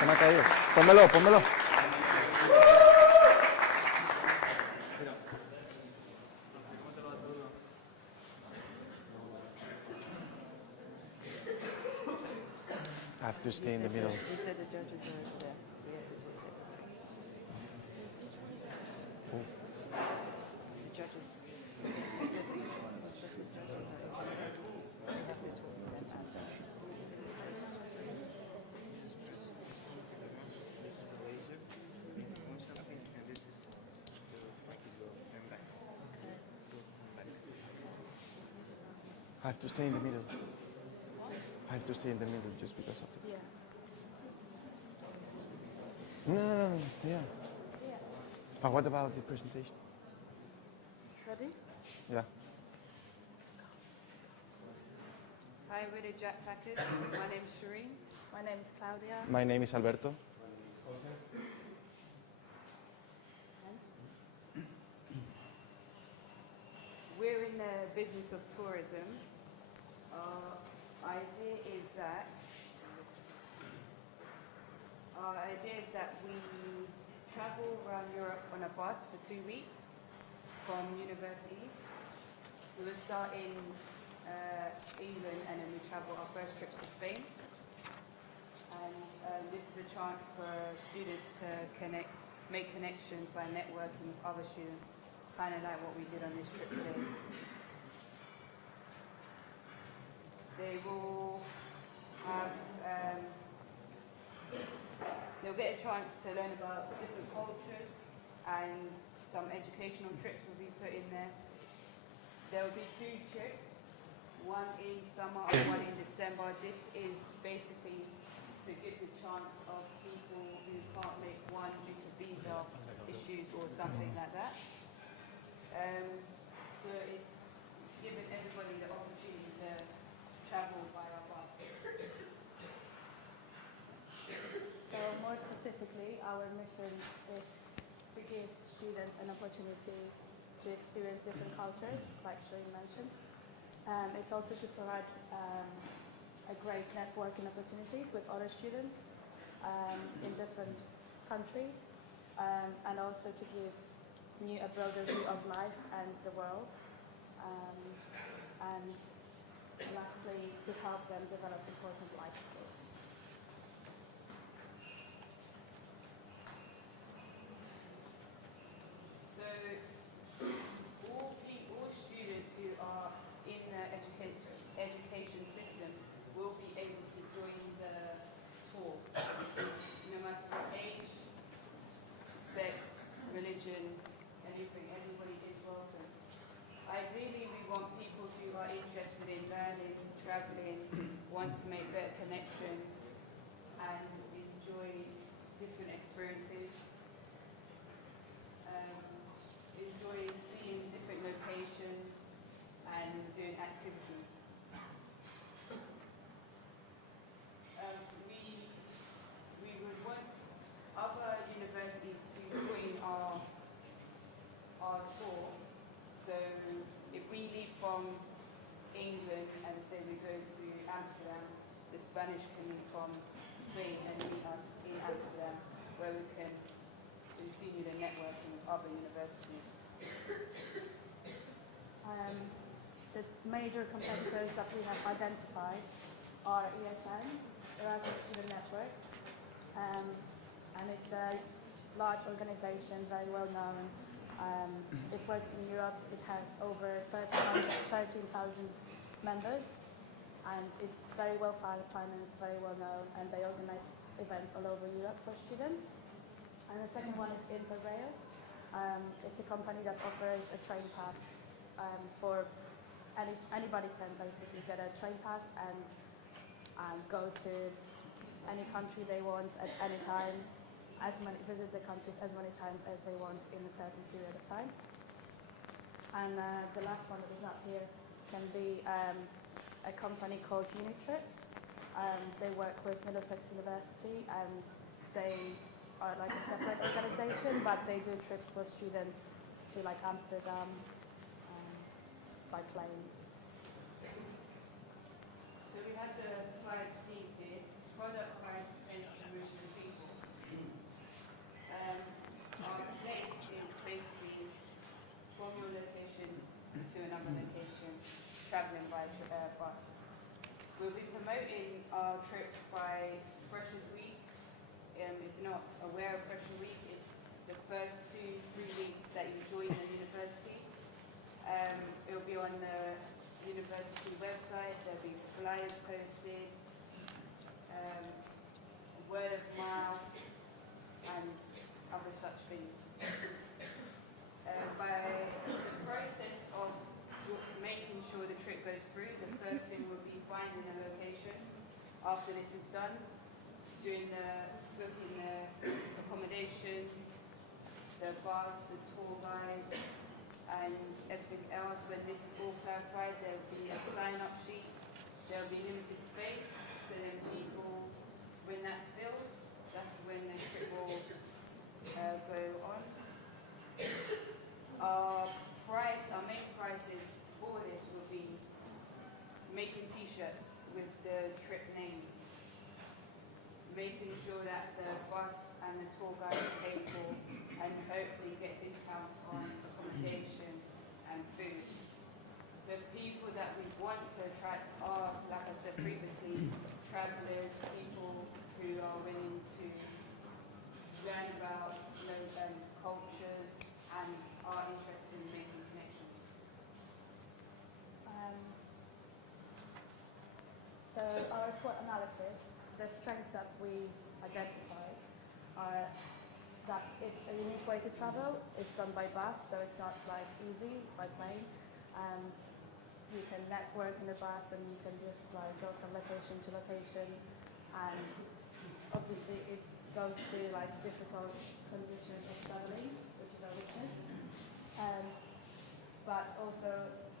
Se me ha caído. Pónmelo, pónmelo. I have to stay in the middle. You said the judges are over there. We have to talk separately. The judges. I have to stay in the middle. I have to stay in the middle just because of it. Yeah. No. Yeah. Yeah. But what about the presentation? Ready? Yeah. Hi, we're the Jack Packers. My name's Shireen. My name is Claudia. My name is Alberto. We're in the business of tourism. Our idea is that we travel around Europe on a bus for 2 weeks from universities. We will start in England and then we travel our first trips to Spain. And this is a chance for students to make connections by networking with other students, kind of like what we did on this trip today. They will have, they'll get a chance to learn about different cultures and some educational trips will be put in there. There will be 2 trips, one in summer and one in December. This is basically to give the chance of people who can't make one due to visa issues or something like that. So it's giving everybody the opportunity to travel by our bus. So more specifically, our mission is to give students an opportunity to experience different cultures, like Shireen mentioned. It's also to provide a great networking opportunities with other students in different countries, and also to give a broader view of life and the world, and lastly to help them develop important life skills. So all students who are in the education system will be able to join the tour. No matter what age, sex, religion, anything, everybody is welcome. Ideally, we want people who are interested in learning, traveling, want to make better connections, and enjoy different experiences. Enjoy seeing different locations and doing activities. We would want other universities to join our tour. So if we leave from England and say we go to Amsterdam, the Spanish can leave from Spain and meet us in Amsterdam, where we can continue the networking with other universities. The major competitors that we have identified are ESN, Erasmus Student Network, and it's a large organization, very well known. It works in Europe. It has over 13,000 members, and it's very well financed, very well known, and they organize events all over Europe for students. And the second one is SBeA. It's a company that offers a train pass for anybody can basically get a train pass and go to any country they want at any time, visit the countries as many times as they want in a certain period of time. And the last one that is not here can be a company called Unitrips. They work with Middlesex University and they are like a separate organization, but they do trips for students to like Amsterdam by plane. So we have the 5 Ps here: product, price, place, promotion, feature. on the location, travelling by bus. We'll be promoting our trips by Freshers Week. If you're not aware of Freshers Week, it's the first 2-3 weeks that you join the university. It'll be on the university website, there'll be flyers posted, word of mouth, and other such things. By the process of making sure the trip goes through, the first thing will be finding a location. After this is done, doing booking the accommodation, the bus, the tour guide, and everything else. When this is all clarified, there will be a sign-up sheet. There will be limited space, so then people, when that's filled, that's when the trip will go on. Our main prices for this will be making t-shirts with the trip name, making sure that the bus and the tour guide are paid for, and hopefully get discounts on accommodation and food. The people that we want to attract are, like I said previously, travellers, people who are willing to learn about cultures and are interested in making connections. So our SWOT analysis, the strengths that we identified are that it's a unique way to travel. It's done by bus, so it's not like easy by plane. You can network in the bus and you can just like go from location to location, and obviously it goes to like difficult conditions of traveling, which is our weakness. But also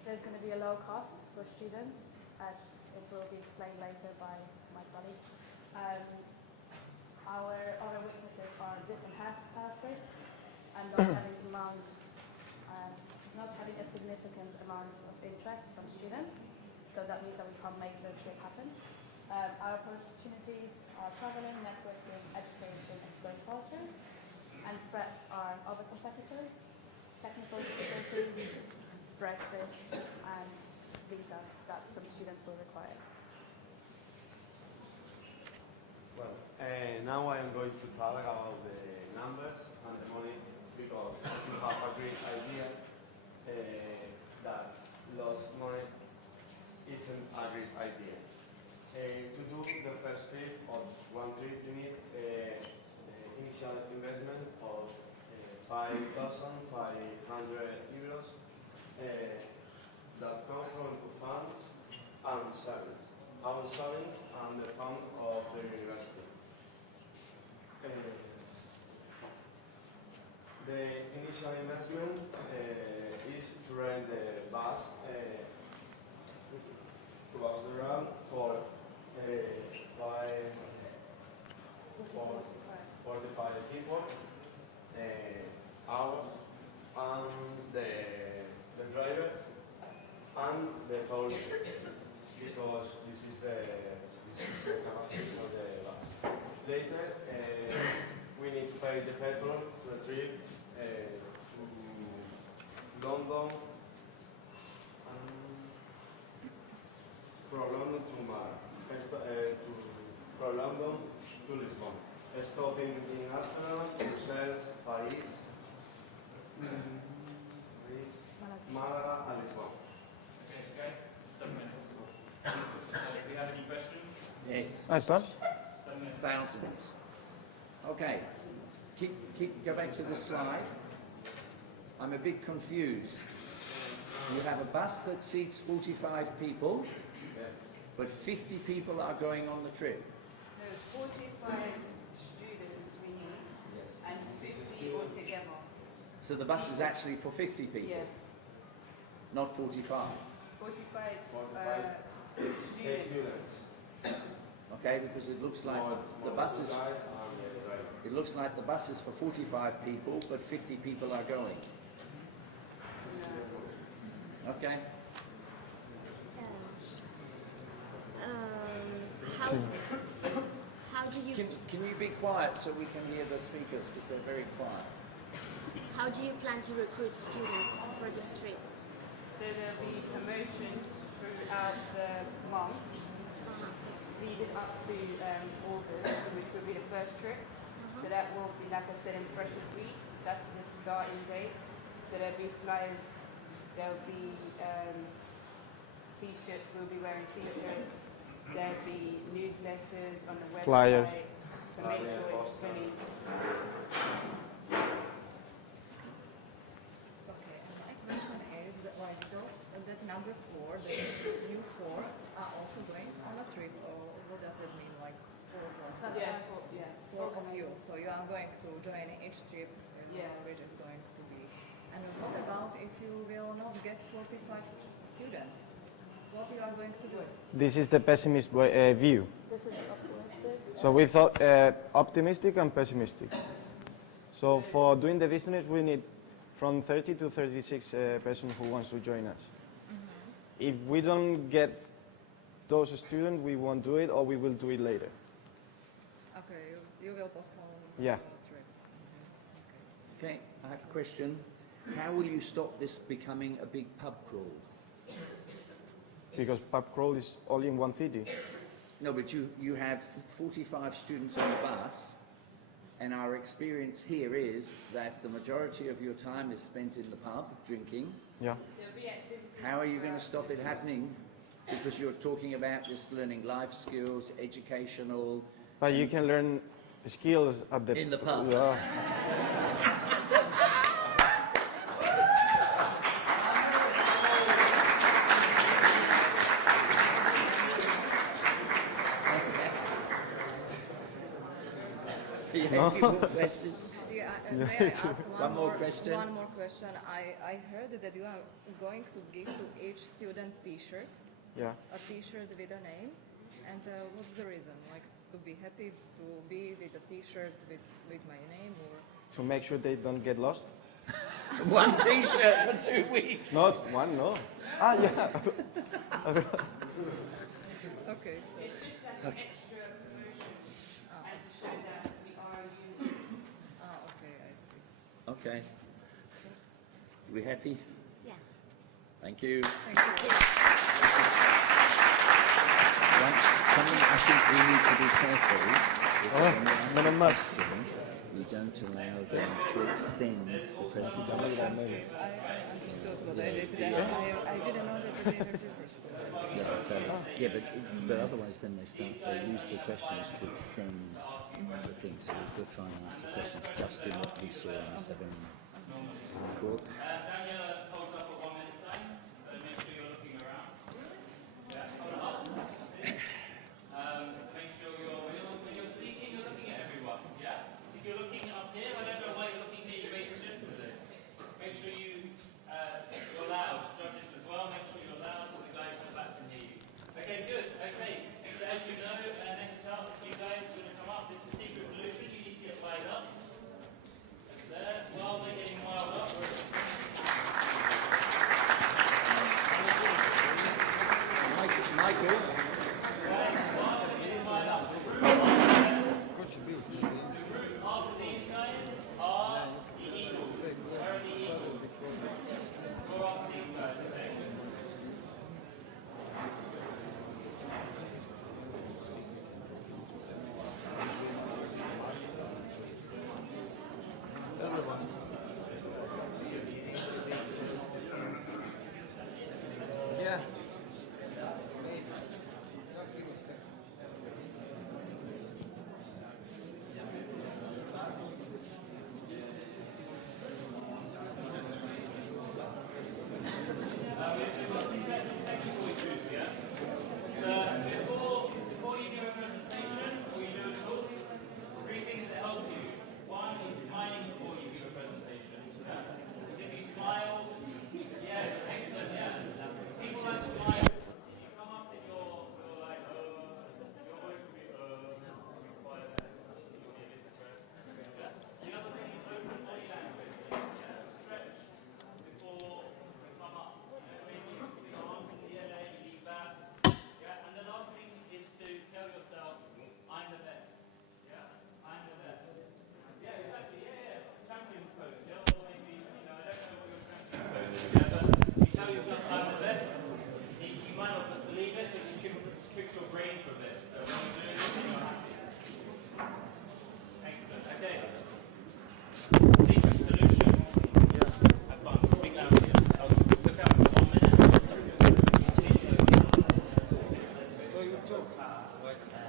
there's going to be a low cost for students, as it will be explained later by my colleague. Our other weaknesses are different health risks and not having a significant amount of interest from students, so that means that we can't make the trip happen. Our opportunities are traveling, networking, education, exploring cultures, and threats are other competitors, technical difficulties, Brexit, and visas that some students will require. Well, now I am going to talk about the numbers and the money, because you have a great idea that lost money isn't a great idea. To do the first trip of one trip, you need initial investment of 5,500 euros that come from two funds and savings. Our savings and the fund of the university. The initial investment is to rent the bus to bus around for 45 people, hours, and the driver and the toll, because this is the capacity of the bus. Later, we need to pay the petrol to the trip to London, and from London to Mar, from London to Lisbon. Stopping in Amsterdam, Brussels, Paris, Malaga, and Lisbon. Okay, guys, 7 minutes. Do we have any questions? Yes. Nice one. 7 minutes. Thousands. Okay. Go back to the slide. I'm a bit confused. You have a bus that seats 45 people, but 50 people are going on the trip. No, 45 students we need, and 50 altogether. So the bus is actually for 50 people, Yeah, not 45. 45 Students. Okay, because it looks like the bus is. It looks like the bus is for 45 people, but 50 people are going. Okay. How do you Can you be quiet so we can hear the speakers, because they're very quiet. how do you plan to recruit students for this trip? So there'll be promotions throughout the months leading up to August, which will be the first trip. So that will be, like I said, in Freshers Week. That's the starting date. So there'll be flyers, there'll be t-shirts, we'll be wearing t-shirts. There'll be newsletters on the website. Flyers. To make sure it's fully. Okay, my question is that like those, that number 4, the new 4 are also going on a trip, or what does that mean? Like 4 plus Yeah, 4 of you. So you are going to join each trip, Yeah. which is going to be. And what about if you will not get 45 students? What you are going to do? This is the pessimist view. This is optimistic. So we thought optimistic and pessimistic. So for doing the business, we need from 30 to 36 persons who wants to join us. If we don't get those students, we won't do it, or we will do it later. Okay, you will postpone Yeah. the trip. Okay, I have a question. How will you stop this becoming a big pub crawl? Because pub crawl is all in one city. No, but you have 45 students on the bus, and our experience here is that the majority of your time is spent in the pub drinking. Yeah. There'll be activities. How are you going to stop it happening? Because you're talking about this learning life skills, educational. But you can learn skills at the... In the pub. Yeah. Yeah, any more questions? Yeah, may I ask One more question. One more question. I heard that you are going to give to each student T-shirt, Yeah. a T-shirt with a name, and what's the reason? Like to be happy to be with a T-shirt with my name, or To make sure they don't get lost. One T-shirt for 2 weeks. Not one, no. Ah, yeah. okay? It's just like an extra promotion and to show that we are a unit. Okay, I see. Okay. We happy? Yeah. Thank you. Thank you. Something I think we need to be careful is that when we ask no, a no. question, we don't allow them to extend the presentation. I understood what I did. Then I didn't know that they were different. Yeah, so, yeah, but otherwise then they use the questions to extend the thing. So we'll try and ask the questions just in what we saw in the 7 court. Daniela holds up a 1-minute sign, so make sure you're looking around. Yeah, hold it up. So make sure when you're speaking, you're looking at everyone. Yeah? If you're looking up here, I don't know why you're looking here, you made this yesterday. Make sure you're loud. Judges as well, make sure you're loud so the guys in the back can hear you. Okay, good. Okay. So as you know, next up, you guys are going to come up. This is secret solution. You need to get light up. That's there. While they're getting wild up,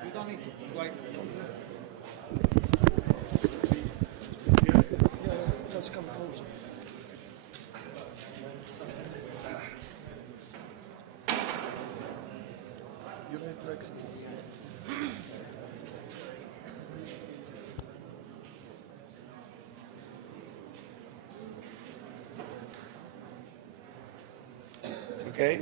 We don't need to wait from there. Yeah, just come closer. You need to exit this. Okay.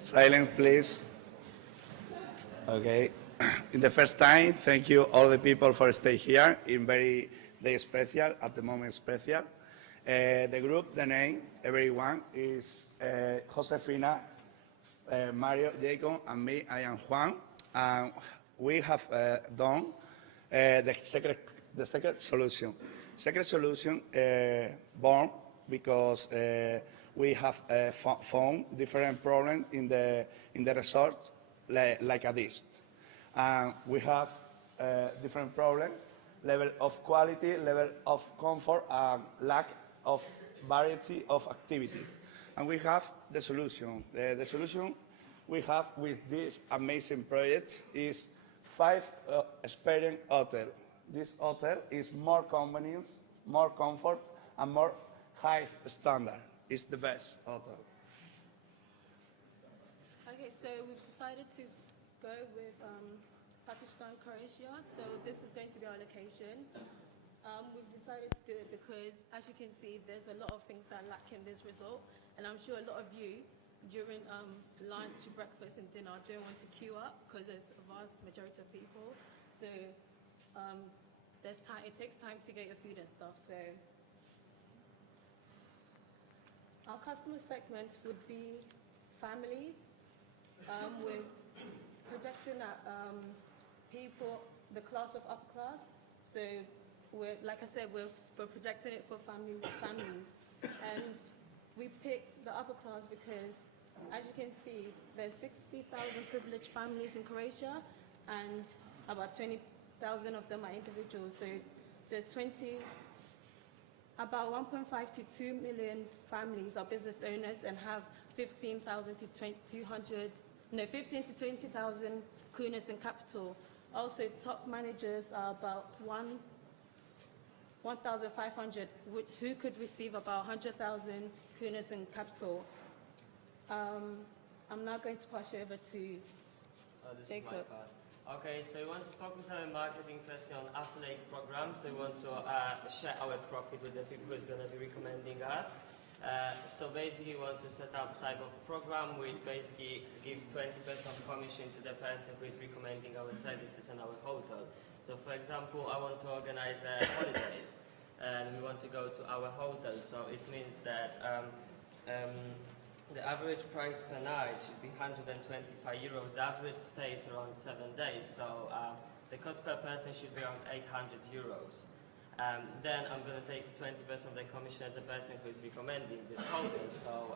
Silence, please. Okay. In the first time, thank you all the people for stay here in very day special, at the moment special. The group, the name, everyone is Josefina, Mario, Jacob, and me. I am Juan, and we have done the secret solution. Secret solution born because we have found different problems in the resort, like this. And we have different problems, level of quality, level of comfort, and lack of variety of activities. And we have the solution. The solution we have with this amazing project is 5 experience hotel. This hotel is more convenience, more comfort, and more high standard. It's the best hotel. Okay, so we've decided to go with Pakoštane, Croatia. So this is going to be our location. We've decided to do it because, as you can see, there's a lot of things that lack in this resort. And I'm sure a lot of you, during lunch, breakfast, and dinner, don't want to queue up because there's a vast majority of people. So it takes time to get your food and stuff. So our customer segment would be families. We're projecting at people, the class of upper class. So like I said, we're projecting it for families. And we picked the upper class because, as you can see, there's 60,000 privileged families in Croatia, and about 20,000 of them are individuals. So there's about 1.5 to 2 million families are business owners and have 15 to 20,000 kunas in capital. Also, top managers are about 1,500 who could receive about 100,000 kunas in capital. I'm now going to pass you over to This Jacob. is my part. Okay, so we want to focus our marketing firstly on affiliate programs. So we want to share our profit with the people who's going to be recommending us. So basically we want to set up type of program which basically gives 20% commission to the person who is recommending our services and our hotel. So for example, I want to organize holidays and we want to go to our hotel. So it means that the average price per night should be 125 euros. The average stay is around 7 days. So the cost per person should be around 800 euros. Then I'm going to take 20% of the commission as a person who is recommending this hotel. So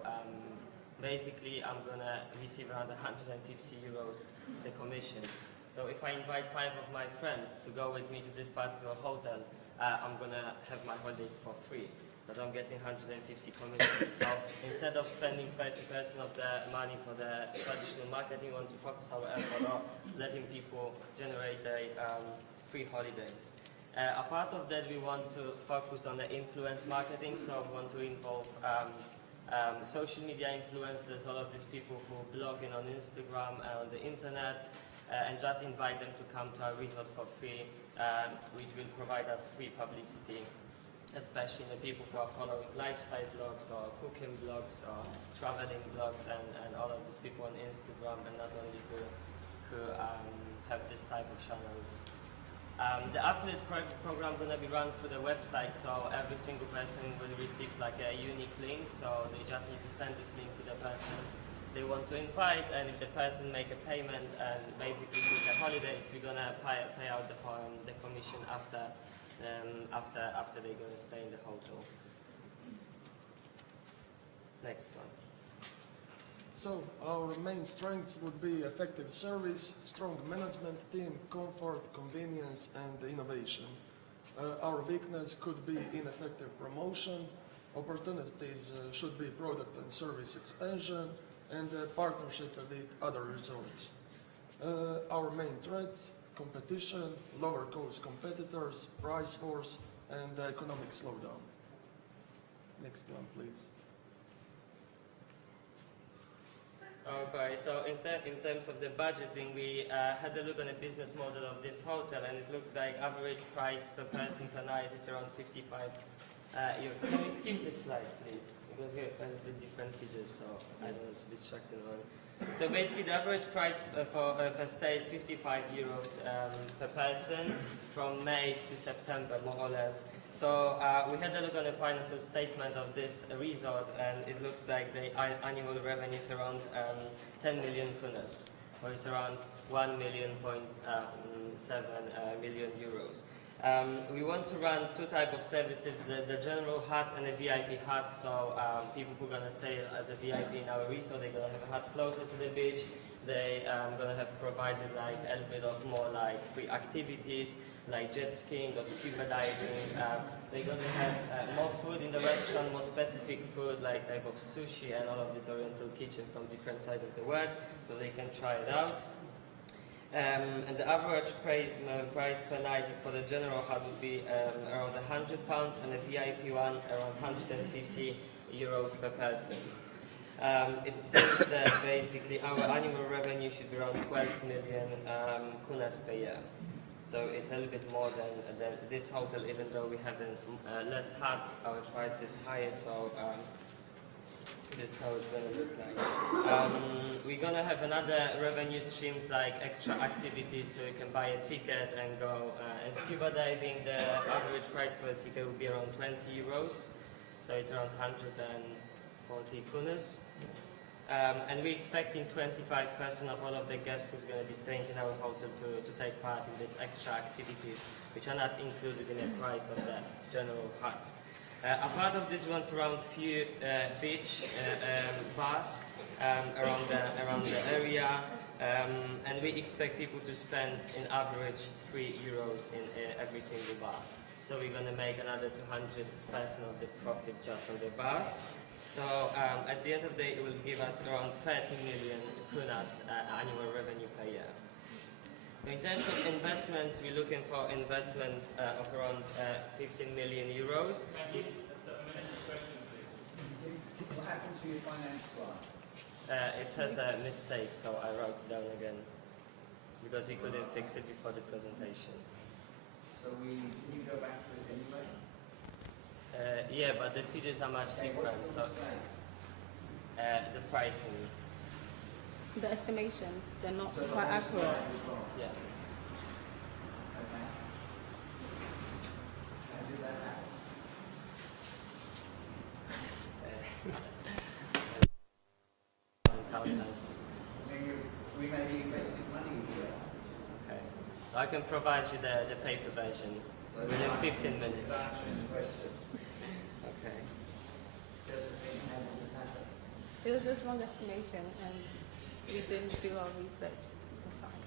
basically I'm going to receive around 150 euros the commission. So if I invite 5 of my friends to go with me to this particular hotel, I'm going to have my holidays for free, because I'm getting 150 commission. So instead of spending 30% of the money for the traditional marketing, we want to focus our effort on letting people generate their free holidays. Apart of that, we want to focus on the influence marketing, so we want to involve social media influencers, all of these people who blogging on Instagram and on the internet, and just invite them to come to our resort for free, which will provide us free publicity, especially the people who are following lifestyle blogs or cooking blogs or traveling blogs, and all of these people on Instagram, and not only who have this type of channels. The affiliate program going to be run through the website, so every single person will receive like a unique link, so they just need to send this link to the person they want to invite, and if the person make a payment and basically book the holidays, we're going to pay out the commission after they're going to stay in the hotel. Next one. So our main strengths would be effective service, strong management team, comfort, convenience, and innovation. Our weakness could be ineffective promotion. Opportunities should be product and service expansion and partnership with other resorts. Our main threats: competition, lower cost competitors, price wars, and economic slowdown. Next one, please. Okay, so in terms of the budgeting, we had a look on the business model of this hotel, and it looks like average price per person per night is around 55 euros. Can we skip this slide, please? Because we have a bit different figures, so I don't want to distract anyone. So basically, the average price per stay is 55 euros per person from May to September, more or less. So we had a look on the financial statement of this resort, and it looks like the annual revenue is around 10 million kunas, or it's around 1.7 million euros. We want to run two types of services, the general huts and the VIP huts. So people who are going to stay as a VIP in our resort, they're going to have a hut closer to the beach. They going to have provided like a little bit of more like free activities, like jet skiing or scuba diving. They're going to have more food in the restaurant, more specific food, like type of sushi and all of this oriental kitchen from different sides of the world, so they can try it out. And the average price per night for the general hut would be around £100, and the VIP one around 150 euros per person. It says that basically our annual revenue should be around 12 million kunas per year. So it's a little bit more than this hotel, even though we have less huts, our price is higher, so this is how it's going to look like. We're going to have another revenue streams like extra activities, so you can buy a ticket and go and scuba diving. The average price for a ticket will be around 20 euros, so it's around 140 kunas. And we're expecting 25% of all of the guests who's going to be staying in our hotel to take part in these extra activities, which are not included in the price of the general hut. Apart of this, we want to run few beach bars around the area, and we expect people to spend in average 3 euros in every single bar. So we're going to make another 200% of the profit just on the bars. So at the end of the day, it will give us around 30 million kunas annual revenue per year. In terms of investments, we're looking for investment of around 15 million euros. Can you 7 minutes of questions, please? What happened to your finance slide? It has a mistake, so I wrote it down again because we couldn't fix it before the presentation. So can you go back to it anyway? Yeah, but the figures are much different. What's the mistake? The pricing. The estimations, they're not So the quite whole accurate. slide was wrong. Yeah. Okay. How did that happen? Sometimes. We may be investing money here. Okay. I can provide you the paper version within 15 minutes. Question. Okay. Josephine, how did this happen? It was just wrong estimation, and we didn't do our research at the time.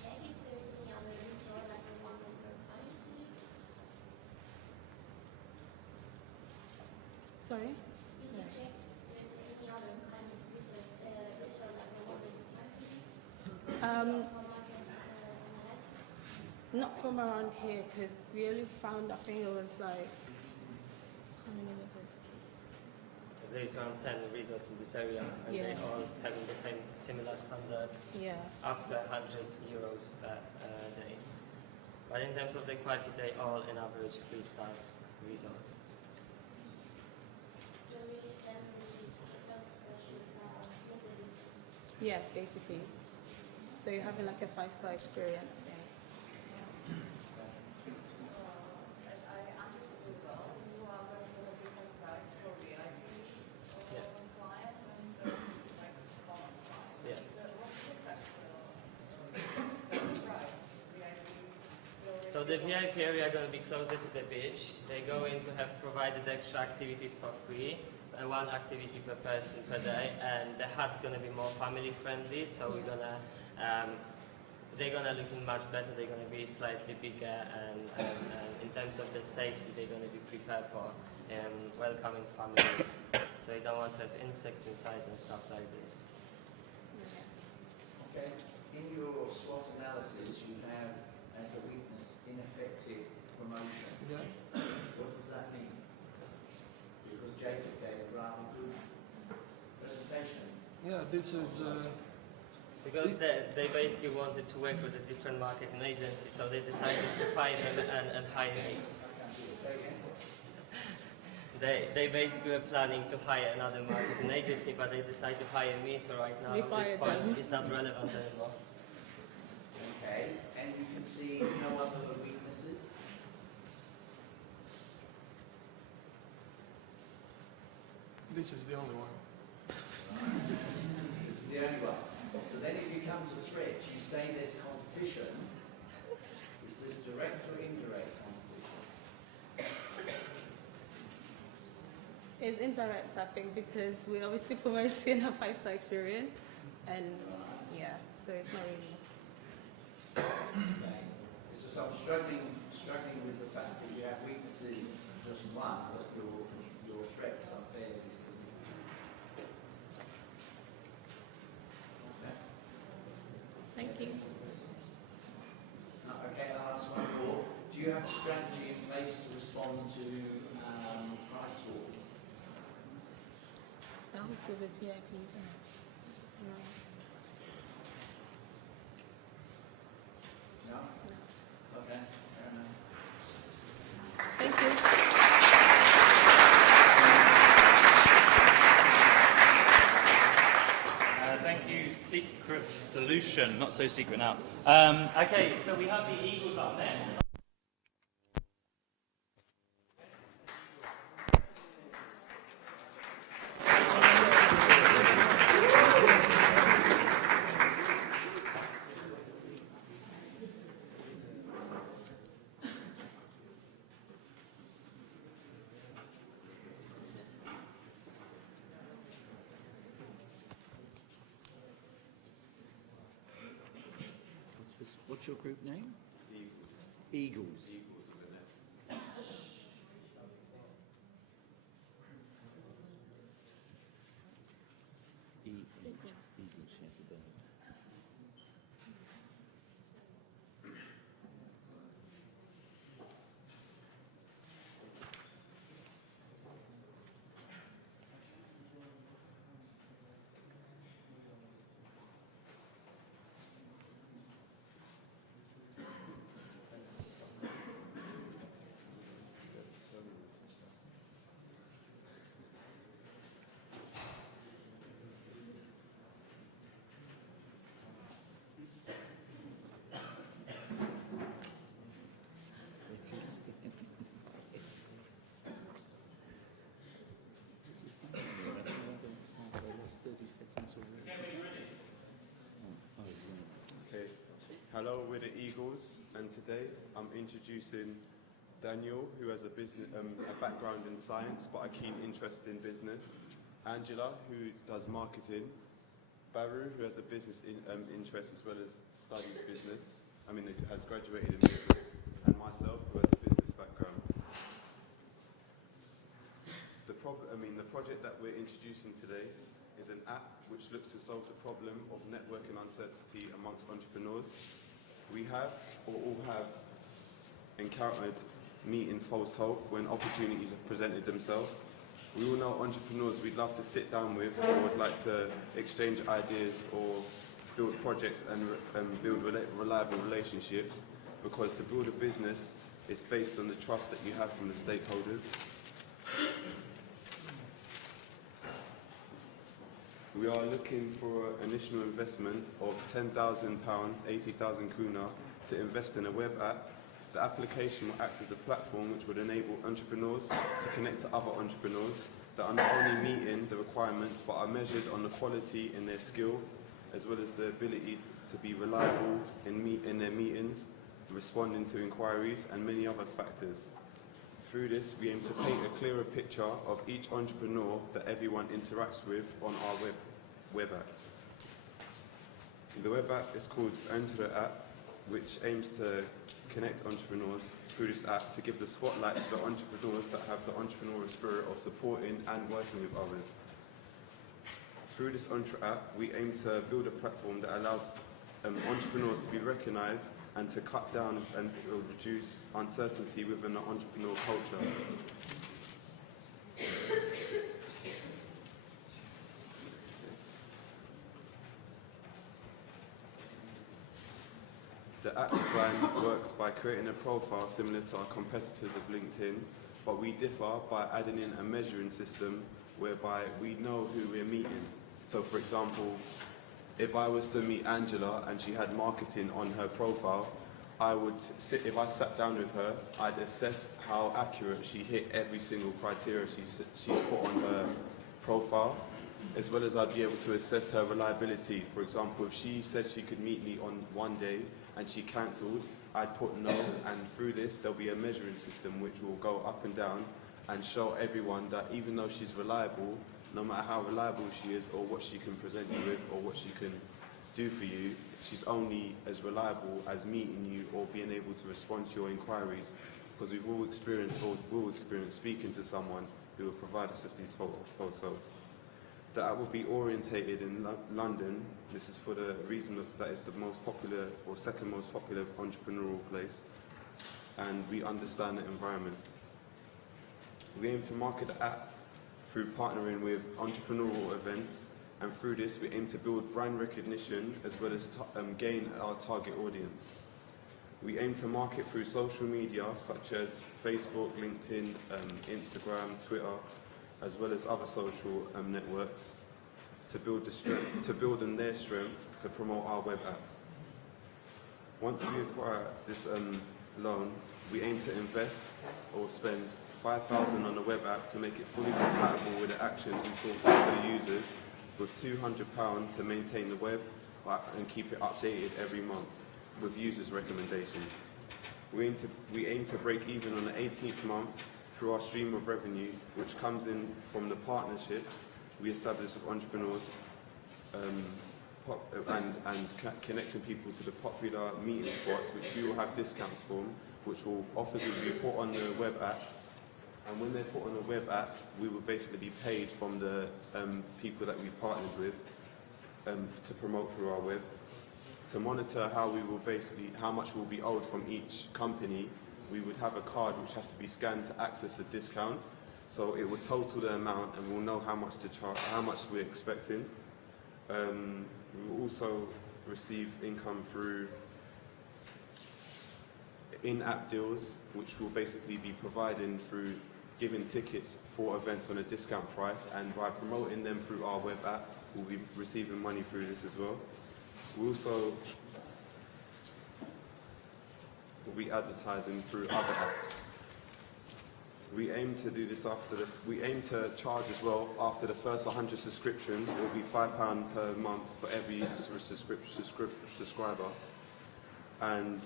Check if there's any other resort like the one that we're planning to do. Sorry? Did you check if there's any other kind of resort like the one that we're planning to do? From like an analysis? Not from around here, because we only found, I think it was like, how many was it? There is around 10 resorts in this area, and they Yeah. all having the same similar standard, Yeah. up to 100 euros per day. But in terms of the quality, they all in average 3 stars resorts. So really then this hotel should make the difference. Yeah, basically. So you're having like a 5-star experience. As I understood well, you are going to have a different price for VIP Yes. client and like common client. Yes. So what's the difference price? VIP will So So the VIP area are going to be closer to the beach. They're going to have provided extra activities for free, one activity per person per day, and the hut's going to be more family friendly. So we're gonna, they're going to look much better. They're going to be slightly bigger, and in terms of the safety, they're going to be prepared for welcoming families. So you don't want to have insects inside and stuff like this. Okay. In your SWOT analysis, you have as a weakness ineffective promotion. Yeah. What does that mean? Because Jacob gave a rather good presentation. Yeah, this is. Because they basically wanted to work with a different marketing agency, so they decided to fire them and hire me. Say again. They basically were planning to hire another marketing agency, but they decided to hire me, so right now this point is not relevant anymore. Okay, and you can see no other weaknesses? This is the only one. This is the only one. So then if you come to threats, you say there's competition. Is this direct or indirect competition? It's indirect, I think, because we obviously promote seeing a 5-star experience, and yeah, so it's not really. Okay. It's just I'm struggling with the fact that you have weaknesses just one, but your threats are fairly significant. Okay. Thank you. Okay, I'll ask one more. Do you have a strategy in place to respond to price wars? That was good with VIPs, isn't it? No. No? Okay, fair enough. Thank you. Thank you, Secret Solution. Not so secret now. Okay, so we have the Eagles up next. What's your group name? Eagles. Eagles with an S. Eagles, Shepherd. Okay. Hello, we're the Eagles, and today I'm introducing Daniel, who has a business, a background in science but a keen interest in business. Angela, who does marketing. Baru, who has a business interest as well as studies business. Has graduated in business. And myself, who has a business background. The project that we're introducing today is an app which looks to solve the problem of networking uncertainty amongst entrepreneurs. We have, or all have, encountered meeting false hope when opportunities have presented themselves. We all know entrepreneurs we'd love to sit down with or would like to exchange ideas or build projects and build reliable relationships, because to build a business is based on the trust that you have from the stakeholders. We are looking for an initial investment of £10,000, 80,000 kuna, to invest in a web app. The application will act as a platform which would enable entrepreneurs to connect to other entrepreneurs that are not only meeting the requirements but are measured on the quality in their skill, as well as the ability to be reliable in their meetings. responding to inquiries, and many other factors. Through this, we aim to paint a clearer picture of each entrepreneur that everyone interacts with on our web app. The web app is called Enter the App, which aims to connect entrepreneurs through this app to give the spotlight to the entrepreneurs that have the entrepreneurial spirit of supporting and working with others. Through this Entre app, we aim to build a platform that allows entrepreneurs to be recognised and to cut down and reduce uncertainty within the entrepreneurial culture. The app design works by creating a profile similar to our competitors of LinkedIn, but we differ by adding in a measuring system whereby we know who we're meeting. So for example, if I was to meet Angela and she had marketing on her profile, if I sat down with her, I'd assess how accurate she hit every single criteria she's put on her profile, as well as I'd be able to assess her reliability. For example, if she said she could meet me on one day and she cancelled, I'd put no, and through this there'll be a measuring system which will go up and down and show everyone that even though she's reliable, no matter how reliable she is or what she can present you with or what she can do for you, she's only as reliable as meeting you or being able to respond to your inquiries, because we've all experienced or will experience speaking to someone who will provide us with these false hopes. The app will be orientated in London. This is for the reason that it's the most popular or second most popular entrepreneurial place, and we understand the environment. We aim to market the app through partnering with entrepreneurial events, and through this we aim to build brand recognition as well as gain our target audience. We aim to market through social media such as Facebook, LinkedIn, Instagram, Twitter, as well as other social networks to build on their strength to promote our web app. Once we acquire this loan, we aim to invest or spend $5,000 on the web app to make it fully compatible with the actions we fulfill for the users, with £200 to maintain the web and keep it updated every month with users' recommendations. We aim to break even on the 18th month through our stream of revenue, which comes in from the partnerships we establish with entrepreneurs and connecting people to the popular meeting spots, which we will have discounts from, which offers will be put on the web app. And when they're put on the web app, we will basically be paid from the people that we've partnered with to promote through our web. To monitor how much will be owed from each company, we would have a card which has to be scanned to access the discount. So it will total the amount, and we'll know how much to charge, how much we're expecting. We will also receive income through in-app deals, which will basically be providing through giving tickets for events on a discount price, and by promoting them through our web app, we'll be receiving money through this as well. We also will be advertising through other apps. We aim to do this we aim to charge as well after the first 100 subscriptions. It will be £5 per month for every subscriber. And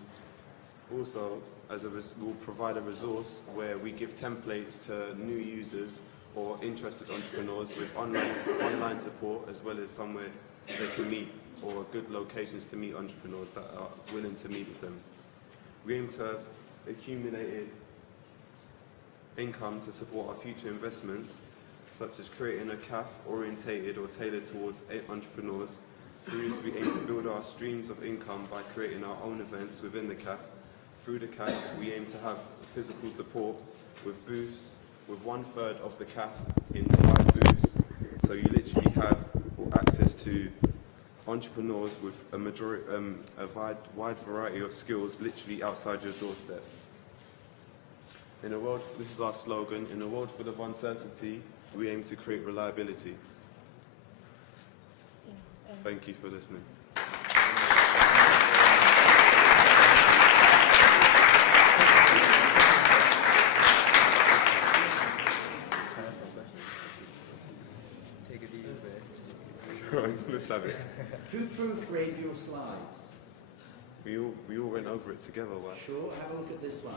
also, we'll provide a resource where we give templates to new users or interested entrepreneurs with online support, as well as somewhere they can meet or good locations to meet entrepreneurs that are willing to meet with them. We aim to have accumulated income to support our future investments, such as creating a CAF orientated or tailored towards entrepreneurs. Through this, we aim to build our streams of income by creating our own events within the CAF. Through the CAF, we aim to have physical support with booths, with 1/3 of the CAF in 5 booths. So you literally have access to entrepreneurs with a wide variety of skills literally outside your doorstep. In a world, this is our slogan, in a world full of uncertainty, we aim to create reliability. Thank you for listening. Who proofread your slides? We all went over it together. Why? Sure, have a look at this one.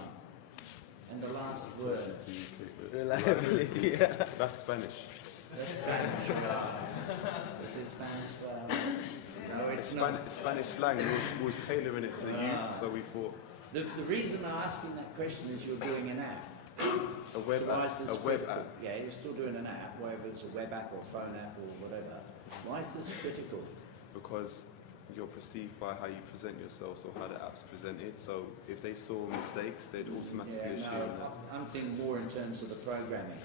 And the last word. Reliability. That's Spanish. That's Spanish. Is it Spanish? No, it's not. Spanish slang. We was tailoring it to the youth, so we thought. The reason I'm asking that question is you're doing an app. A web So why app. is this A web critical? app. Yeah, you're still doing an app, whether it's a web app or phone app or whatever. Why is this critical? Because you're perceived by how you present yourselves or how the app's presented. So if they saw mistakes, they'd automatically assume that. I'm thinking more in terms of the programming.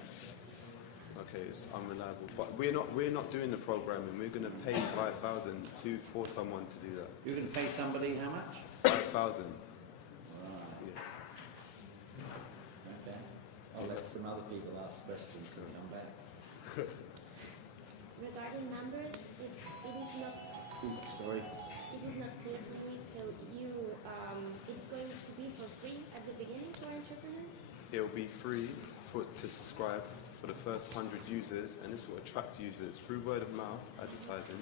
Okay, it's unreliable. But we're not doing the programming. We're going to pay 5,000 for someone to do that. You're going to pay somebody how much? 5,000. Right. Okay. I'll let some other people ask questions and come back. Regarding numbers, it is not. Sorry. It is not clear to me. So it is going to be for free at the beginning for entrepreneurs. It'll be free to subscribe for the first 100 users, and this will attract users through word of mouth advertising.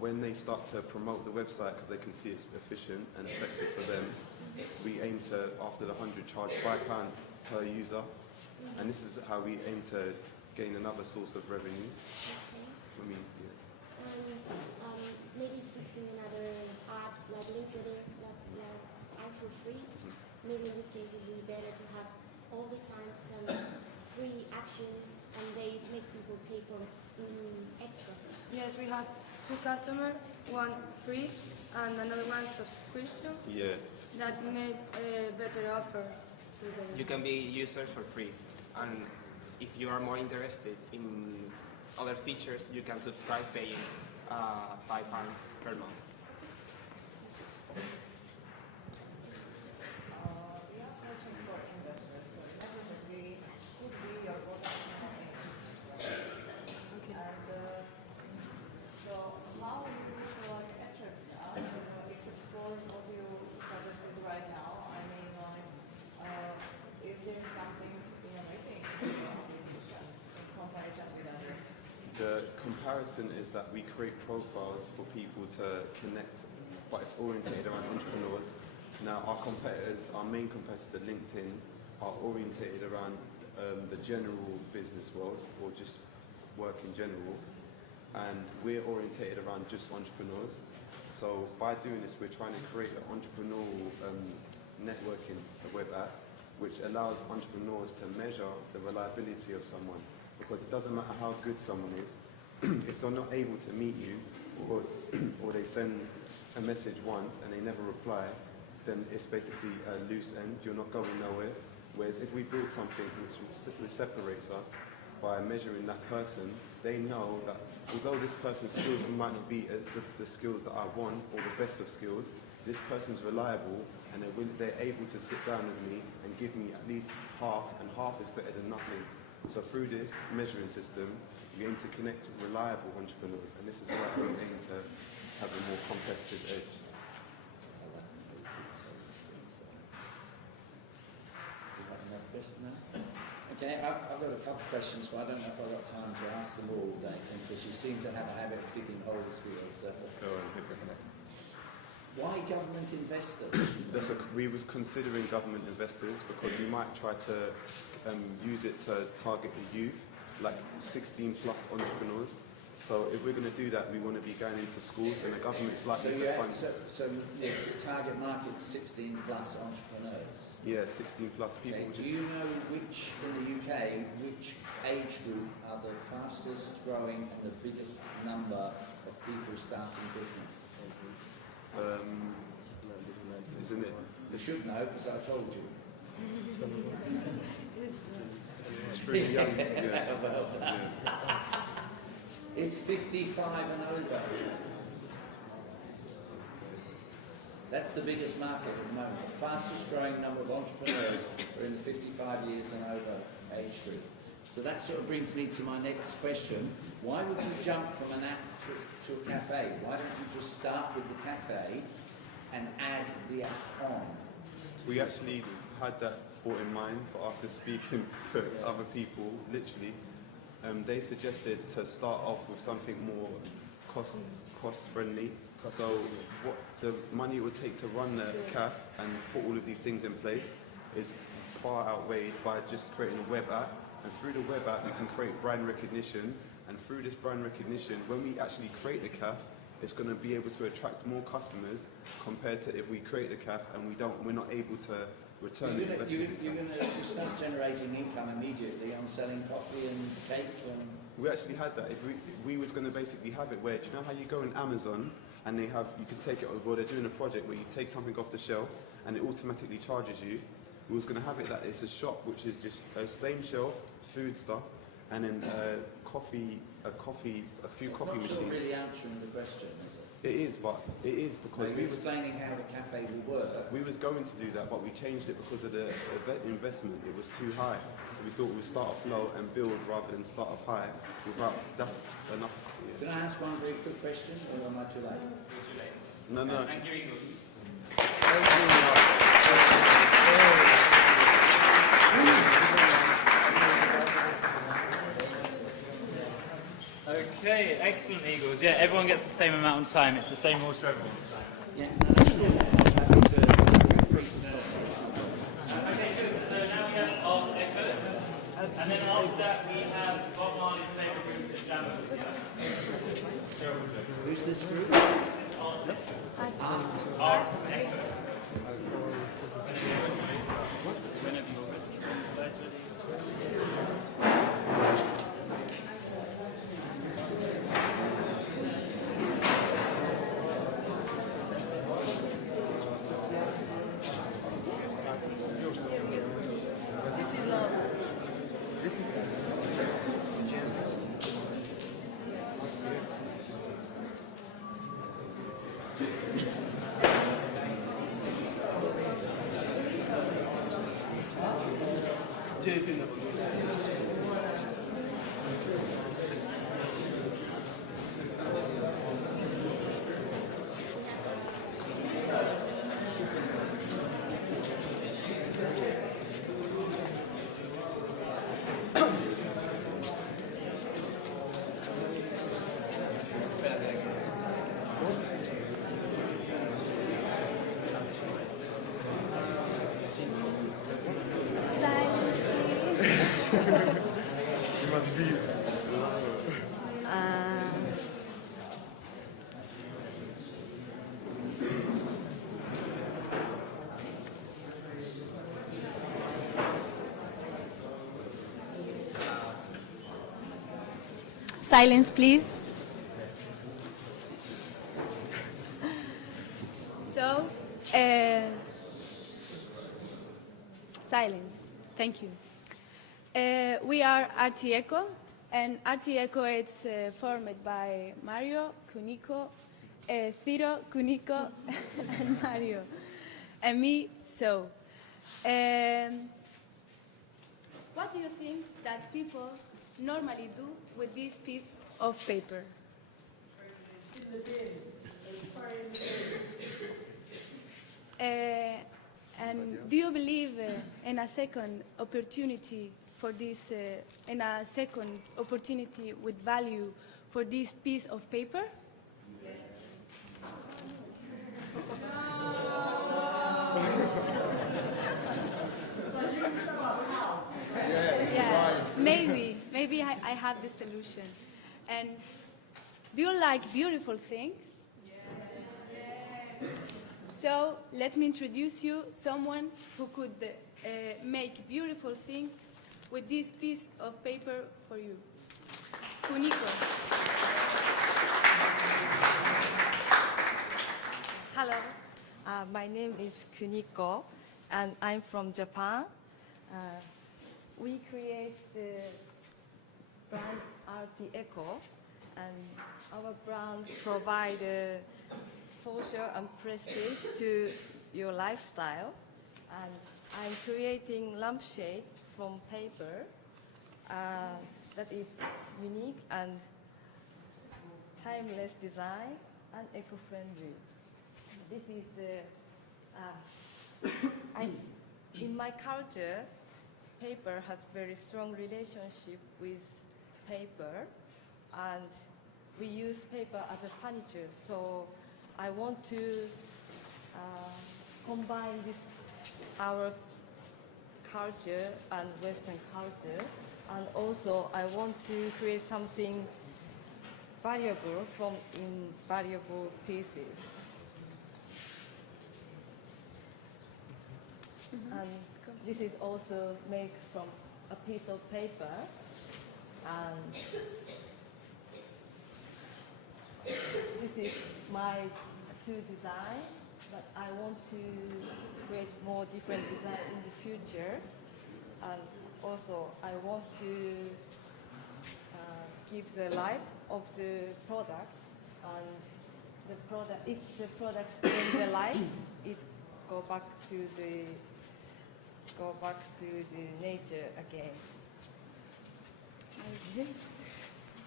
When they start to promote the website, because they can see it's efficient and effective for them, we aim to, after the 100, charge £5 per user, and this is how we aim to gain another source of revenue. Okay. I mean, yeah. And maybe existing in other apps like LinkedIn, like are for free. Maybe in this case it would be better to have all the time some free actions, and they make people pay for extras. Yes, we have two customers, one free and another one subscription. Yeah. That make better offers to them. You can be users for free, and if you are more interested in other features, you can subscribe paying £5 per month. We are searching for investors, so definitely could be your potential investors. Okay. And so how you like attract us? It's exploring what you suggested right now. I mean, like, if there's something innovating in comparison with others. The comparison is that we create profiles for people to connect, but it's orientated around entrepreneurs. Now, our competitors, our main competitor, LinkedIn, are orientated around the general business world, or just work in general, and we're orientated around just entrepreneurs. So by doing this, we're trying to create an entrepreneurial networking web app, which allows entrepreneurs to measure the reliability of someone. Because it doesn't matter how good someone is, if they're not able to meet you, or they send a message once and they never reply, then it's basically a loose end. You're not going nowhere. Whereas if we build something which separates us by measuring that person, they know that although this person's skills might not be the skills that I want, or the best of skills, this person's reliable, and they're able to sit down with me and give me at least half, and half is better than nothing. So through this measuring system, we aim to connect reliable entrepreneurs, and this is why we aim to have a more competitive edge. Okay, I've got a couple of questions, but I don't know if I've got time to ask them all, Nathan, because you seem to have a habit of digging holes for yourself. Why government investors? We was considering government investors because we might try to use it to target the youth, like 16 plus entrepreneurs. So if we're going to do that, we want to be going into schools, and the government's likely to fund. So the target market 16 plus entrepreneurs. Yeah, 16 plus people. Okay. Do you know which, in the UK, which age group are the fastest growing and the biggest number of people starting business? Isn't it? You should know, because I told you. It's pretty young. Yeah. Well done. It's 55 and over. That's the biggest market at the moment. The fastest growing number of entrepreneurs are in the 55 years and over age group. So that sort of brings me to my next question. Why would you jump from an app to a cafe? Why don't you just start with the cafe and add the app on? We actually had that thought in mind, but after speaking to other people, literally, they suggested to start off with something more cost friendly, So what the money it would take to run the CAF and put all of these things in place is far outweighed by just creating a web app. And through the web app, you can create brand recognition. And through this brand recognition, when we actually create the CAF, it's going to be able to attract more customers compared to if we create the CAF and we're not able to return the investment. You're going to start generating income immediately on selling coffee and cake. We actually had that. If we was going to basically have it where, do you know how you go on Amazon and you can take it, well, they're doing a project where you take something off the shelf and it automatically charges you. We was going to have it that it's a shop which is just a same shelf, food stuff, and then a few coffee machines. It's not really answering the question, is it? It is, but it is because we were explaining how the cafe will work. We was going to do that, but we changed it because of the investment. It was too high, so we thought we'd start off low and build rather than start off high. That's enough. Yeah. Can I ask one very quick question, or am I too late? Too late. No. Thank you, Eagles. Okay, excellent, Eagles. Yeah, everyone gets the same amount of time. It's the same rules for everyone. Yeah. Okay, good. So now we have Art Echo. And then after that we have Bob Marley's favourite group, the Jammers. Who's this group? This is Art Echo. Art Echo. Whenever you're ready. Slides ready. You must be. Silence, please. So, silence. Thank you. We are RT Echo, and RT Echo is formed by Mario, Kuniko, Thiro, Kuniko, and Mario, and me. So, what do you think that people normally do with this piece of paper? And do you believe in a second opportunity for this, in a second opportunity with value for this piece of paper? Yeah, maybe I have the solution. And do you like beautiful things? Yes. So let me introduce you someone who could make beautiful things with this piece of paper for you. Kuniko. Hello, my name is Kuniko, and I'm from Japan. We create the brand RT Eco, and our brand provides social and prestige to your lifestyle. And I'm creating lampshade from paper that is unique and timeless design and eco-friendly. This is the, in my culture, paper has very strong relationship with paper, and we use paper as a furniture. So I want to combine this our culture and Western culture, and also I want to create something valuable from invaluable pieces. And this is also made from a piece of paper, and this is my two design, but I want to create more different design in the future, and also I want to give the life of the product, and the product, if the product brings the life, it go back to the nature again.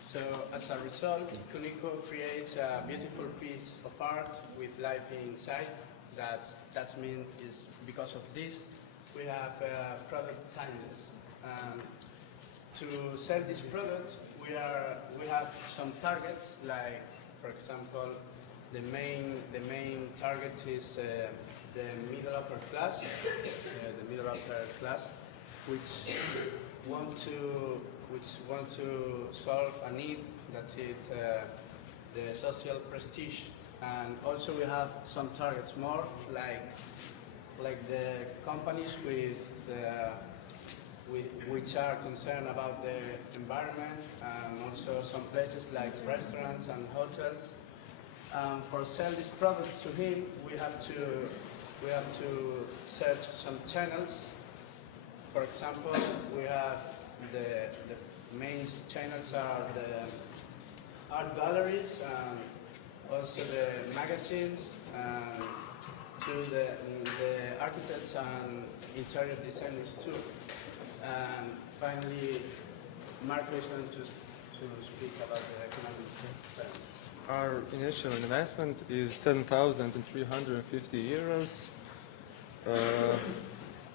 So as a result, Kuniko creates a beautiful piece of art with life inside. That means is because of this, we have product timeless. To sell this product, we have some targets, like for example, the main target is the middle upper class, which want to solve a need, that's it, the social prestige. And also we have some targets more, like the companies which are concerned about the environment, and also some places like restaurants and hotels. For sell this product to him, we have to search some channels. For example, we have the main channels are the art galleries and also the magazines, and to the architects and interior designers too. And finally, Marco is going to speak about the economic terms. Our initial investment is 10,350 euros.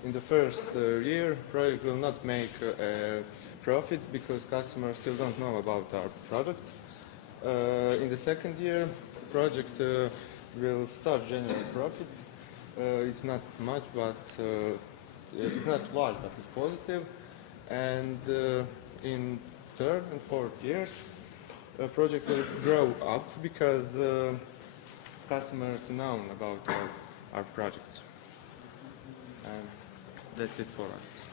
In the first year, project will not make a profit because customers still don't know about our product. In the second year, project will start generating profit. It's not much, but it's not large, but it's positive. And in third and fourth years, the project will grow up because customers know about our projects. And that's it for us.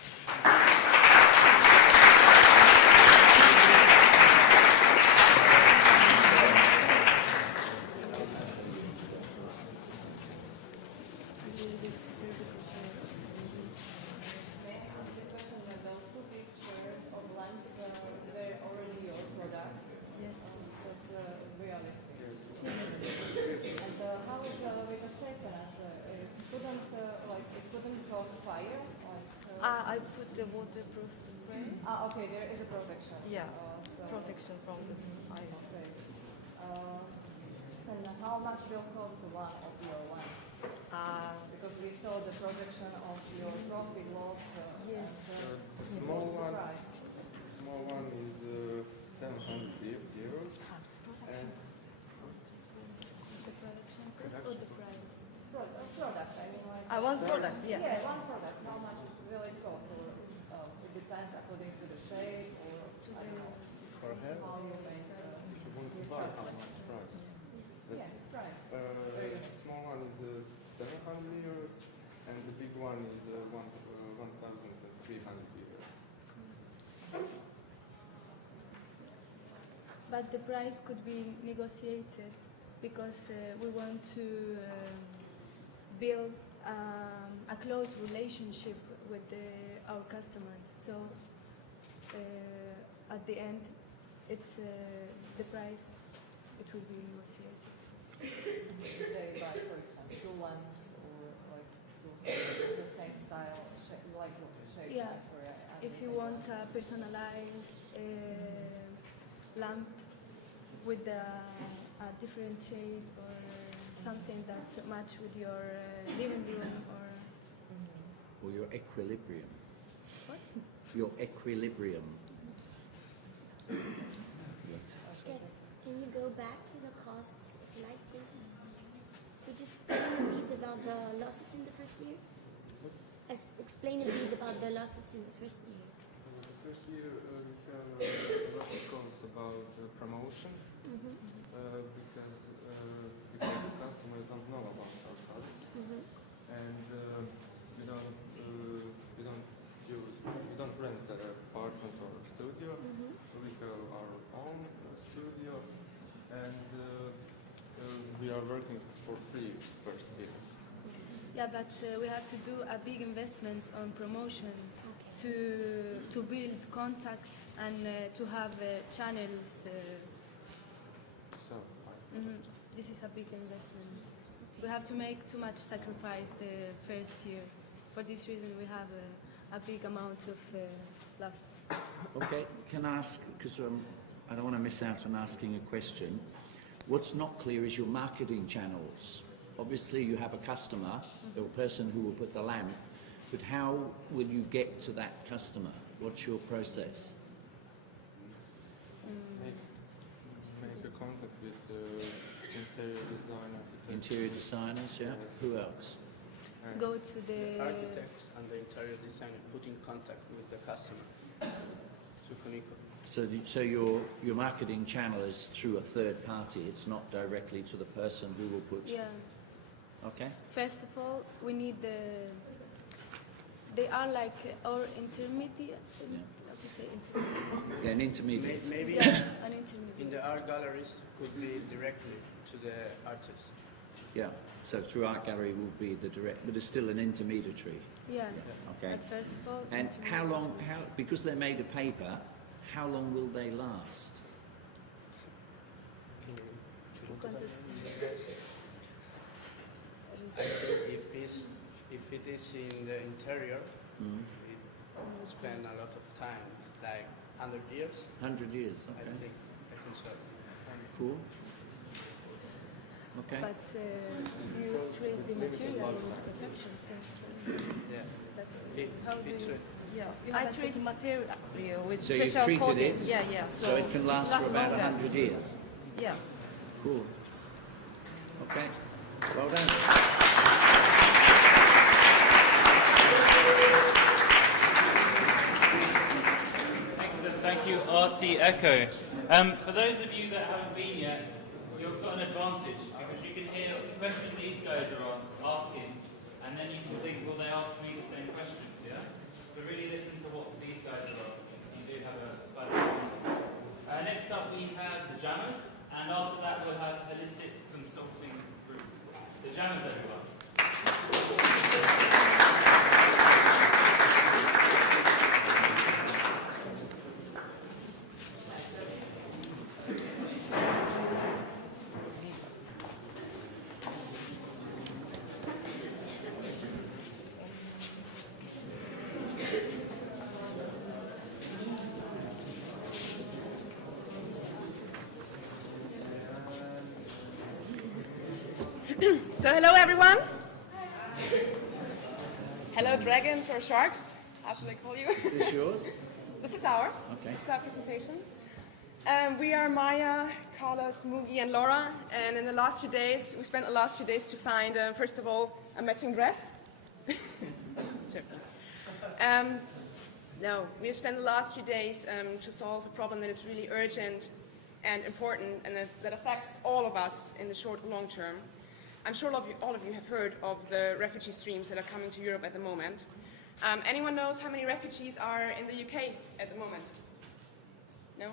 I put the waterproof spray. Okay, there is a protection. Yeah, So protection from the ice. Okay. And how much will cost one of your ones? Because we saw the projection of your profit loss. Yes. The small one is 700 euros. And the production cost or the price? Product, I mean, like. One product, yeah. Yeah, one product. How much will it cost? Or it depends according to the shape or To I don't know. for her, How you make if you want to buy, how much price? yeah, price. The small one is 700 euros, and the big one is 1,300 euros. But the price could be negotiated because we want to build a close relationship with our customers. So at the end, it's the price. It will be negotiated. If they buy, for instance, two lamps or like the same style, like shape. Yeah. Sorry, If you want a personalized lamp with a different shape or something that's match with your living room or your equilibrium. what? Your equilibrium. Can you go back to the costs slide, please? about the losses in the first year? Explain a bit about the losses in the first year. The first year we have a lot of costs about promotion because the customers don't know about our product, and we don't rent an apartment or a studio. We have our own studio, and we are working for free first year. Yeah, but we have to do a big investment on promotion to build contacts and to have channels. This is a big investment. We have to make too much sacrifice the first year. For this reason, we have a big amount of loss. Okay, can I ask, because I don't want to miss out on asking a question. What's not clear is your marketing channels. Obviously, you have a customer, or a person who will put the lamp, but how will you get to that customer? What's your process? Make a contact with interior designer. Interior designers, yeah? Who else? Go to the architects and the interior designer put in contact with the customer to Kunico. So your marketing channel is through a third party. It's not directly to the person who will put. Yeah. Okay. First of all, we need they are like our intermediate. How to say intermediate? Yeah, an intermediate. Maybe an intermediate. in the art galleries could be directly to the artist. Yeah. So through art gallery will be the direct, but it's still an intermediary. Yeah. Okay. But first of all. And how long? Because they're made of paper, how long will they last? I think if it is in the interior, it spend a lot of time, like 100 years. 100 years. Okay. I think so. Cool. Okay. But you treat the material in production too. Yeah. That's how do you? Yeah, You I have a treat material with So you've special treated coating. it, Yeah. so it can last for about 100 years. Yeah. Cool. Okay. Well done. Excellent. Thank you, RT Echo. For those of you that haven't been yet, you've got an advantage because you can hear the question these guys are asking, and then you can think, will they ask me the same questions? Yeah. So really listen to what these guys are asking. So you do have a slight advantage. Next up, we have the Jammers, and after that, we'll have Holistic Consulting Group. The Jammers, everyone. So hello everyone. Hello dragons or sharks. How should I call you? Is this yours? This is ours. Okay. This is our presentation. We are Maya, Carlos, Mugi and Laura, and in the last few days, we spent the last few days to find, first of all, a matching dress. No, we have spent the last few days to solve a problem that is really urgent and important and that affects all of us in the short and long term. I'm sure all of you have heard of the refugee streams that are coming to Europe at the moment. Anyone knows how many refugees are in the UK at the moment? No?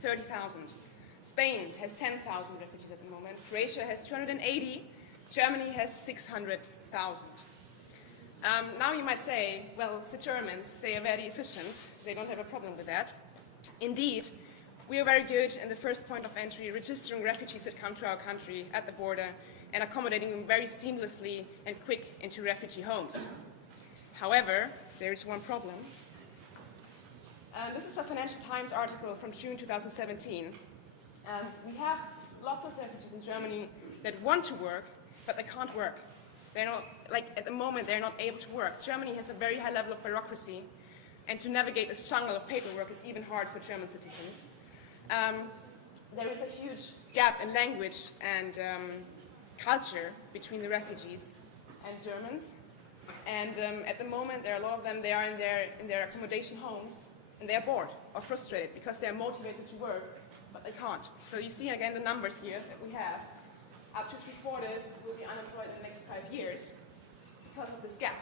30,000. Spain has 10,000 refugees at the moment. Croatia has 280. Germany has 600,000. Now you might say, well, the Germans, they are very efficient. They don't have a problem with that. Indeed, we are very good in the first point of entry, registering refugees that come to our country at the border and accommodating them very seamlessly and quick into refugee homes. However, there is one problem. This is a Financial Times article from June 2017. We have lots of refugees in Germany that want to work, but they can't work. They're not, like at the moment, they're not able to work. Germany has a very high level of bureaucracy, and to navigate this jungle of paperwork is even hard for German citizens. There is a huge gap in language and culture between the refugees, and Germans. And at the moment, there are a lot of them, they are in their accommodation homes, and they're bored or frustrated because they're motivated to work, but they can't. So you see again the numbers here that we have. Up to 3/4 will be unemployed in the next 5 years because of this gap.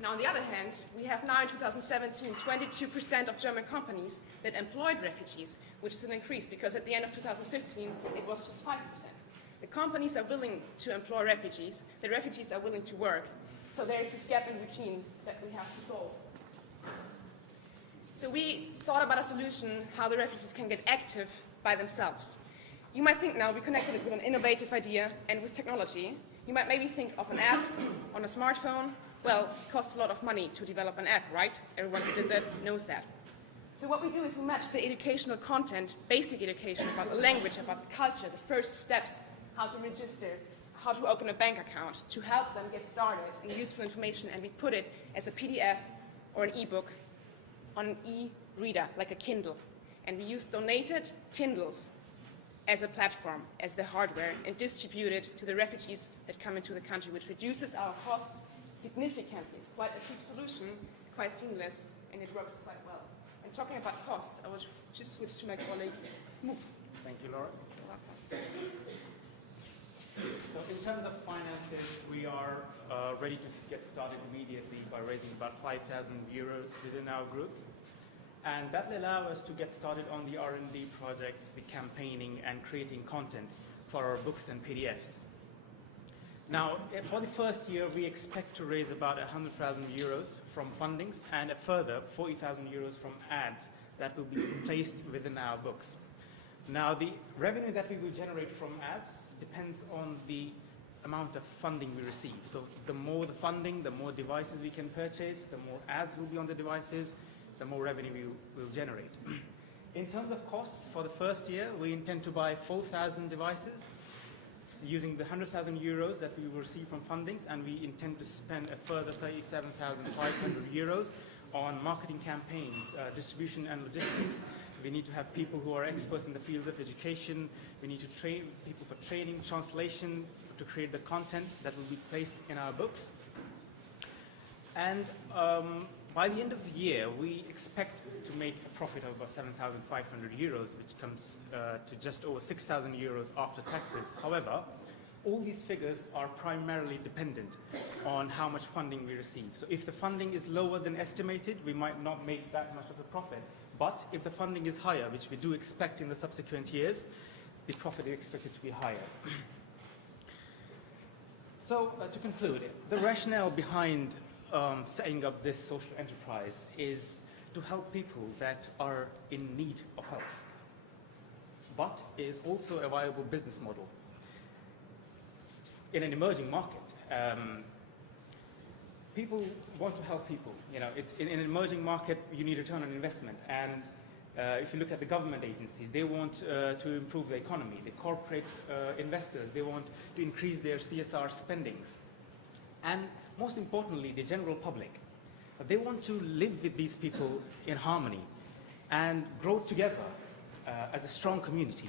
Now, on the other hand, we have now in 2017 22% of German companies that employed refugees, which is an increase because at the end of 2015 it was just 5%. The companies are willing to employ refugees, the refugees are willing to work, so there is this gap in between that we have to solve. So we thought about a solution how the refugees can get active by themselves. You might think now we connected it with an innovative idea and with technology. You might maybe think of an app on a smartphone. Well, it costs a lot of money to develop an app, right? Everyone who did that knows that. So what we do is we match the educational content, basic education about the language, about the culture, the first steps, how to register, how to open a bank account, to help them get started in useful information, and we put it as a PDF or an ebook on an e-reader, like a Kindle. And we use donated Kindles as a platform, as the hardware, and distribute it to the refugees that come into the country, which reduces our costs significantly. It's quite a cheap solution, quite seamless, and it works quite well. And talking about costs, I will just switch to my colleague. Thank you, Laura. So in terms of finances, we are ready to get started immediately by raising about 5,000 euros within our group. And that will allow us to get started on the R&D projects, the campaigning, and creating content for our books and PDFs. Now, for the first year, we expect to raise about 100,000 euros from fundings and a further 40,000 euros from ads that will be placed within our books. Now, the revenue that we will generate from ads depends on the amount of funding we receive. So the more the funding, the more devices we can purchase, the more ads will be on the devices, the more revenue we will generate. In terms of costs, for the first year, we intend to buy 4,000 devices using the 100,000 euros that we will receive from fundings, and we intend to spend a further 37,500 euros on marketing campaigns, distribution and logistics. We need to have people who are experts in the field of education. We need to train people for training, translation, to create the content that will be placed in our books. And by the end of the year, we expect to make a profit of about 7,500 euros, which comes to just over 6,000 euros after taxes. However, all these figures are primarily dependent on how much funding we receive. So if the funding is lower than estimated, we might not make that much of a profit. But if the funding is higher, which we do expect in the subsequent years, the profit is expected to be higher. So to conclude, the rationale behind setting up this social enterprise is to help people that are in need of help, but it is also a viable business model. In an emerging market, people want to help people. You know, it's in an emerging market, you need return on investment. And if you look at the government agencies, they want to improve the economy. The corporate investors, they want to increase their CSR spendings. And most importantly, the general public. They want to live with these people in harmony and grow together as a strong community.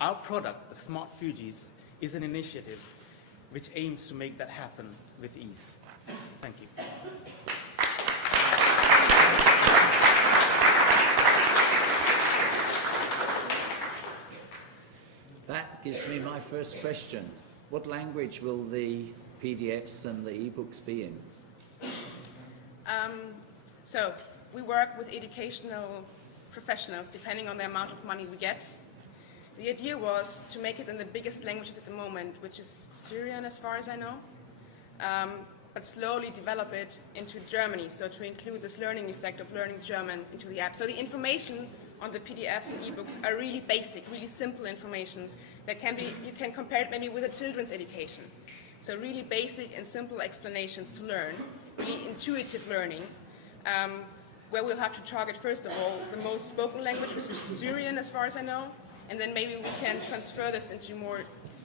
Our product, the Smart Fugees, is an initiative which aims to make that happen with ease. Thank you. That gives me my first question. What language will the PDFs and the ebooks be in? So we work with educational professionals depending on the amount of money we get. The idea was to make it in the biggest languages at the moment, which is Syrian as far as I know, but slowly develop it into Germany, so to include this learning effect of learning German into the app. So the information on the PDFs and ebooks are really basic, really simple informations that can be, you can compare it maybe with a children's education. So really basic and simple explanations to learn, really intuitive learning, where we'll have to target first of all the most spoken language, which is Syrian as far as I know, and then maybe we can transfer this into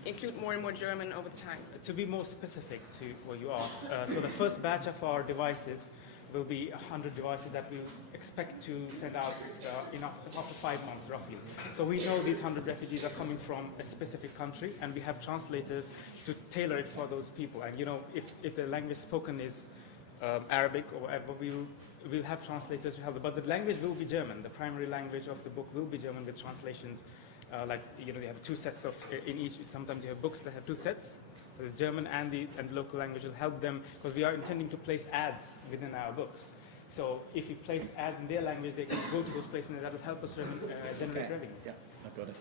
include more and more German over time. To be more specific to what you asked, so the first batch of our devices will be 100 devices that we expect to send out after 5 months, roughly. So we know these 100 refugees are coming from a specific country, and we have translators to tailor it for those people. And if the language spoken is Arabic or whatever, we'll have translators to help them. But the language will be German. The primary language of the book will be German with translations. They have 2 sets of in each. Sometimes you have books that have 2 sets. There's German and the local language will help them, because we are intending to place ads within our books. So if we place ads in their language, they can go to those places, and that will help us generate revenue. Yeah, I've got it.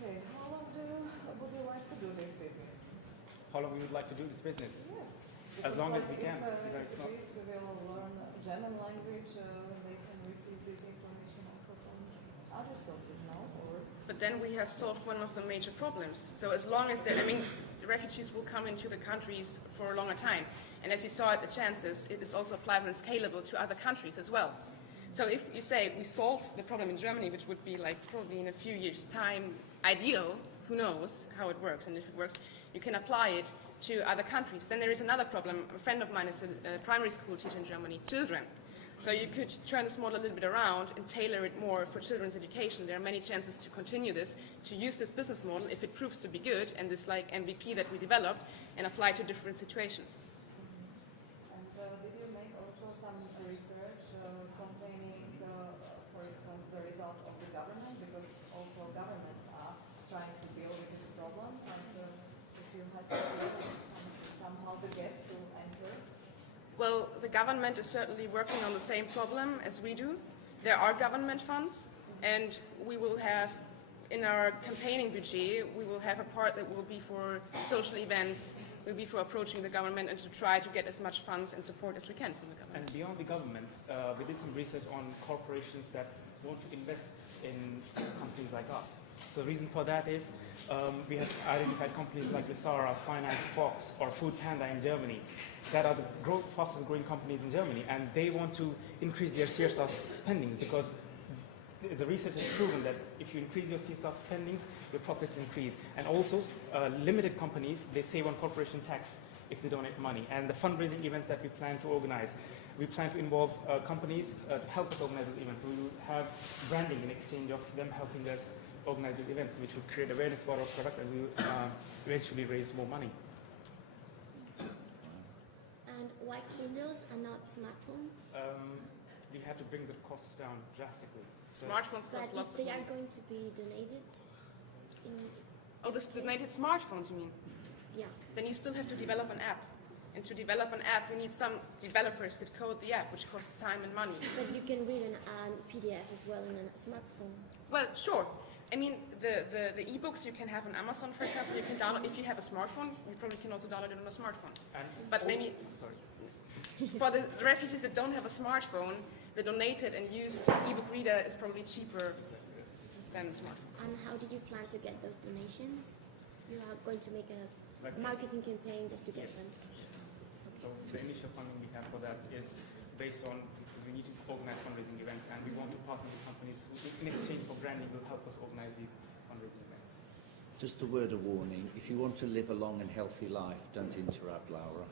Okay, how long would you like to do this business? How long we would like to do this business? Yes. As long as we can. If refugees will learn German language, they can receive this information also from other sources, no? But then we have solved one of the major problems. So as long as the refugees will come into the countries for a longer time. And as you saw at the chances, it is also applicable and scalable to other countries as well. So if you say we solve the problem in Germany, which would be like probably in a few years' time ideal, who knows how it works, and if it works, you can apply it to other countries. Then there is another problem. A friend of mine is a primary school teacher in Germany, children. So you could turn this model a little bit around and tailor it more for children's education. There are many chances to continue this, to use this business model if it proves to be good, and this like MVP that we developed, and apply to different situations. And did you make also some research containing, for instance, the results of the government? Because also governments are trying to deal with this problem, and if you had to somehow the gap to enter. Well, the government is certainly working on the same problem as we do. There are government funds, and we will have, in our campaigning budget, we will have a part that will be for social events, will be for approaching the government and to try to get as much funds and support as we can from the government. And beyond the government, we did some research on corporations that want to invest in companies like us. So the reason for that is we have identified companies like Zara, Finance, Fox, or Food Panda in Germany that are the fastest growing companies in Germany, and they want to increase their CSR spending, because the research has proven that if you increase your CSR spendings, your profits increase. And also limited companies, they save on corporation tax if they donate money. And the fundraising events that we plan to organize, we plan to involve companies to help us organize these events. We will have branding in exchange of them helping us organize these events, which will create awareness for our product, and we will eventually raise more money. And why Kindles and not smartphones? We have to bring the costs down drastically. Smartphones cost lots of But if they money. are going to be donated? Oh, the donated smartphones, you mean? Yeah. Then you still have to develop an app. And to develop an app, you need some developers that code the app, which costs time and money. But you can read an PDF as well in a smartphone. Well, sure. I mean, the e-books you can have on Amazon, for example, you can download. If you have a smartphone, you probably can also download it on a smartphone. But maybe for the refugees that don't have a smartphone, the donated and used e-book reader is probably cheaper than a smartphone. And how did you plan to get those donations? You are going to make a marketing campaign just to get them. So the initial funding we have for that is based on, because we need to organize fundraising events, and we want to partner with companies who, in exchange for branding, will help us organize these fundraising events. Just a word of warning, if you want to live a long and healthy life, don't interrupt Laura.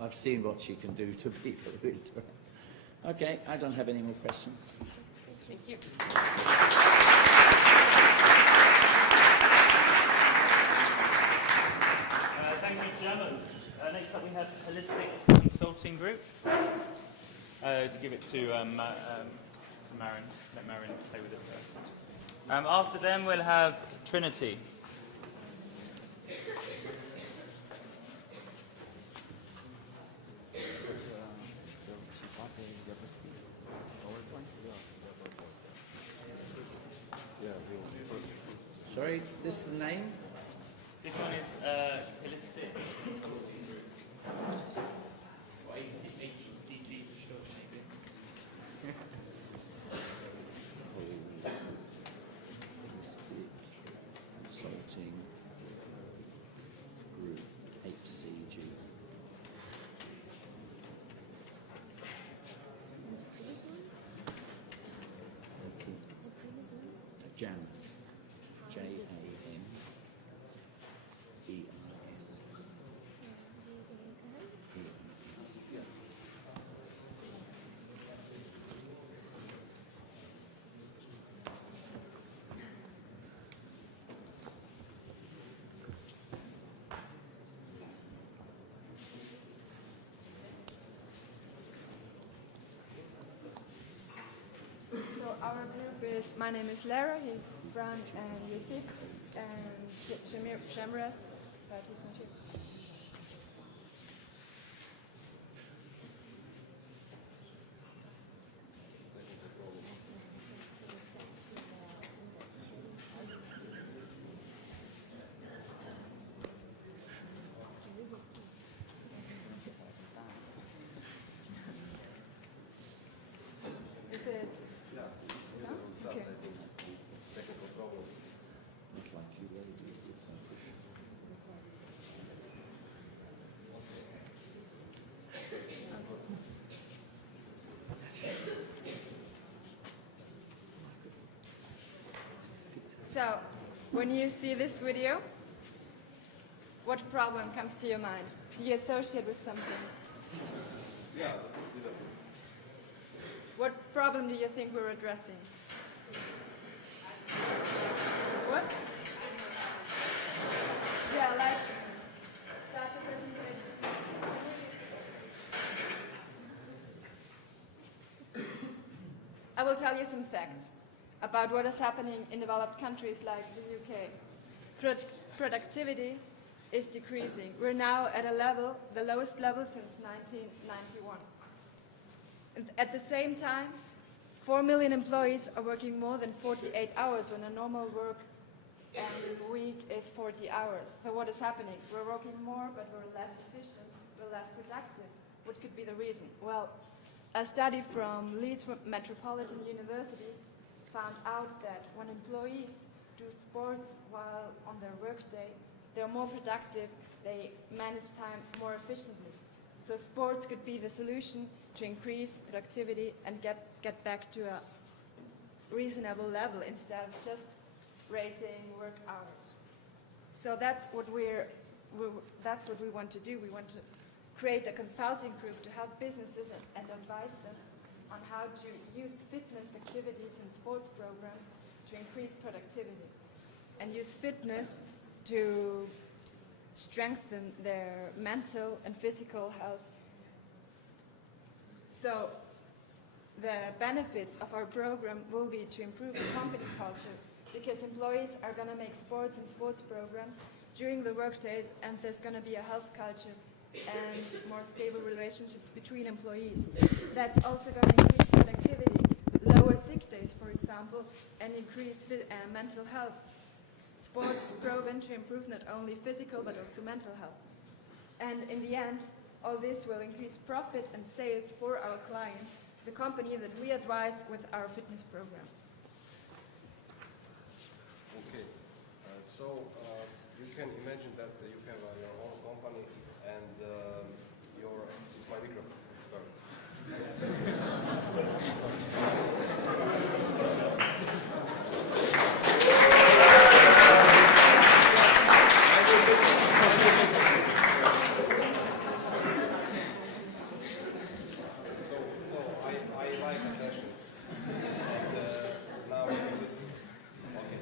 I've seen what she can do to people who interact. Okay, I don't have any more questions. Thank you. Thank you, Germans. Next up we have Holistic Consulting Group. To give it to Marin. Let Marin play with it first. After them we'll have Trinity. Sorry, this is the name? This one is Holistic Consulting Group. Or HCG for short, maybe. Holistic Consulting Group, HCG. Previous one? That's it. The previous one? JAMS. JAMEIS. my name is Lara. He's Fran and Yusuf and Shamras, but he's not here. Is it? Yeah. No? Okay. Technical problems. So, when you see this video, what problem comes to your mind? Do you associate with something? Yeah. What problem do you think we're addressing? What? Yeah, let's start the presentation. I will tell you some facts about what is happening in developed countries like the UK. Productivity is decreasing. We're now at a level, the lowest level since 1991. And at the same time, 4 million employees are working more than 48 hours when a normal work week is 40 hours. So what is happening? We're working more, but we're less efficient, we're less productive. What could be the reason? Well, a study from Leeds Metropolitan University found out that when employees do sports while on their workday, they're more productive, they manage time more efficiently. So sports could be the solution to increase productivity and get back to a reasonable level instead of just raising work hours. So that's what we want to do. We want to create a consulting group to help businesses and advise them on how to use fitness activities and sports programs to increase productivity and use fitness to strengthen their mental and physical health. So the benefits of our program will be to improve the company culture because employees are going to make sports and sports programs during the work days, and there's going to be a health culture and more stable relationships between employees. That's also going to increase productivity, lower sick days, for example, and increase mental health. Sports is proven to improve not only physical but also mental health. And in the end, all this will increase profit and sales for our clients, the company that we advise with our fitness programs. Okay. So you can imagine that you have your own company and it's my microphone. Sorry. So I like attention. And now you can listen. Okay.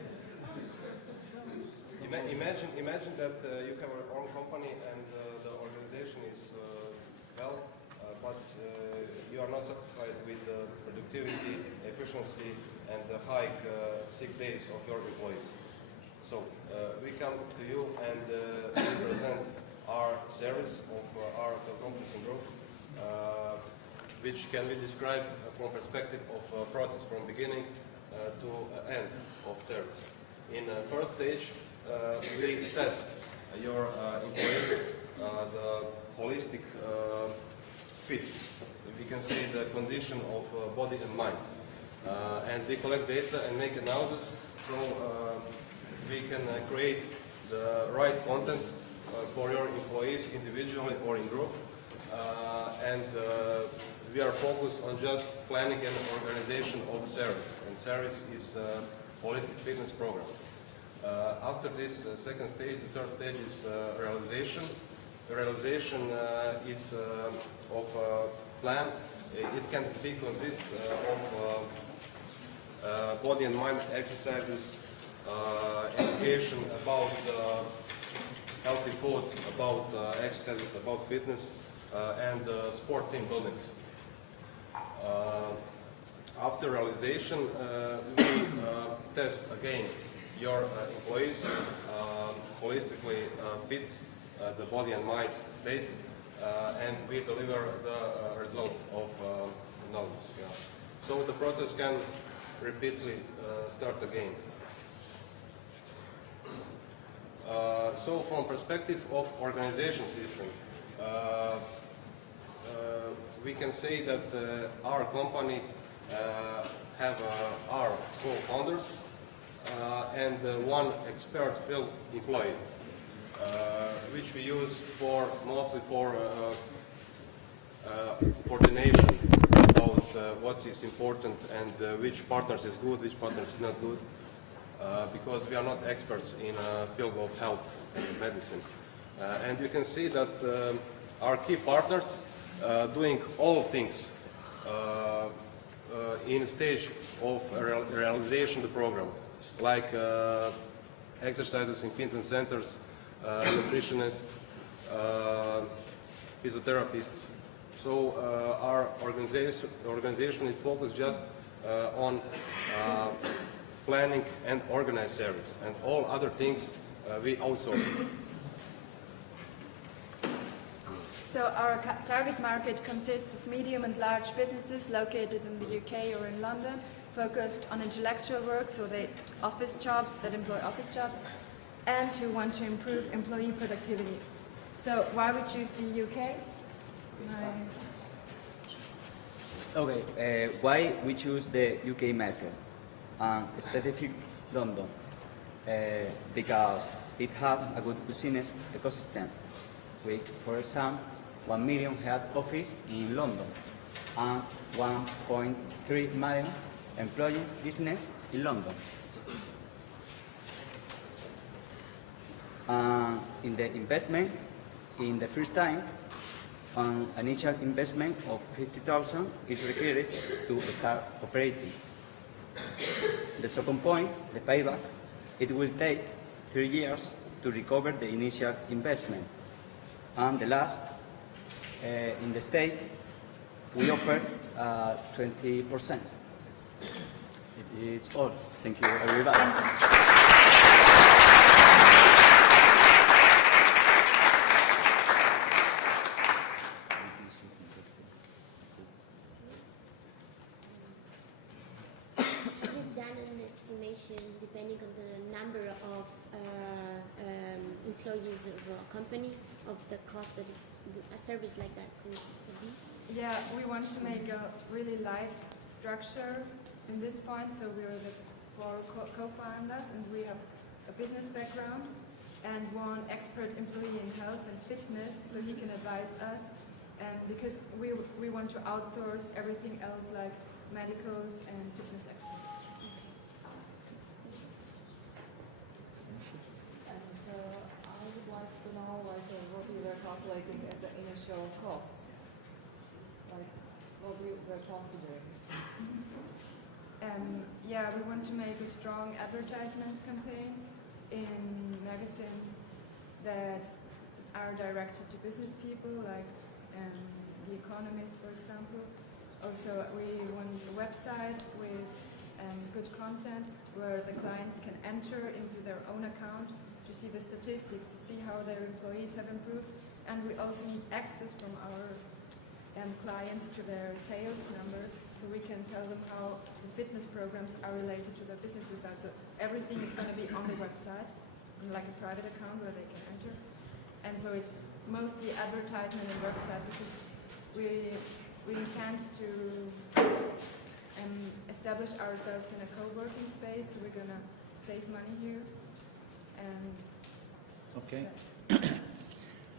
Imagine that you have your own company and the organization is but you are not satisfied with the productivity, efficiency, and the high sick days of your employees. So we come to you and we present our service of our consultancy group, which can be described from perspective of process from beginning to end of service. In the first stage, we test your employees, the holistic fit. We can see the condition of body and mind. And we collect data and make analysis so we can create the right content for your employees individually or in group. And we are focused on just planning and organization of service. And service is a holistic fitness program. After this second stage, the third stage is realization. The realization is of a plan. It can consists of body and mind exercises, education about healthy food, about exercises, about fitness, and sport team buildings. After realization, we test again your employees holistically fit the body and mind state, and we deliver the results of knowledge. Yeah. So the process can repeatedly start again. So from perspective of organization system, we can say that our company have our co-founders and one expert field employee, which we use mostly for coordination about what is important and which partners is good, which partners is not good, because we are not experts in field of health and medicine. And you can see that our key partners doing all things in a stage of realization of the program, like exercises in fitness centers, nutritionists, physiotherapists. So our organization is focused just on planning and organized service, and all other things we outsource. So our target market consists of medium and large businesses located in the UK or in London, focused on intellectual work, so they office jobs that employ office jobs, and who want to improve employee productivity. So why we choose the UK? Okay, why we choose the UK market, specifically London? Because it has a good business ecosystem, with, for example, 1 million head office in London and 1.3 million employee business in London. In the investment, in the first time, an initial investment of 50,000 is required to start operating. The second point, the payback, it will take 3 years to recover the initial investment. And the last, in the stake, we offer 20%. It is all. Thank you, everybody. We've done an estimation depending on the number of employees of a company, of the cost that a service like that could be. Yeah, we want to make a really light structure in this point, so we are the 4 co-founders and we have a business background and one expert employee in health and fitness, so he can advise us, and because we want to outsource everything else like medicals and fitness experts. And I would like to know what you were calculating as the initial costs, like what you were considering. Yeah, we want to make a strong advertisement campaign in magazines that are directed to business people, like The Economist, for example. Also, we want a website with good content where the clients can enter into their own account to see the statistics, to see how their employees have improved. And we also need access from our clients to their sales numbers, so we can tell them how the fitness programs are related to their business results. So everything is going to be on the website, like a private account where they can enter. And so it's mostly advertisement and website, because we intend to establish ourselves in a co-working space, so we're going to save money here. And okay.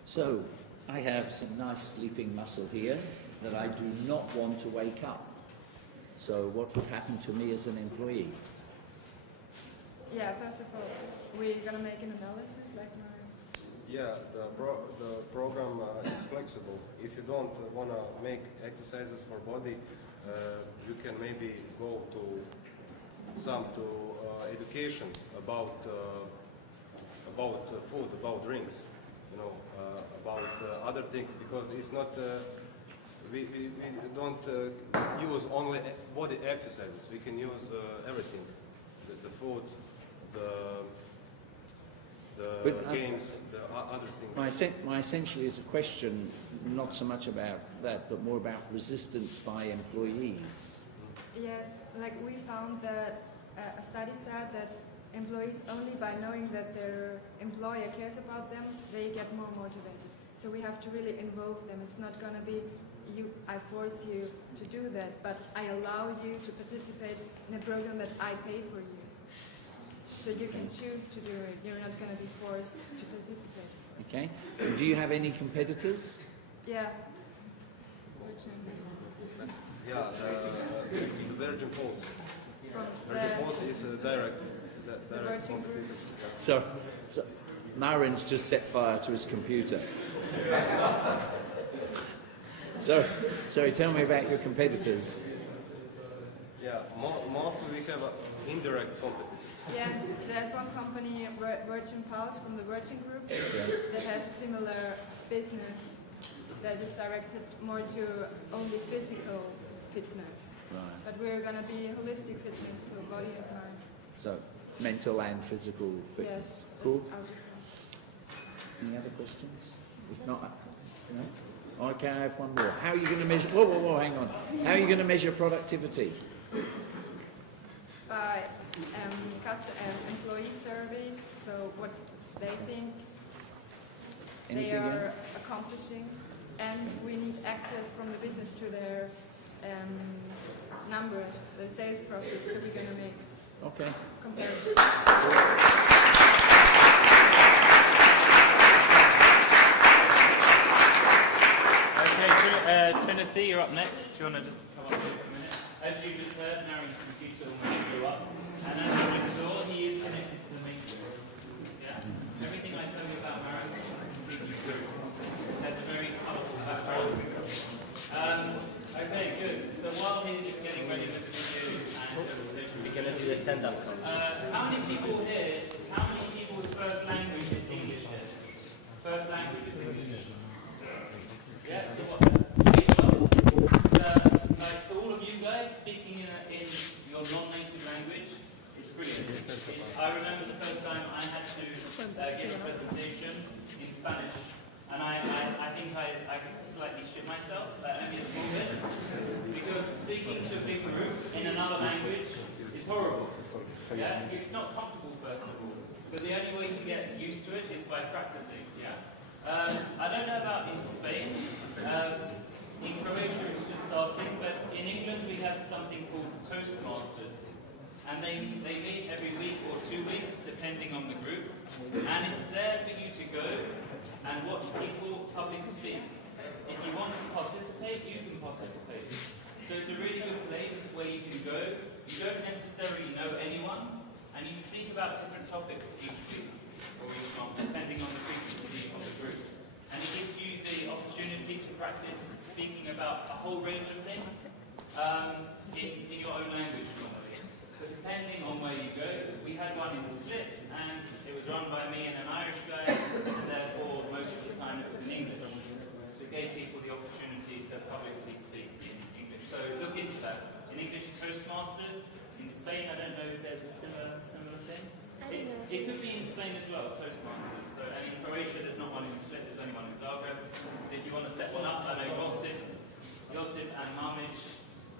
So, I have some nice sleeping muscle here that I do not want to wake up. So what would happen to me as an employee? yeah, first of all, we're going to make an analysis like Yeah, the program is flexible. If you don't want to make exercises for body, you can maybe go to education about food, about drinks, you know, about other things, because it's not we don't use only body exercises. We can use everything, the food, the games, the other things. My essentially is a question not so much about that, but more about resistance by employees. Yes, like we found that a study said that employees only by knowing that their employer cares about them, they get more motivated. So we have to really involve them. It's not going to be I force you to do that, but I allow you to participate in a program that I pay for you. So you can choose to do it. You're not going to be forced to participate. Okay. And do you have any competitors? Yeah. Yeah, the Virgin Pulse. Virgin Pulse is a direct competitor. So Marin's just set fire to his computer. So, sorry, tell me about your competitors. Yeah, mostly we have indirect competitors. Yeah, there's one company, Virgin Pulse, from the Virgin Group, that has a similar business that is directed more to only physical fitness. Right. But we're going to be holistic fitness, so body and mind. So, mental and physical fitness. Yes. Cool. Any other questions? If not, no? Okay, I have one more. How are you going to measure... Whoa, hang on. How are you going to measure productivity? By employee surveys, so what they think they are accomplishing, and we need access from the business to their numbers, their sales profits that we're going to make. Okay. Okay, Trinity, you're up next. Do you want to just come up here for a minute? As you just heard, Marin's computer almost blew up. And as you just saw, he is connected to the main service. Yeah? Everything I tell you about Marin is completely true. He has a very colourful background. Okay, good. So while he's getting ready with the video and presentation, we're going to do a stand-up. how many people whose first language is English here? First language is English. Yeah, so what? Like for all of you guys, speaking in your non-native language is brilliant. I remember the first time I had to give a presentation in Spanish, and I think I slightly shit myself, only a small bit, because speaking to a big group in another language is horrible. Yeah, it's not comfortable first of all, but the only way to get used to it is by practicing. Yeah. I don't know about in Spain. In Croatia it's just starting, but in England we have something called Toastmasters. And they meet every week or 2 weeks, depending on the group. And it's there for you to go and watch people public speak. If you want to participate, you can participate. So it's a really good place where you can go. You don't necessarily know anyone, and you speak about different topics each week, or each month, depending on the frequency of the group. And it gives you the opportunity to practice speaking about a whole range of things in your own language normally. But depending on where you go, we had one in Split, and it was run by me and an Irish guy, and therefore most of the time it was in English. So it gave people the opportunity to publicly speak in English. So look into that. In English, Toastmasters. In Spain, I don't know if there's a similar thing. It could be in Spain as well, Toastmasters. So, and in Croatia, there's not one in Split, there's only one in Zagreb. If you want to set one up, I know Josip and Mamic,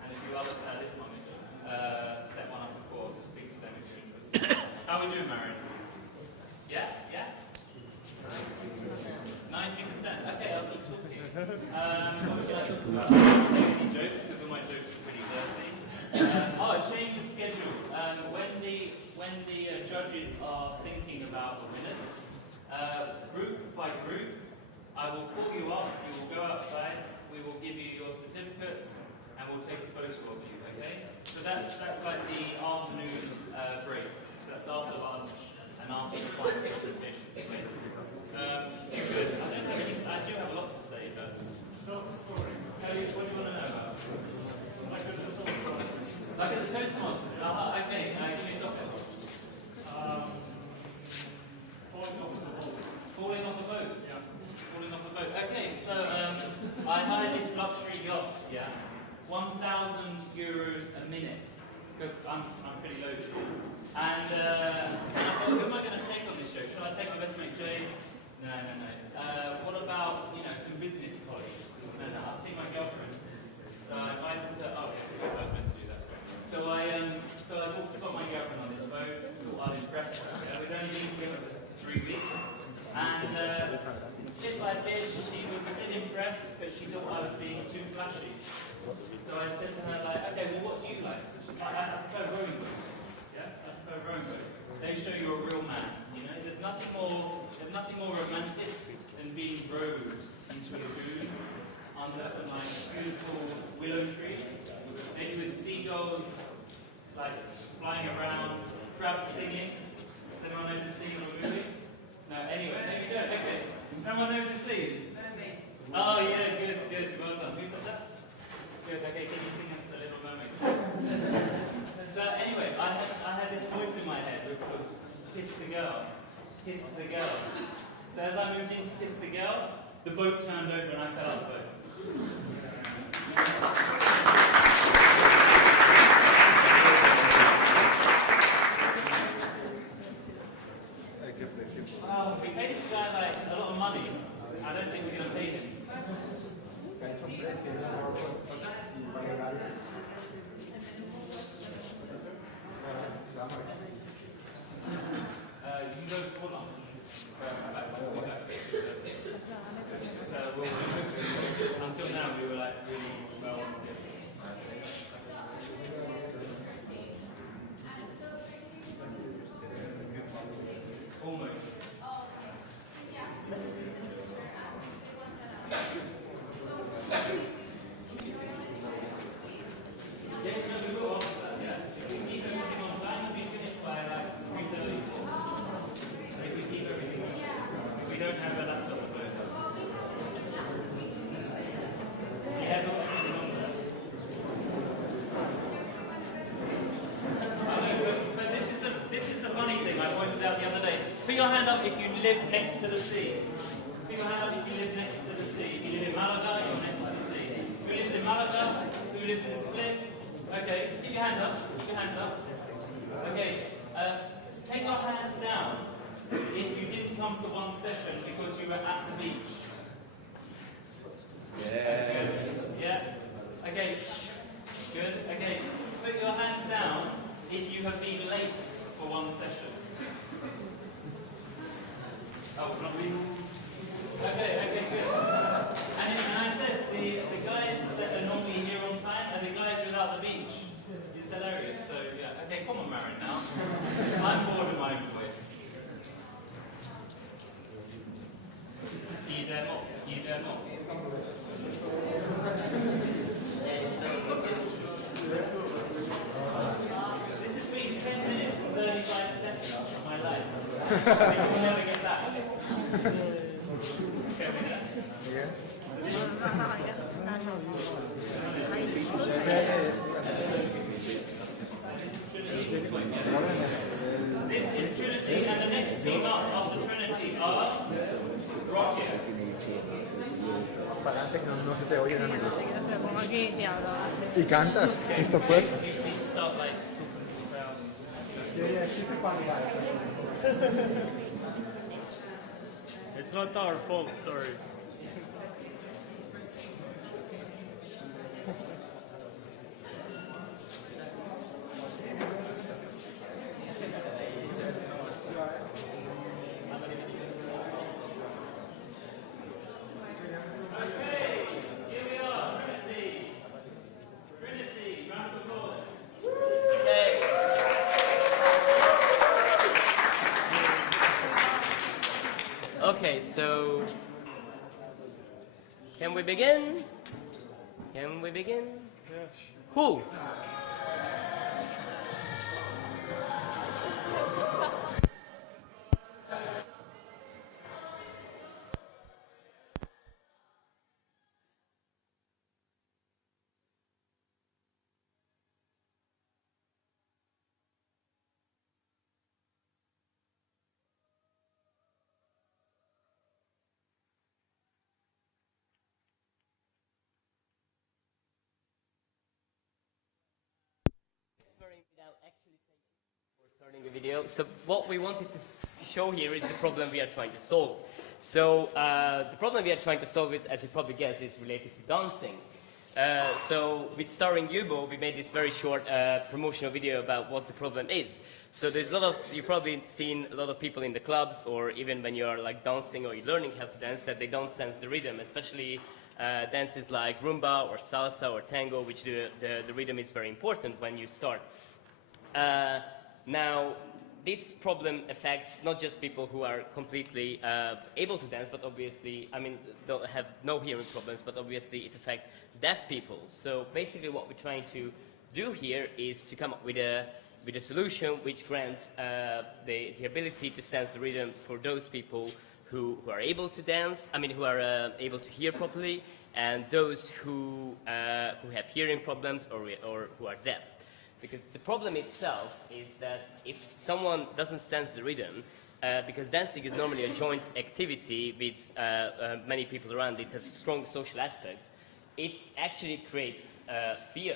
and a few others, this Mamic, set one up before, so speak to them if you're interested. How are we doing, Marion? Yeah? 90%? Okay, I'll keep talking. What can I talk about? Any jokes, because all my jokes are pretty dirty. A change of schedule. When the judges are thinking about the winners, group by group, I will call you up, we will go outside, we will give you your certificates, and we'll take a photo of you, okay? So that's like the afternoon break. So that's after lunch and after the final presentations. Okay? Good. I do have a lot to say, but tell us a story. What do you want to know about? Like at the Toastmasters. Okay, give me a topic. Falling off the boat. Yeah. Falling off the boat. Okay, so I hired this luxury yacht, yeah, 1,000 euros a minute, because I'm pretty low to you. And I thought, who am I going to take on this show? Should I take my best mate Jay? No. What about, some business colleagues? No, I'll take my girlfriend. So I invited her. Oh, yeah, I was meant to do that. So I got my girlfriend on this boat. Thought I'd impress her. Yeah, we'd only been together for 3 weeks, and bit by bit, she was a bit impressed, but she thought I was being too flashy. So I said to her, like, okay, well, what do you like? She's like, I prefer rowing boats. Yeah, I prefer rowing boats. They show you're a real man. There's nothing more romantic than being rowed into a lagoon under some beautiful willow trees, maybe with seagulls flying around, crabs singing. Does anyone know the scene of a movie? No, anyway, there we go. Okay, everyone knows the scene. Oh yeah, good, well done. Who said that? Good. Okay, can you sing us the Little Mermaid song? So anyway, I had this voice in my head which was kiss the girl. So as I moved in to kiss the girl, the boat turned over and I fell out the boat. Oh, we paid this guy a lot of money. I don't think we're going to pay him. You can go, hold on. Until now, we were really well together. Almost. Put your hand up if you live next to the sea. Put your hand up if you live next to the sea. If you live in Malaga, you're next to the sea. Who lives in Malaga? Who lives in Split? Okay, keep your hands up. Keep your hands up. Okay, take your hands down if you didn't come to one session because you were at the beach. Yes. Yeah? Okay. Good. Okay. Put your hands down if you have been late for one session. Oh, not we. Okay, good. And I said the guys that are normally here on time are the guys without the beach. It's hilarious. So yeah. Okay, come on, Marin now. I'm bored of my own voice. Idemo. This has been 10 minutes and 35 seconds of my life. I will never get back. Okay, with that? This is Trinity, and the next team up after Trinity are Rocket. Para antes no se te oye nada. ¿Y cantas? ¿Esto fue? It's not our fault, sorry. Okay, so can we begin? Can we begin? Yes. Who? A video. So what we wanted to show here is the problem we are trying to solve. So the problem we are trying to solve is, as you probably guessed, is related to dancing. So with starring Yubo, we made this very short promotional video about what the problem is. So there's a lot of, you've probably seen a lot of people in the clubs, or even when you're like dancing or you're learning how to dance, that they don't sense the rhythm, especially dances like rumba or salsa or tango, which the rhythm is very important when you start. Now, this problem affects not just people who are completely able to dance, but obviously, I mean, don't have no hearing problems, but obviously it affects deaf people. So basically what we're trying to do here is to come up with a solution which grants the ability to sense the rhythm for those people who are able to dance, I mean, who are able to hear properly, and those who have hearing problems or who are deaf. Because the problem itself is that if someone doesn't sense the rhythm, because dancing is normally a joint activity with many people around, it has a strong social aspect, it actually creates fear.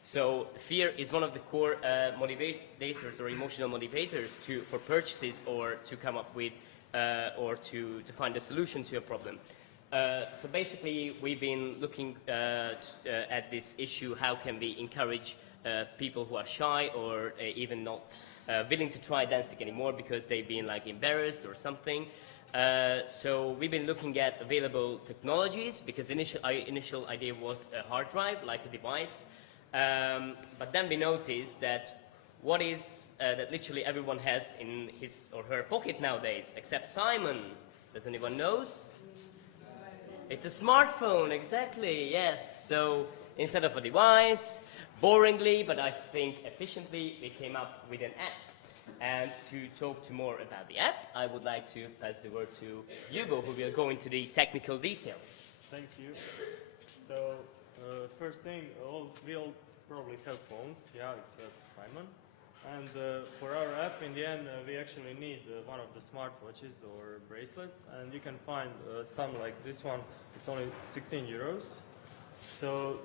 So fear is one of the core motivators or emotional motivators for purchases or to come up with or to find a solution to a problem. So basically we've been looking at this issue, how can we encourage people who are shy or even not willing to try dancing anymore because they've been like embarrassed or something. So we've been looking at available technologies because initial idea was a hard drive, like a device. But then we noticed that what is that literally everyone has in his or her pocket nowadays, except Simon. Does anyone knows? It's a smartphone, exactly, yes. So instead of a device, boringly, but I think efficiently, we came up with an app. And to talk more about the app, I would like to pass the word to Hugo, who will go into the technical details. Thank you. So, first thing, we all probably have phones. Yeah, it's Simon. And for our app, in the end, we actually need one of the smartwatches or bracelets. And you can find some like this one. It's only 16 euros. So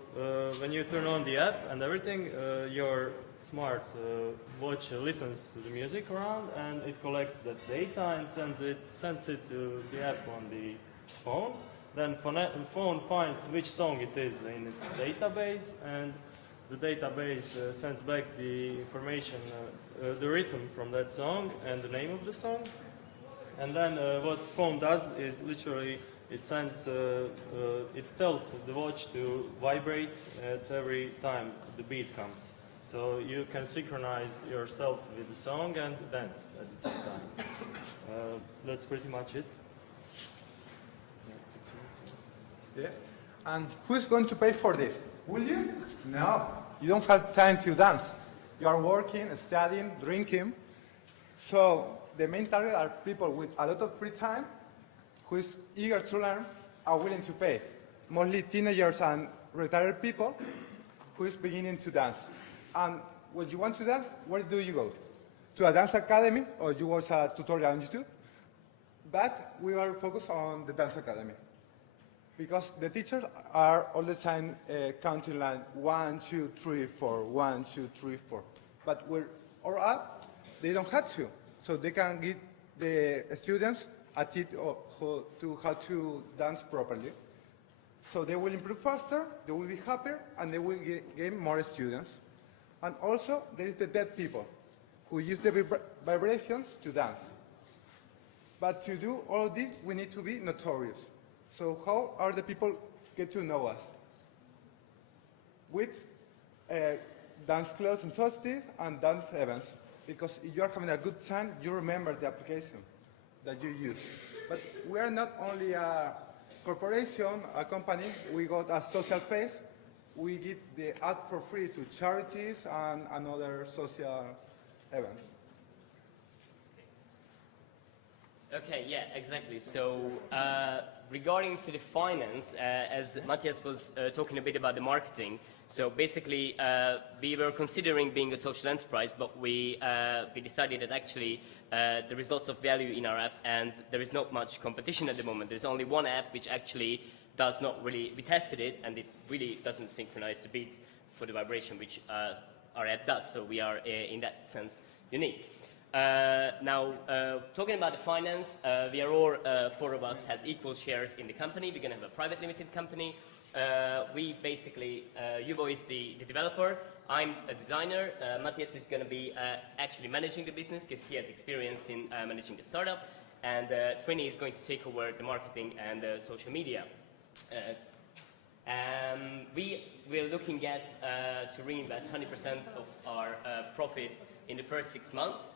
when you turn on the app and everything, your smart watch listens to the music around and it collects that data and sends it to the app on the phone. Then the phone finds which song it is in its database, and the database sends back the information, the rhythm from that song and the name of the song. And then what phone does is literally it sends, it tells the watch to vibrate at every time the beat comes. So you can synchronize yourself with the song and dance at the same time. That's pretty much it. Yeah. And who's going to pay for this? Will you? No. You don't have time to dance. You are working, studying, drinking. So the main target are people with a lot of free time who is eager to learn, are willing to pay. Mostly teenagers and retired people who is beginning to dance. And when you want to dance, where do you go? To a dance academy, or you watch a tutorial on YouTube? But we are focused on the dance academy. Because the teachers are all the time counting like 1, 2, 3, 4, 1, 2, 3, 4. But with our app, they don't have to. So they can give the students a tip to how to dance properly. So they will improve faster, they will be happier, and they will gain more students. And also, there is the deaf people who use the vibrations to dance. But to do all of this, we need to be notorious. So how are the people get to know us? With dance clubs and solstice and dance events. Because if you are having a good time, you remember the application that you use. But we are not only a corporation, a company, we got a social face. We give the app for free to charities and other social events. Okay, yeah, exactly. So regarding to the finance, as Matthias was talking a bit about the marketing, so basically we were considering being a social enterprise, but we decided that actually there is lots of value in our app and there is not much competition at the moment. There's only one app which actually does not really, we tested it and it really doesn't synchronize the beats for the vibration which our app does, so we are in that sense unique. Now, talking about the finance, we are all, four of us has equal shares in the company. We're going to have a private limited company. We basically, Yubo is the developer. I'm a designer. Matthias is going to be actually managing the business because he has experience in managing the startup. And Trini is going to take over the marketing and social media. We're looking at to reinvest 100% of our profit in the first 6 months.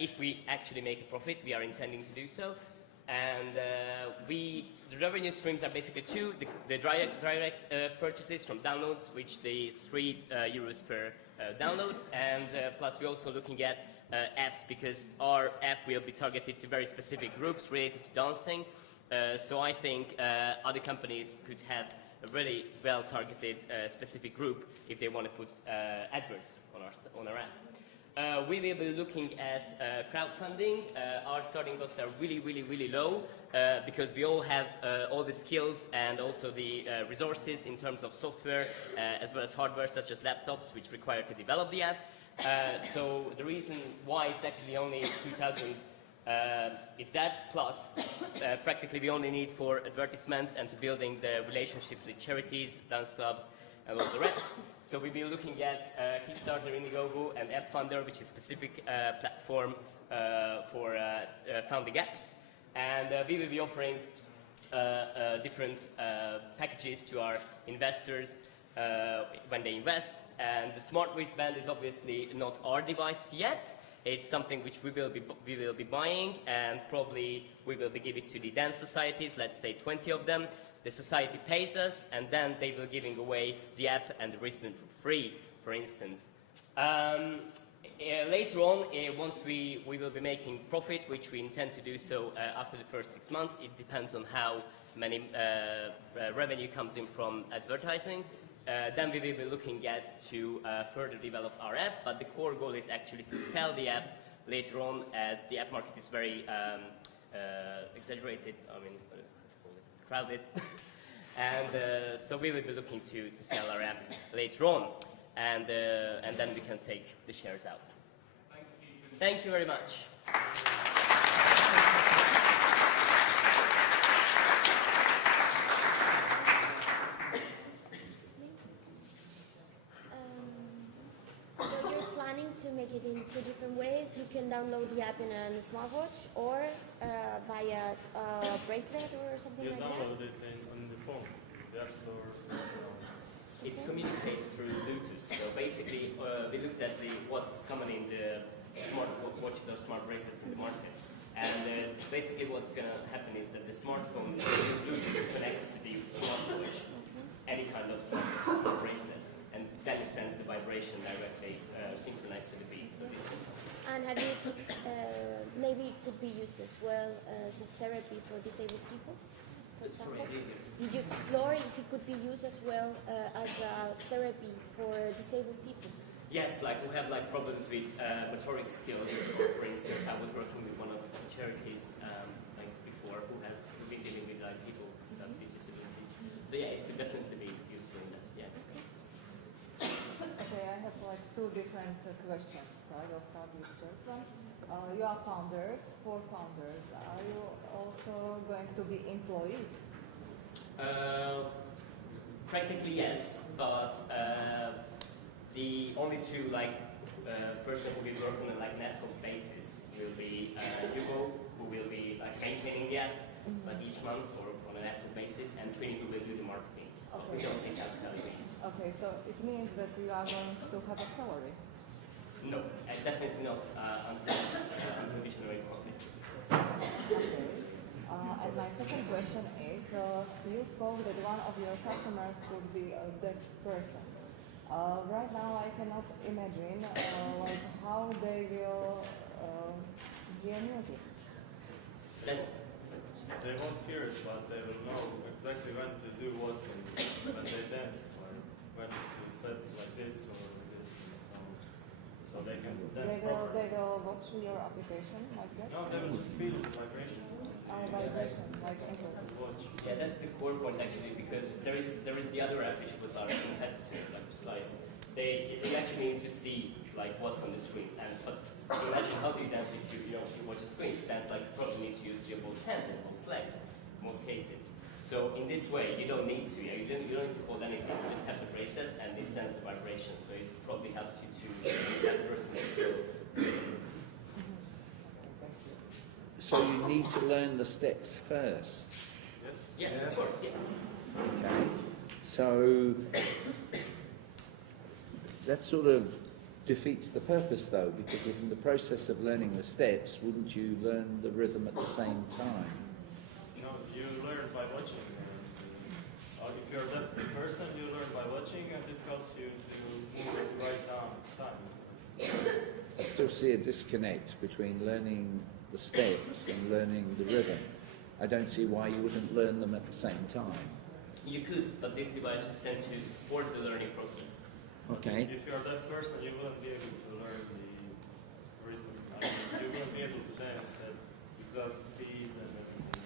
If we actually make a profit, we are intending to do so. And the revenue streams are basically two: the direct purchases from downloads, which is €3 per download, and plus we're also looking at apps, because our app will be targeted to very specific groups related to dancing. So I think other companies could have a really well-targeted specific group if they want to put adverts on our app. We will be looking at crowdfunding. Our starting costs are really low because we all have all the skills and also the resources in terms of software as well as hardware, such as laptops, which require to develop the app. So the reason why it's actually only 2,000 is that, plus practically we only need for advertisements and to building the relationships with charities, dance clubs, and all the rest. So we'll be looking at Kickstarter, Indiegogo, and App Funder, which is a specific platform for founding apps. And we will be offering different packages to our investors when they invest. And the smart wristband is obviously not our device yet. It's something which we will be buying, and probably we will be giving to the dance societies, let's say 20 of them. The society pays us, and then they will giving away the app and the wristband for free, for instance. Later on, once we will be making profit, which we intend to do so after the first 6 months. It depends on how many revenue comes in from advertising. Then we will be looking at to further develop our app, but the core goal is actually to sell the app later on, as the app market is very exaggerated, crowded. And so we will be looking to sell our app later on, and then we can take the shares out. Thank you very much. So you're planning to make it in two different ways. You can download the app in a smartwatch or buy a bracelet or something You like that? download it on the phone, the App Store. It's communicated through Bluetooth. So basically, we looked at what's common in the smart watches or smart bracelets in the market. And basically what's going to happen is that the smartphone Bluetooth connects to the smartwatch, any kind of smart bracelet, and then it sends the vibration directly synchronized to the beat. So this is And have you, maybe it could be used as well as a therapy for disabled people, for example? Did you explore if it could be used as well as a therapy for disabled people? Yes, like we have like problems with motoric skills. For instance, I was working with one of the charities like before who've been dealing with like people with these disabilities. So yeah, it could definitely be useful in that. Yeah. Okay, I have like two different questions. So I will start with the first one. You are founders, 4 founders. Are you also going to be employees? Practically yes, but the only two person who will work on a ad hoc basis will be Hugo, who will be maintaining the app each month or on an ad hoc basis, and Trini, who will do the marketing. Okay. We don't take out salaries. Okay, so it means that you are going to have a salary. No, definitely not until we generate profit. Okay. And my second question is, you spoke that one of your customers could be a deaf person. Right now, I cannot imagine how they will hear music. They won't hear it, but they will know exactly when to do what when they dance, like when to step like this or this. So they can dance properly. They will watch your application like that? No, they will just feel the vibrations. Vibration, like interesting. Yeah, that's the core point actually, because there is the other app which was our competitor, like they actually need to see like what's on the screen, but Imagine how do you dance if you were just going to dance, like you probably need to use your both hands and both legs in most cases. So in this way, you don't need to, you don't need to hold anything, you just have the bracelet and it sends the vibration, so it probably helps you to make that person feel good. So you need to learn the steps first. Yes, of course, yeah. Okay. So that sort of defeats the purpose though, because if in the process of learning the steps, wouldn't you learn the rhythm at the same time? No, you learn by watching. If you're a deaf person, you learn by watching, and this helps you to move at the right time. I still see a disconnect between learning the steps and learning the rhythm. I don't see why you wouldn't learn them at the same time. You could, but these devices tend to support the learning process. Okay. If you're a deaf person, you wouldn't be able to learn the rhythm. I mean, you wouldn't be able to dance at exact speed and everything.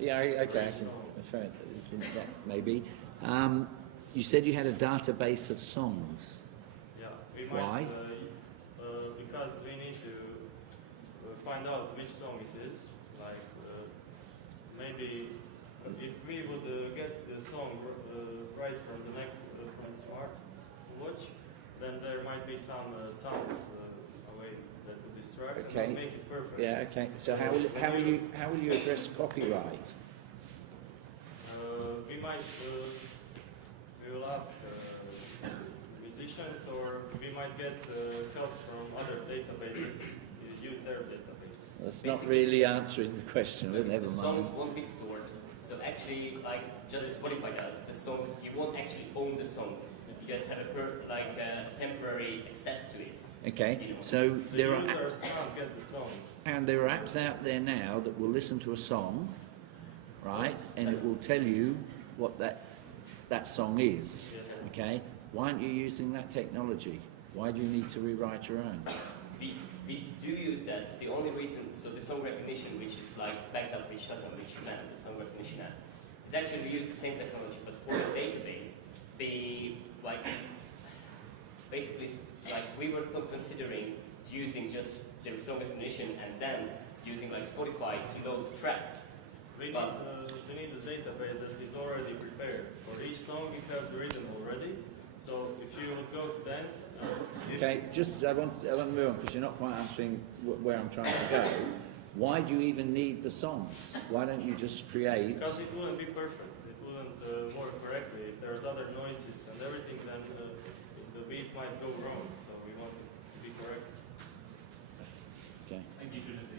Yeah, okay, I can fair, that maybe. You said you had a database of songs. Yeah, we might. Why? Because we need to find out which song it is. Like maybe if we would get the song right from the neck from the smartwatch, then there might be some sounds away that would distract Okay. and make it perfect. Yeah, okay. So how will you address copyright? We might we will ask musicians, or we might get help from other databases. Use their databases. That's not really answering the question, but never The mind. songs won't be stored. So actually, like just as Spotify does, the song, you won't actually own the song. You just have a temporary access to it. Okay, so there are, users can't get the song. and there are apps out there now that will listen to a song, right, and it will tell you what that song is. Okay, why aren't you using that technology? Why do you need to rewrite your own? We do use that. The only reason, so the song recognition, which is like backed up with Shazam, which you meant, the song recognition app, is actually we use the same technology, but for the database, basically, like we were considering using just the song recognition and then using like Spotify to load the track. We need a database that is already prepared. For each song, you have the rhythm already. So if you would go to dance, Okay, just I want to move on because you're not quite answering where I'm trying to go. Why do you even need the songs? Why don't you just create? Because it wouldn't be perfect. It wouldn't work correctly. If there's other noises and everything, then the beat might go wrong. So we want it to be correct. Okay. Thank you, Trinity.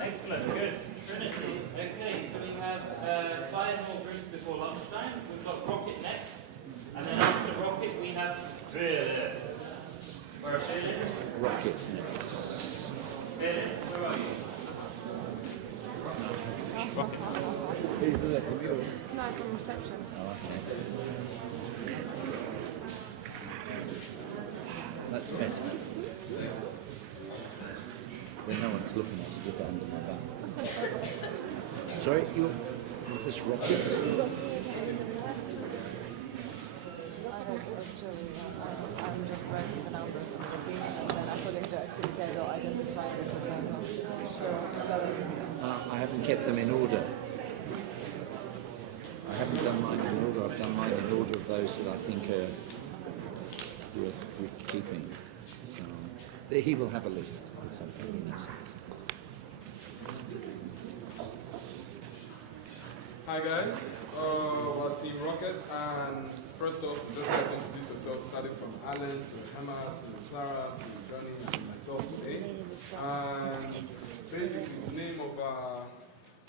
Excellent, good. Trinity. Okay, so we have 5 more groups before lunchtime. We've got Rocket next. And then after Rocket, we have Fearless. Where are Fearless? Rocket. Fearless, where are you? Rocket. These are the computers. It's like a reception. Oh, okay. That's better. When no one's looking, I slip it under my bum. Sorry, is this Rocket? I'm just writing the numbers on the things, and then according to activity, I will identify it because I'm not sure what's going. I haven't kept them in order. I haven't done mine in order. I've done mine in order of those that I think are worth keeping. So he will have a list. Hi guys, we're Team Rockets, and first off, just like to introduce yourself, starting from Alan to Emma to Clara to Johnny and myself today. And basically, the name of our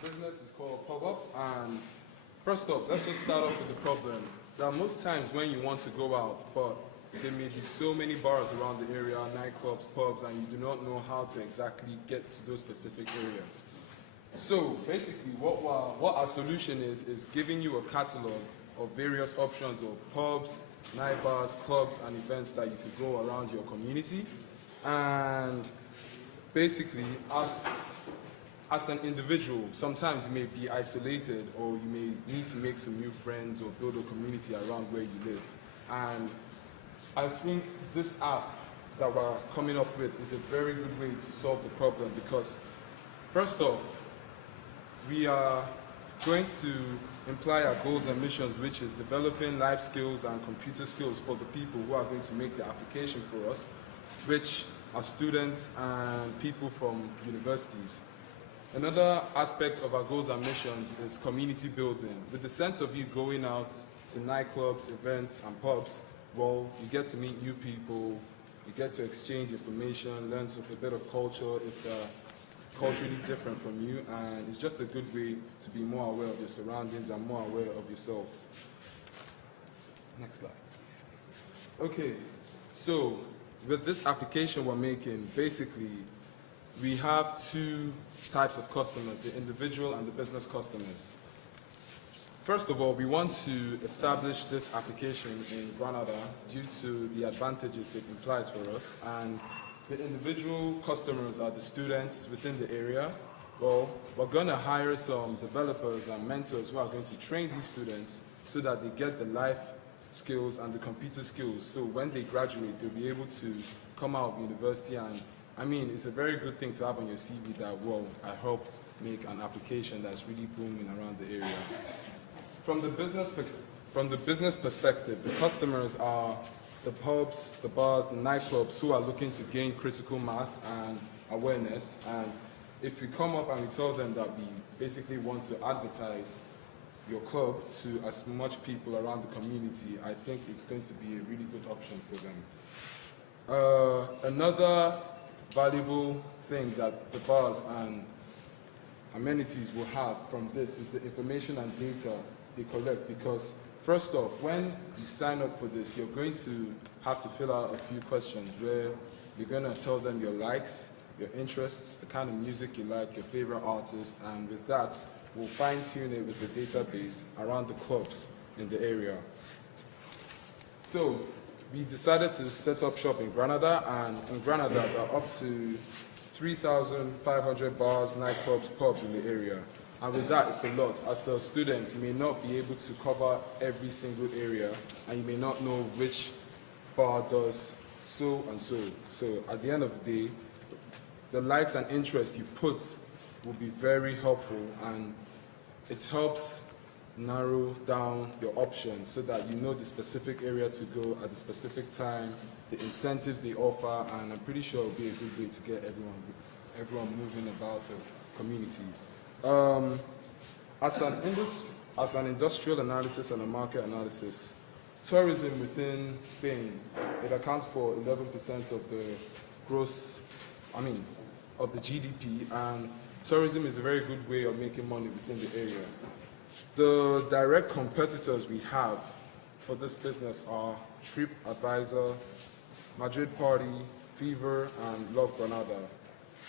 business is called Pub Up. And first off, let's just start off with the problem. There are most times when you want to go out, but there may be so many bars around the area, nightclubs, pubs, and you do not know how to exactly get to those specific areas. So basically what our solution is giving you a catalog of various options of pubs, night bars, clubs, and events that you could go around your community. And basically us as an individual, sometimes you may be isolated or you may need to make some new friends or build a community around where you live. And I think this app that we're coming up with is a very good way to solve the problem because, first off, we are going to imply our goals and missions, which is developing life skills and computer skills for the people who are going to make the application for us, which are students and people from universities. Another aspect of our goals and missions is community building. With the sense of you going out to nightclubs, events, and pubs, well, you get to meet new people, you get to exchange information, learn a bit of culture if they're culturally different from you, and it's just a good way to be more aware of your surroundings and more aware of yourself. Next slide. Okay, so with this application we're making, basically, we have two types of customers, the individual and the business customers. First of all, we want to establish this application in Granada due to the advantages it implies for us. And the individual customers are the students within the area. Well, we're going to hire some developers and mentors who are going to train these students so that they get the life skills and the computer skills. So when they graduate, they'll be able to come out of university and, I mean, it's a very good thing to have on your CV that, well, I helped make an application that's really booming around the area. From the business perspective, the customers are the pubs, the bars, the nightclubs who are looking to gain critical mass and awareness. And if we come up and we tell them that we basically want to advertise your club to as much people around the community, I think it's going to be a really good option for them. Another valuable thing that the bars and amenities will have from this is the information and data they collect, because first off, when you sign up for this, you're going to have to fill out a few questions where you're going to tell them your likes, your interests, the kind of music you like, your favorite artist, and with that, we'll fine-tune it with the database around the clubs in the area. So we decided to set up shop in Granada, and in Granada there are up to 3,500 bars, nightclubs, pubs in the area. And with that, it's a lot. As a student, you may not be able to cover every single area, and you may not know which bar does so and so. So at the end of the day, the likes and interests you put will be very helpful, and it helps narrow down your options so that you know the specific area to go at the specific time, the incentives they offer, and I'm pretty sure it'll be a good way to get everyone moving about the community. As an industrial analysis and a market analysis, tourism within Spain, it accounts for 11% of the of the GDP, and tourism is a very good way of making money within the area. The direct competitors we have for this business are TripAdvisor, Madrid Party, Fever, and Love Granada.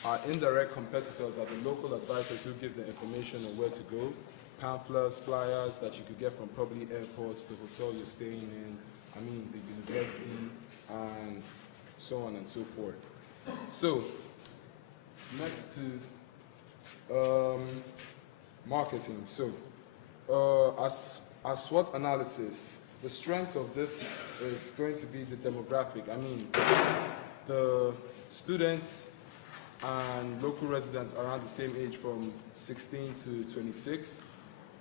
Our indirect competitors are the local advisors who give the information on where to go, pamphlets, flyers that you could get from probably airports, the hotel you're staying in, the university, and so on and so forth. So, next to marketing. So, as SWOT analysis, the strength of this is going to be the demographic. The students and local residents around the same age from 16 to 26,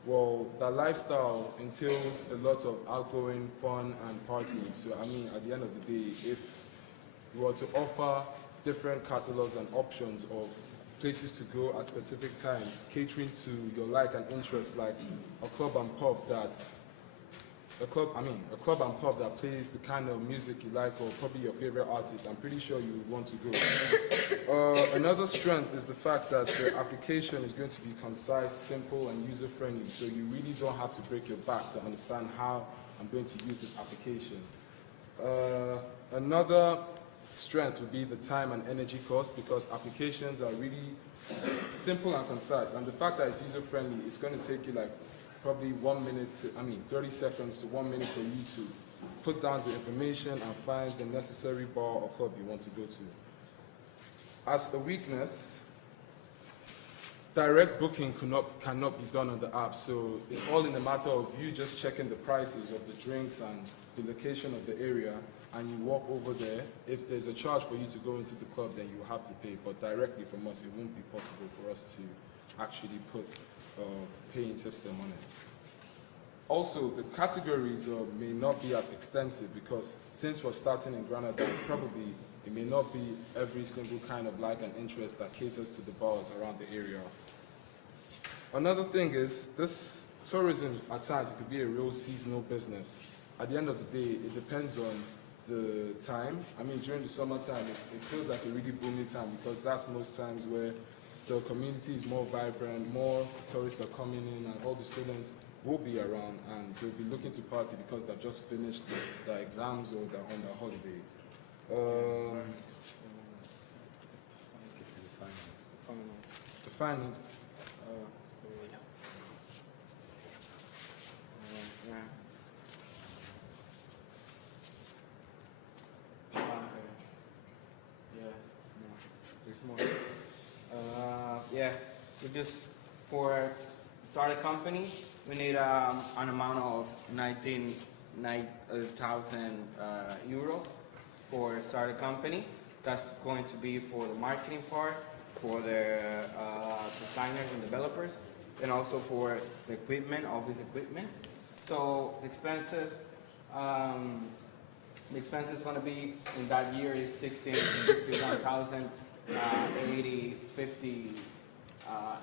well, that lifestyle entails a lot of outgoing fun and partying. So, at the end of the day, if we were to offer different catalogs and options of places to go at specific times, catering to your like and interest, like a club and pub that plays the kind of music you like, or probably your favorite artist, I'm pretty sure you would want to go. Another strength is the fact that the application is going to be concise, simple, and user-friendly, so you really don't have to break your back to understand how I'm going to use this application. Another strength would be the time and energy cost, because applications are really simple and concise, and the fact that it's user-friendly, it's going to take you probably 30 seconds to 1 minute for you to put down the information and find the necessary bar or club you want to go to. As a weakness, direct booking cannot be done on the app, so it's all in the matter of you just checking the prices of the drinks and the location of the area, and you walk over there. If there's a charge for you to go into the club, then you have to pay, but directly from us, it won't be possible for us to actually put a paying system on it. Also, the categories may not be as extensive because since we're starting in Granada, probably it may not be every single kind of like and interest that caters to the bars around the area. Another thing is, this tourism at times it could be a real seasonal business. At the end of the day, it depends on the time. I mean, during the summertime, it feels like a really booming time because that's most times where the community is more vibrant, more tourists are coming in, and all the students will be around and they'll be looking to party because they've just finished their exams or they're on their holiday. The finance. Yeah, we just, for start a company, we need an amount of 19,000 euro for start a company. That's going to be for the marketing part, for the designers and developers, and also for the equipment, office equipment. So the expenses going to be in that year is 61,050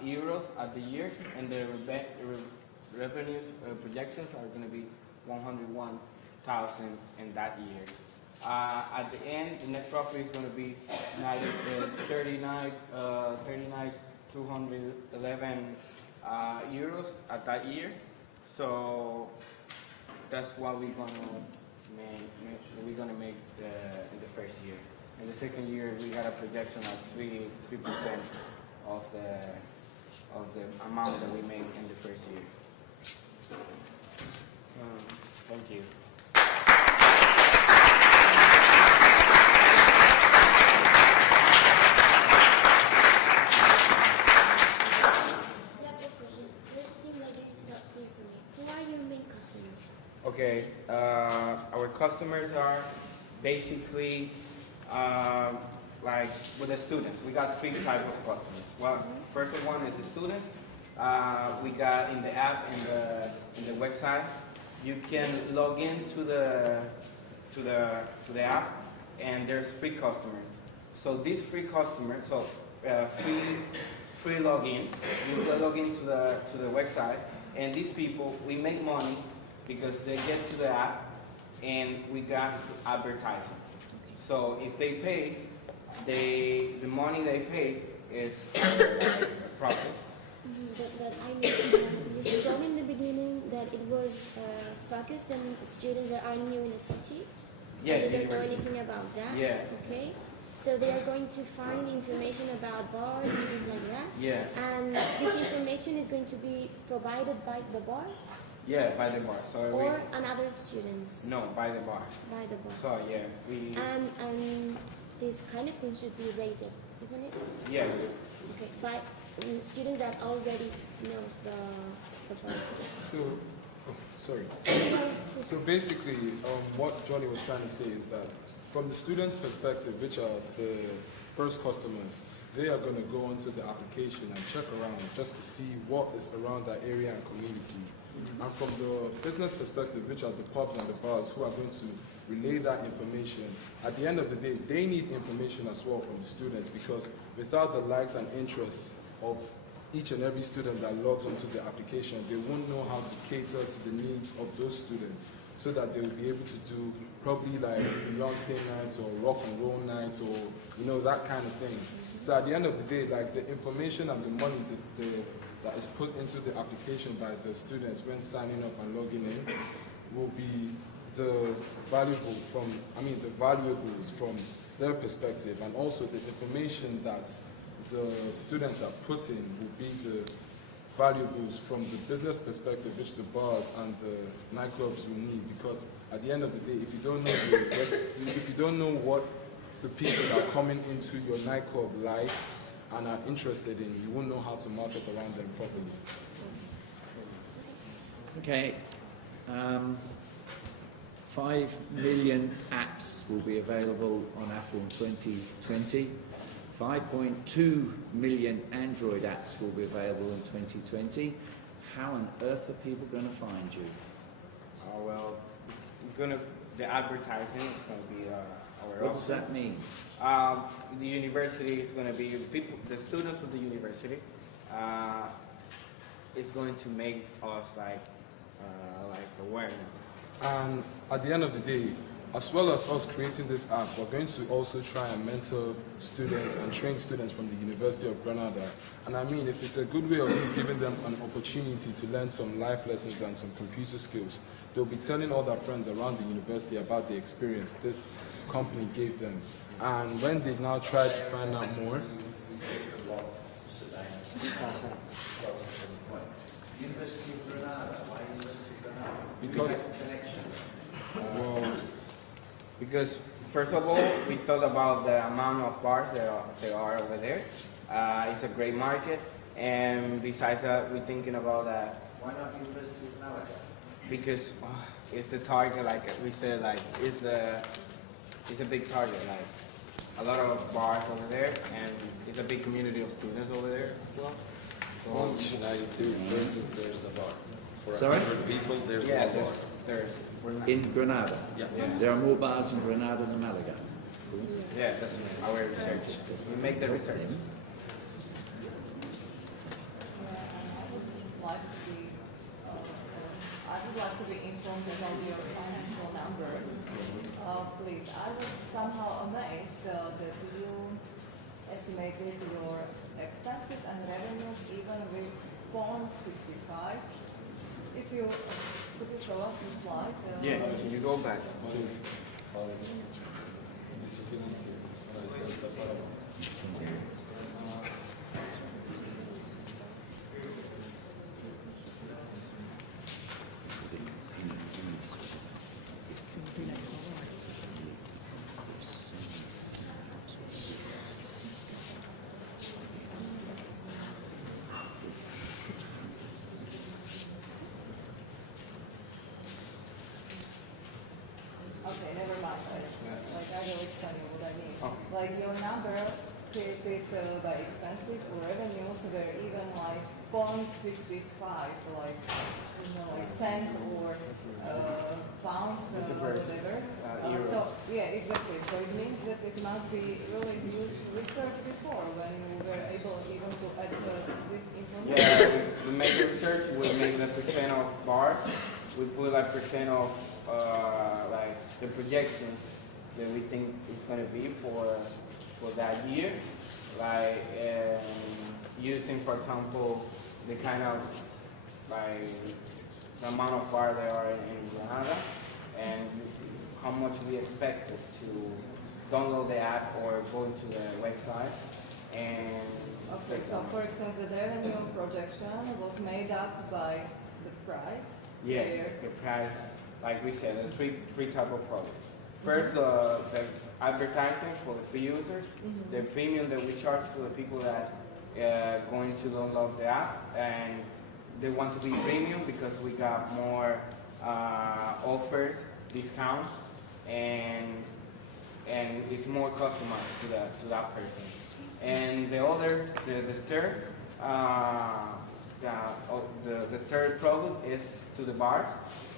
euros at the year, and the revenues projections are going to be 101,000 in that year. At the end, the net profit is going to be 39,211 euros at that year. So that's what we're going to make in the first year. In the second year, we got a projection of 3% of the amount that we make in the first year. Thank you. Okay, our customers are basically like with the students. We got three types of customers. Well, first one is the students. We got in the app, in the website, you can log in to the app, and there's free customers. So these free customers, free login. You will log into the website, and these people, we make money because they get to the app, and we got advertising. So if they pay, the money they pay is profit. But I mean, you told in the beginning that it was focused on students that are new in the city. Yeah, they don't know anything about that. Yeah. Okay. So they are going to find information about bars and things like that. Yeah. And this information is going to be provided by the bars. Yeah, by the bar. So or another students. No, by the bar. By the bar. So yeah, we. And this kind of thing should be rated, isn't it? Yes. Okay, by students that already knows the policy. So, sorry. So basically, what Johnny was trying to say is that from the students' perspective, which are the first customers, they are going to go onto the application and check around just to see what is around that area and community. And from the business perspective, which are the pubs and the bars who are going to relay that information, at the end of the day, they need information as well from the students, because without the likes and interests of each and every student that logs onto the application, they won't know how to cater to the needs of those students so that they will be able to do probably like Beyonce nights or rock and roll nights or, you know, that kind of thing. So at the end of the day, like the information and the money that is put into the application by the students when signing up and logging in will be the valuables from their perspective, and also the information that the students are putting will be the valuables from the business perspective, which the bars and the nightclubs will need. Because at the end of the day, if you don't know what the people that are coming into your nightclub like, and are interested in, you won't know how to market around them properly. Okay. 5 million apps will be available on Apple in 2020. 5.2 million Android apps will be available in 2020. How on earth are people going to find you? Well, the advertising is going to be our What does that mean? The university is going to be the students of the university. Is going to make us like awareness. And at the end of the day, as well as us creating this app, we're going to also try and mentor students and train students from the University of Granada. And I mean, if it's a good way of giving them an opportunity to learn some life lessons and some computer skills, they'll be telling all their friends around the university about the experience this company gave them. And when they now try to find out more, University of Granada. Why University of Granada? Because because first of all, we thought about the amount of bars there are over there. It's a great market, and besides that, we're thinking about that. Why not University of Malaga? Because it's the target, like we said, like it's a big target, like a lot of bars over there, and it's a big community of students over there as well. So, 92 places there's a bar. For Sorry? 100 people, there's yeah, one bar. there's In Granada? Yeah. There are more bars in Granada than Malaga? Yeah, that's our research. We make the research. I would like to be informed about your financial numbers. Please, I was somehow amazed that you estimated your expenses and revenues even with 0.55. If you could you show us the slide? Yeah, can you go back? Okay, never mind. I will explain you what I mean. Like your number created by expenses or revenues were even like 0.55, like cents or pounds or whatever. So yeah, exactly. So it means that it must be really huge research before when you were able even to add this information. Yeah, we make the research. We make the percent of bars. We put like percent of like the projections that we think it's going to be for that year, like using, for example, the kind of like the amount of bars there are in Granada, and how much we expected to download the app or go into the website. And okay, so for instance, the revenue projection was made up by the price. Yeah, the price, like we said, the three type of products. First, the advertising for the free users, the premium that we charge for the people that going to download the app, and they want to be premium because we got more offers, discounts, and it's more customized to that person. And the third product is to the bars,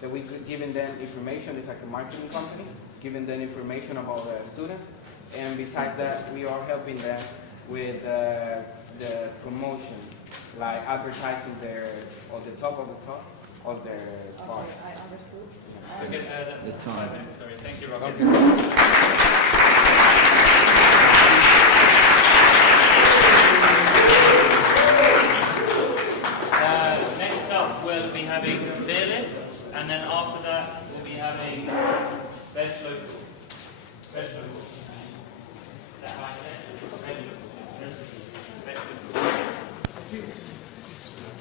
that we could giving them information. It's like a marketing company, giving them information about the students. And besides that, we are helping them with the promotion, like advertising on the top of their bar. Okay, I understood. Okay, that's The time. 5 minutes, sorry. Thank you, Rocket. Next up, we'll be having Fearless, and then after that, we'll be having Veg Local. Veg Local. Is that how I say it? Veg Local. Veg Local.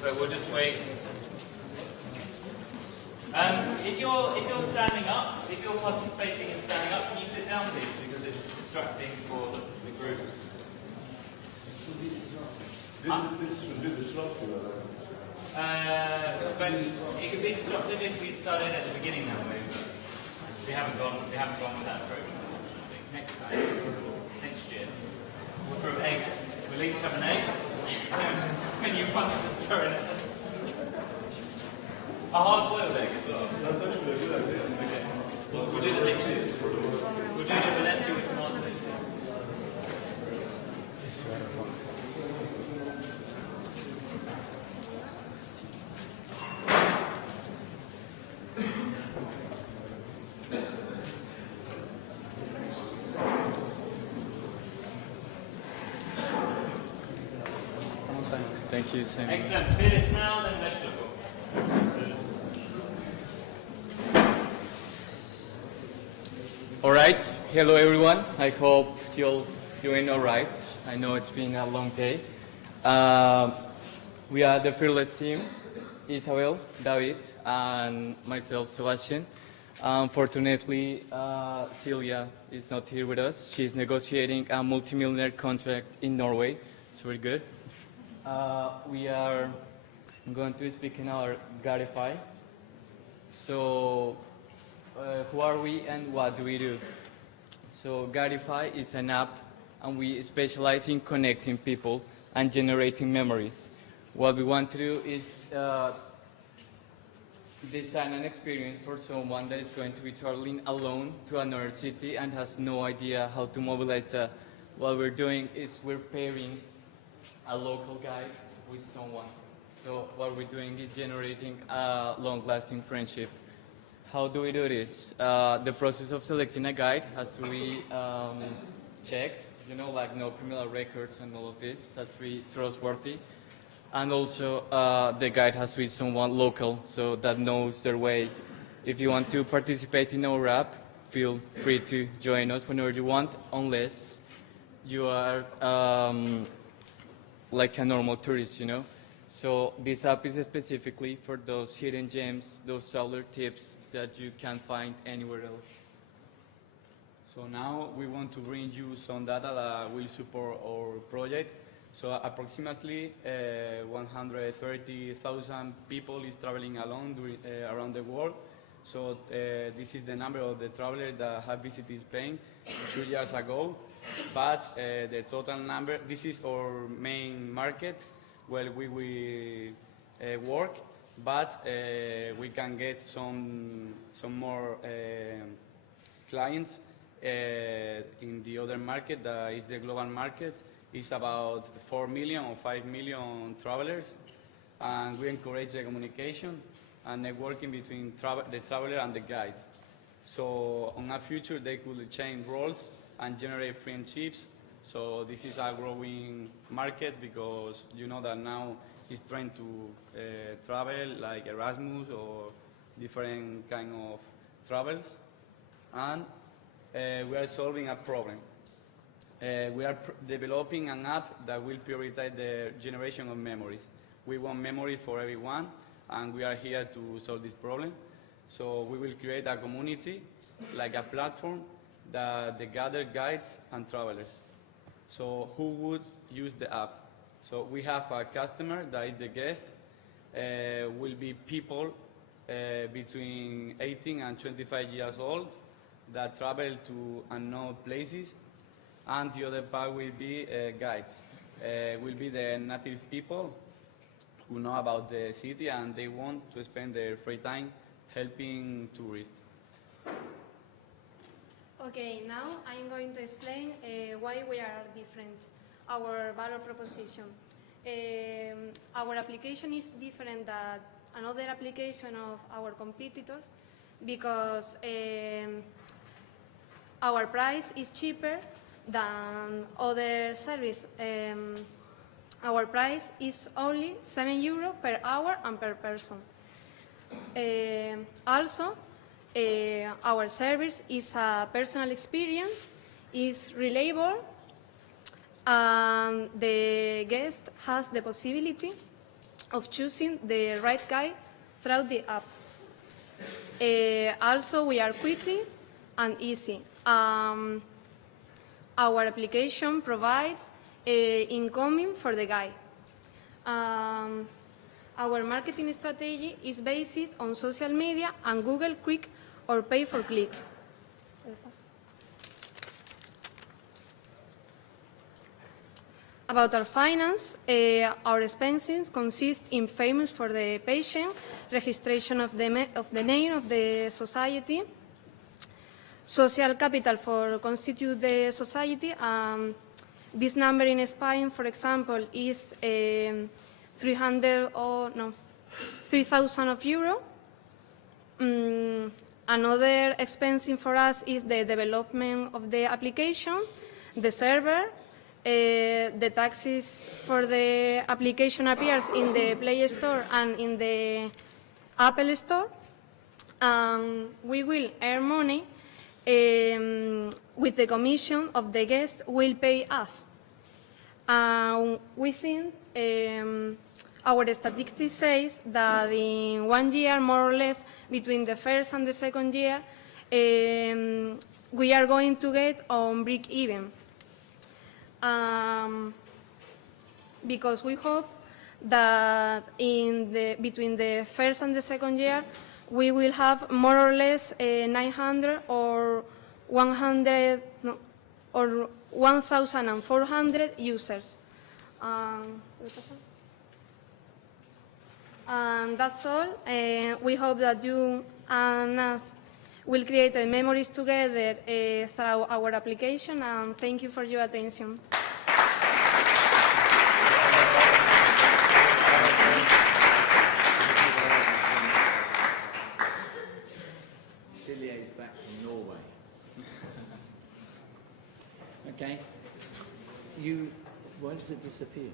So we'll just wait. If you're standing up, if you're participating in standing up, can you sit down, please? Because it's distracting for the groups. This should be disruptive. But it could be disruptive if we started at the beginning that way, but we haven't gone with that approach. I think next time, next year, we'll throw eggs. We'll each have an egg, and you want to stir in it. A hard-boiled egg as well. That's actually a good idea. Okay. We'll do that next year. We'll do it in Valencia with tomatoes. Thank you, Sam. Excellent. Lettuce now, then vegetable. All right. Hello, everyone. I hope you're doing all right. I know it's been a long day. We are the fearless team, Isabel, David, and myself, Sebastian. Unfortunately, Celia is not here with us. She's negotiating a multi-millionaire contract in Norway. It's very good. We are going to speak in our Garify. So, who are we and what do we do? So, Garify is an app, and we specialize in connecting people and generating memories. What we want to do is design an experience for someone that is going to be traveling alone to another city and has no idea how to mobilize that. What we're doing is we're pairing a local guide with someone. So what we're doing is generating a long-lasting friendship. How do we do this? The process of selecting a guide has to be checked, you know, like no criminal records and all of this, has to be trustworthy. And also the guide has to be someone local, so that knows their way. If you want to participate in our app, feel free to join us whenever you want, unless you are like a normal tourist, you know. So this app is specifically for those hidden gems, those traveler tips that you can't find anywhere else. So now we want to bring you some data that will support our project. So approximately 130,000 people is traveling alone around the world. So this is the number of the travelers that have visited Spain 2 years ago. But the total number, this is our main market where we will work, but we can get some more clients in the other market, that is the global market. It's about 4 million or 5 million travelers, and we encourage the communication and networking between the traveler and the guides. So on a future, they could change roles and generate friendships. So this is a growing market because you know that now it's trying to travel like Erasmus or different kind of travels. And we are solving a problem. We are developing an app that will prioritize the generation of memories. We want memories for everyone, and we are here to solve this problem. So we will create a community, like a platform, that they gather guides and travelers. So who would use the app? So we have a customer that is the guest, will be people between 18 and 25 years old that travel to unknown places, and the other part will be guides. Will be the native people who know about the city and they want to spend their free time helping tourists. Okay, now I'm going to explain why we are different, our value proposition. Our application is different than another application of our competitors because our price is cheaper than other service. Our price is only €7 per hour and per person. Also, our service is a personal experience, is reliable, and the guest has the possibility of choosing the right guide through the app. Also, we are quickly and easy. Our application provides incoming for the guide. Our marketing strategy is based on social media and Google Quick or pay for click. About our finance, our expenses consist in payments for the patient, registration of the name of the society, social capital for constitute the society. This number in Spain, for example, is 3,000 euro. Another expense for us is the development of the application, the server. The taxes for the application appears in the Play Store and in the Apple Store. We will earn money with the commission of the guests will pay us. We think our statistics says that in 1 year, more or less, between the first and the second year, we are going to get on break even. Because we hope that between the first and the second year, we will have more or less 900 or 100 or 1,400 users. And that's all. We hope that you and us will create memories together through our application, and thank you for your attention. SBeA is back from Norway. Okay. Why does it disappear?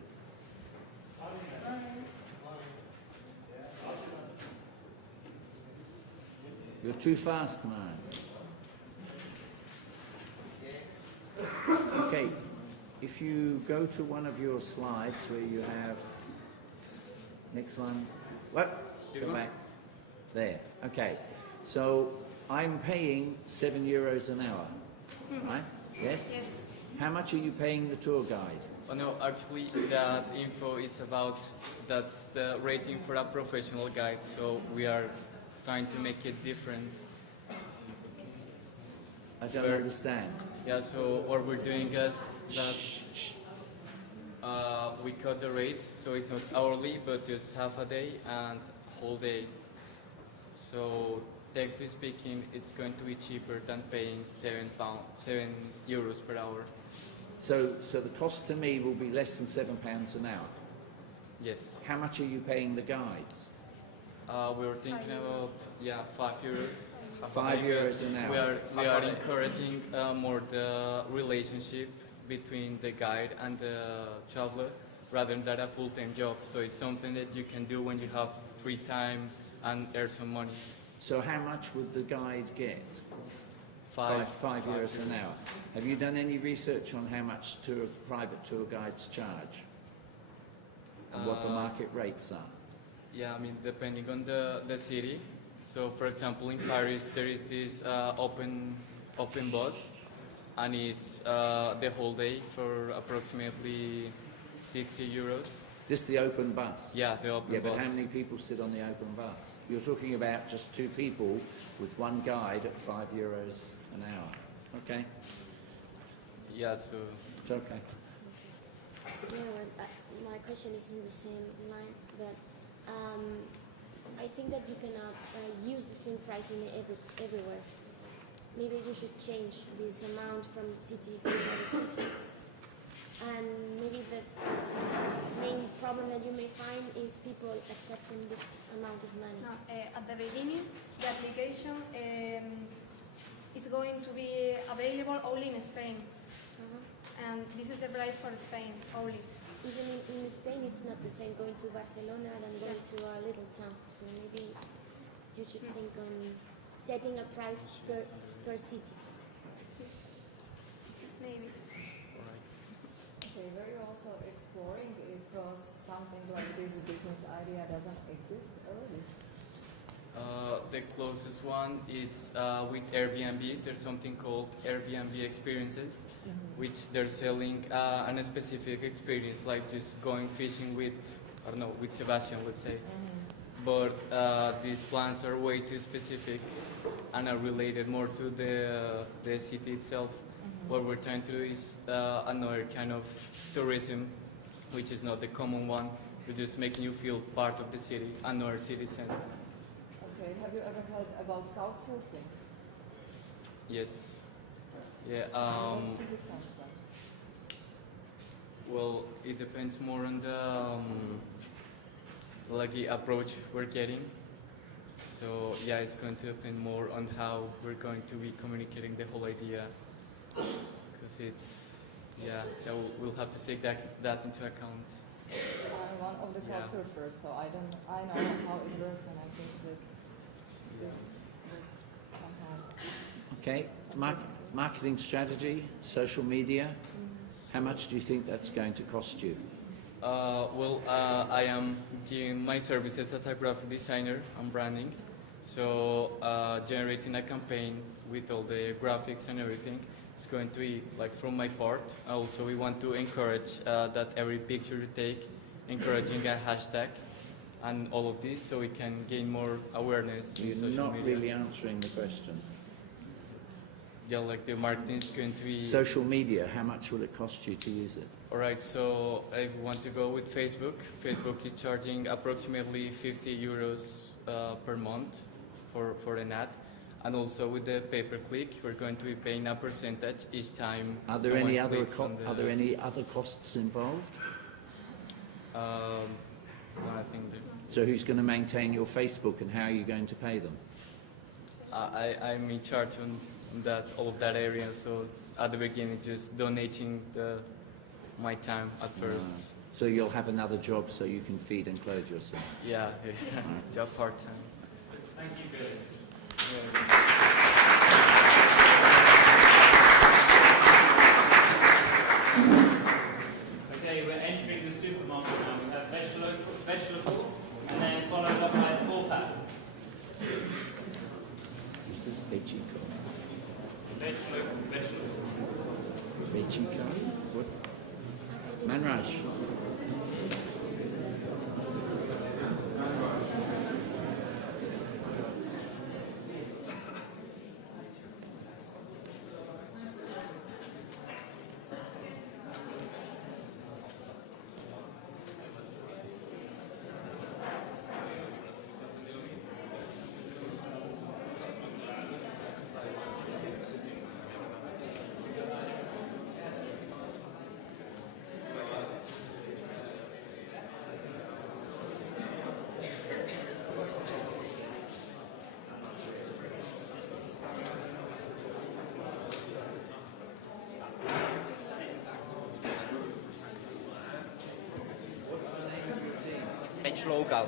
You're too fast, man. Okay, if you go to one of your slides where you have, next one, go back, there, okay. So I'm paying €7 an hour, right? Yes? Yes. How much are you paying the tour guide? Oh no, actually that info is about, that's the rating for a professional guide, so we are trying to make it different. I don't understand. Yeah, so what we're doing is that we cut the rates, so it's not hourly, but just half a day and whole day. So technically speaking, it's going to be cheaper than paying €7 per hour. So the cost to me will be less than £7 an hour? Yes. How much are you paying the guides? We were thinking about, €5. €5 an hour. We are encouraging more the relationship between the guide and the traveler rather than a full-time job. So it's something that you can do when you have free time and earn some money. So how much would the guide get? €5 an hour. Have you done any research on how much private tour guides charge? And what the market rates are? Yeah, I mean, depending on the city. So, for example, in Paris, there is this open bus, and it's the whole day for approximately €60. This is the open bus? Yeah, the open bus. Yeah, but how many people sit on the open bus? You're talking about just 2 people with 1 guide at €5 an hour. Okay? Yeah, so... It's okay. Yeah, well, my question is in the same line, but I think that you cannot use the same pricing everywhere. Maybe you should change this amount from city to another city. And maybe the main problem that you may find is people accepting this amount of money. No, at the beginning, the application is going to be available only in Spain. And this is the price for Spain only. Even in Spain, it's not the same going to Barcelona than going to a little town. So maybe you should think on setting a price per city. Maybe. Okay, were you also exploring if something like this business idea doesn't exist already? The closest one is with Airbnb. There's something called Airbnb experiences, which they're selling a specific experience, like just going fishing with I don't know, with Sebastian, let's say. But these plans are way too specific and are related more to the city itself. What we're trying to do is another kind of tourism, which is not the common one. We just make you feel part of the city, another citizen. Okay, have you ever heard about couchsurfing? Yes. Yeah. What's the difference then? Well, it depends more on the like the approach we're getting. So yeah, it's going to depend more on how we're going to be communicating the whole idea, because it's so we'll have to take that into account. I'm one of the couchsurfers, so I know how it works, and I think that this would somehow. Okay, marketing strategy, social media. How much do you think that's going to cost you? I am giving my services as a graphic designer and branding. So generating a campaign with all the graphics and everything is going to be like from my part. Also, we want to encourage that every picture you take, encouraging a hashtag and all of this, so we can gain more awareness in social You're not media. really answering the question. Yeah, like the marketing is going to be... Social media, how much will it cost you to use it? Alright, so if you want to go with Facebook, Facebook is charging approximately 50 euros per month for an ad. And also with the pay-per-click, we're going to be paying a percentage each time. Are there any other costs involved? No, I think that... So who's going to maintain your Facebook, and how are you going to pay them? I'm in charge on that, all of that area, so it's at the beginning just donating my time at first. So you'll have another job so you can feed and clothe yourself? Yeah, job part-time. Thank you, guys. Okay, we're entering the supermarket now. We have vegetable, and then followed up by full pack. This is Vechico. Vegetable. Vechico? What? Manraj. Veg local.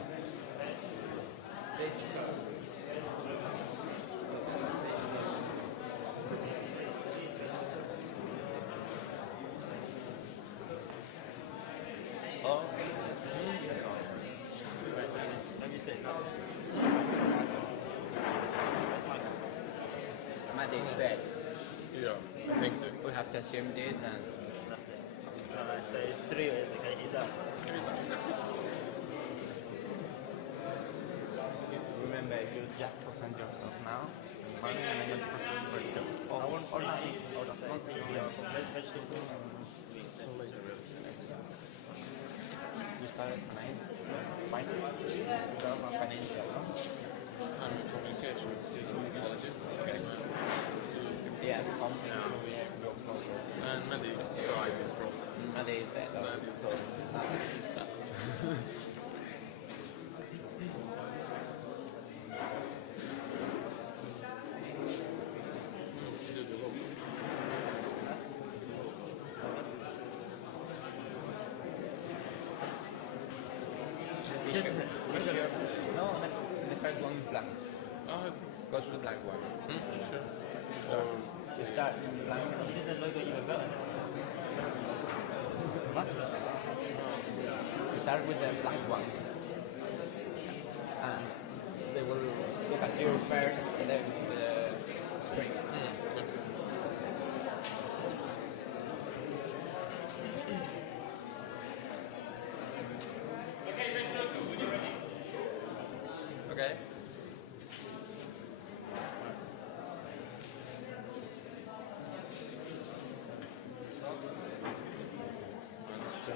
Monday is bad. Yeah, I think so. We have to assume this and So it's 3 ways we can eat that. Remember, you just present yourself now, and then you're going to present for you. Or nothing, or something. Let's vegetable. You start at 9, fine. You go from financial, no? And communication with student colleges. Okay. Yeah, something to go closer. And maybe guide this process. Monday is bad. No, the first one is blank. Go to the blank one. Sure. You start blank. You didn't look at your gun. What? Start with the blank one. And they will look at you first and then to the screen. Okay,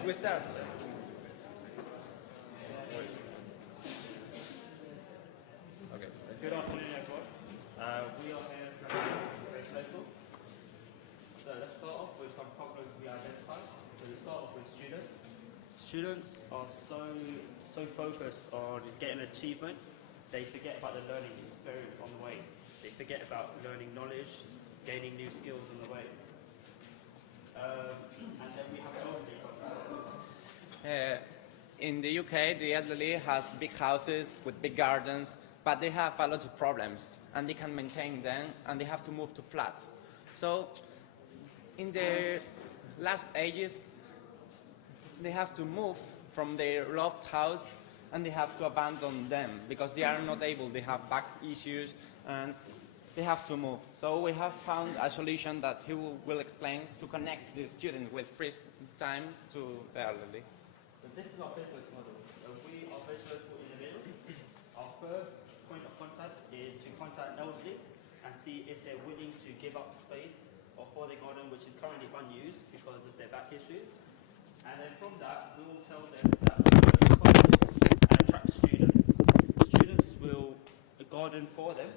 We start. Okay. Good afternoon, everyone. We are here from Race Local. So let's start off with some problems we identified. So we start off with students. Students are so focused on getting achievement, they forget about the learning experience on the way. They forget about learning knowledge, gaining new skills on the way. And then we have elderly. In the UK, the elderly has big houses with big gardens, but they have a lot of problems, and they can maintain them, and they have to move to flats. So, in the last ages, they have to move from their loved house, and they have to abandon them because they are not able. They have back issues, and they have to move. So we have found a solution that he will explain to connect the student with free time to the elderly. So this is our business model. We are very local in the middle. Our first point of contact is to contact elderly and see if they're willing to give up space for their garden, which is currently unused because of their back issues. And then from that, we will tell them that we're going to fund this and attract students. Students will garden for them.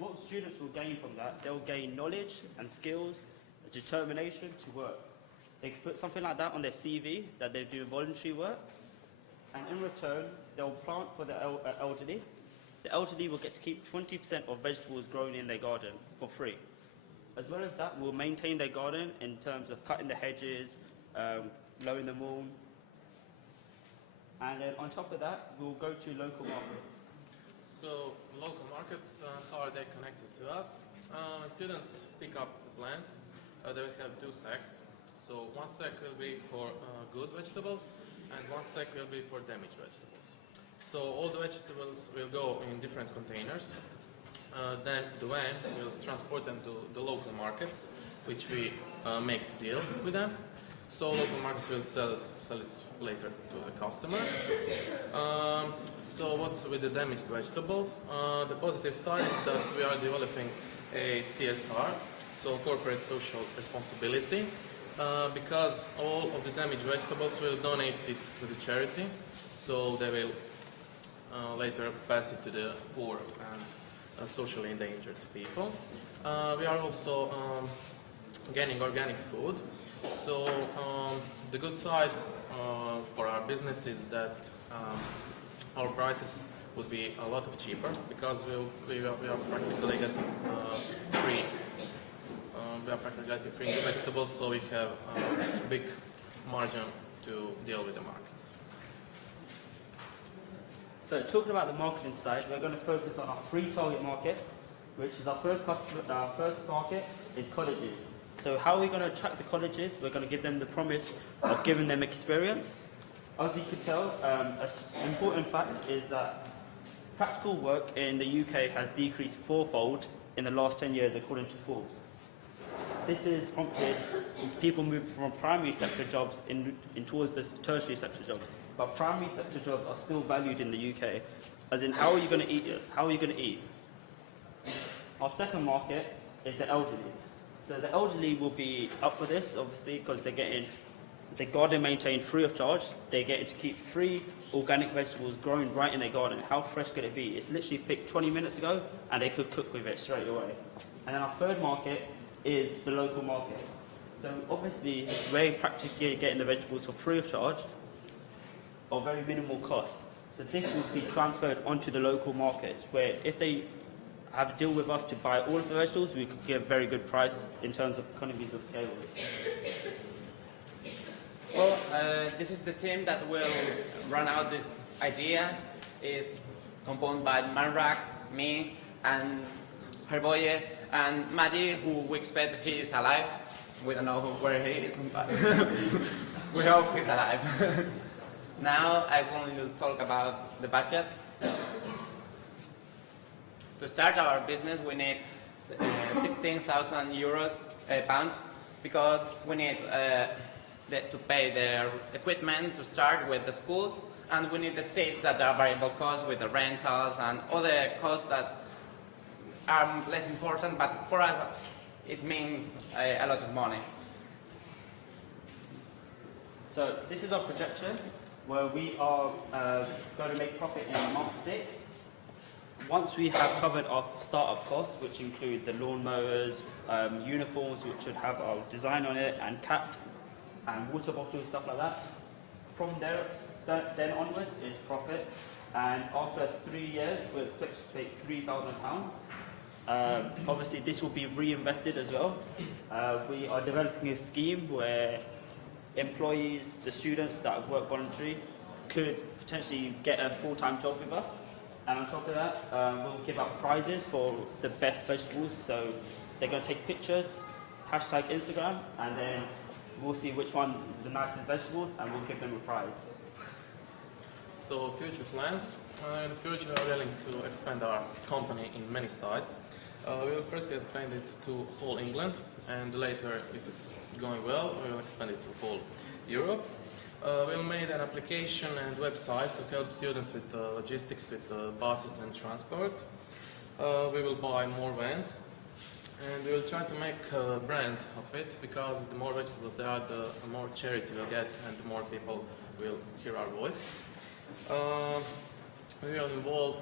What students will gain from that, they'll gain knowledge and skills, determination to work. They can put something like that on their CV, that they do voluntary work, and in return, they'll plant for the elderly. The elderly will get to keep 20% of vegetables grown in their garden for free. As well as that, we'll maintain their garden in terms of cutting the hedges, blowing them all. And then on top of that, we'll go to local markets. So local markets, how are they connected to us? Students pick up the plant. They will have two sacks. So one sack will be for good vegetables, and one sack will be for damaged vegetables. So all the vegetables will go in different containers. Then the van will transport them to the local markets, which we make the deal with them. So local markets will sell it later to the customers. So what's with the damaged vegetables? The positive side is that we are developing a CSR, so corporate social responsibility, because all of the damaged vegetables will donate it to the charity, so they will later pass it to the poor and socially endangered people. We are also getting organic food. So the good side for our business is that our prices would be a lot cheaper because we are practically getting free. We are practically getting free vegetables, so we have a big margin to deal with the markets. So talking about the marketing side, we're going to focus on our free target market, which is our first customer. Our first market is colleges. So how are we going to attract the colleges? We're going to give them the promise of giving them experience. As you can tell, an important fact is that practical work in the UK has decreased fourfold in the last 10 years, according to Forbes. This has prompted people moving from primary sector jobs in towards the tertiary sector jobs. But primary sector jobs are still valued in the UK. As in, how are you going to eat? How are you going to eat? Our second market is the elderly. So the elderly will be up for this, obviously, because they're getting the garden maintained free of charge. They're getting to keep free organic vegetables growing right in their garden. How fresh could it be? It's literally picked 20 minutes ago, and they could cook with it straight away. And then our third market is the local market. So obviously, we're practically getting the vegetables for free of charge, or very minimal cost. So this will be transferred onto the local markets, where if they have a deal with us to buy all of the vegetables, we could get a very good price in terms of economies of scale. Well, this is the team that will run out this idea. Is composed by Manrak, me, and Herboye, and Maddie, who we expect he is alive. We don't know where he is, but we hope he's alive. Now I want to talk about the budget. To start our business, we need 16,000 euros pounds because we need to pay the equipment to start with the schools, and we need the seats that are variable costs with the rentals and other costs that are less important, but for us it means a lot of money. So this is our projection where we are going to make profit in month 6. Once we have covered our startup costs, which include the lawnmowers, uniforms which should have our design on it, and caps, and water bottles, stuff like that, from there, then onwards is profit. And after 3 years, we're expected to take £3,000. Obviously, this will be reinvested as well. We are developing a scheme where employees, the students that work voluntary, could potentially get a full-time job with us. And on top of that, we'll give out prizes for the best vegetables. So they're going to take pictures, hashtag Instagram, and then we'll see which one is the nicest vegetables, and we'll give them a prize. So future plans. In the future, we are willing to expand our company in many sites. We will first expand it to whole England, and later, if it's going well, we will expand it to whole Europe. We'll make an application and website to help students with logistics, with buses and transport. We will buy more vans, and we will try to make a brand of it, because the more vegetables there are, the more charity we'll get, and the more people will hear our voice. We will involve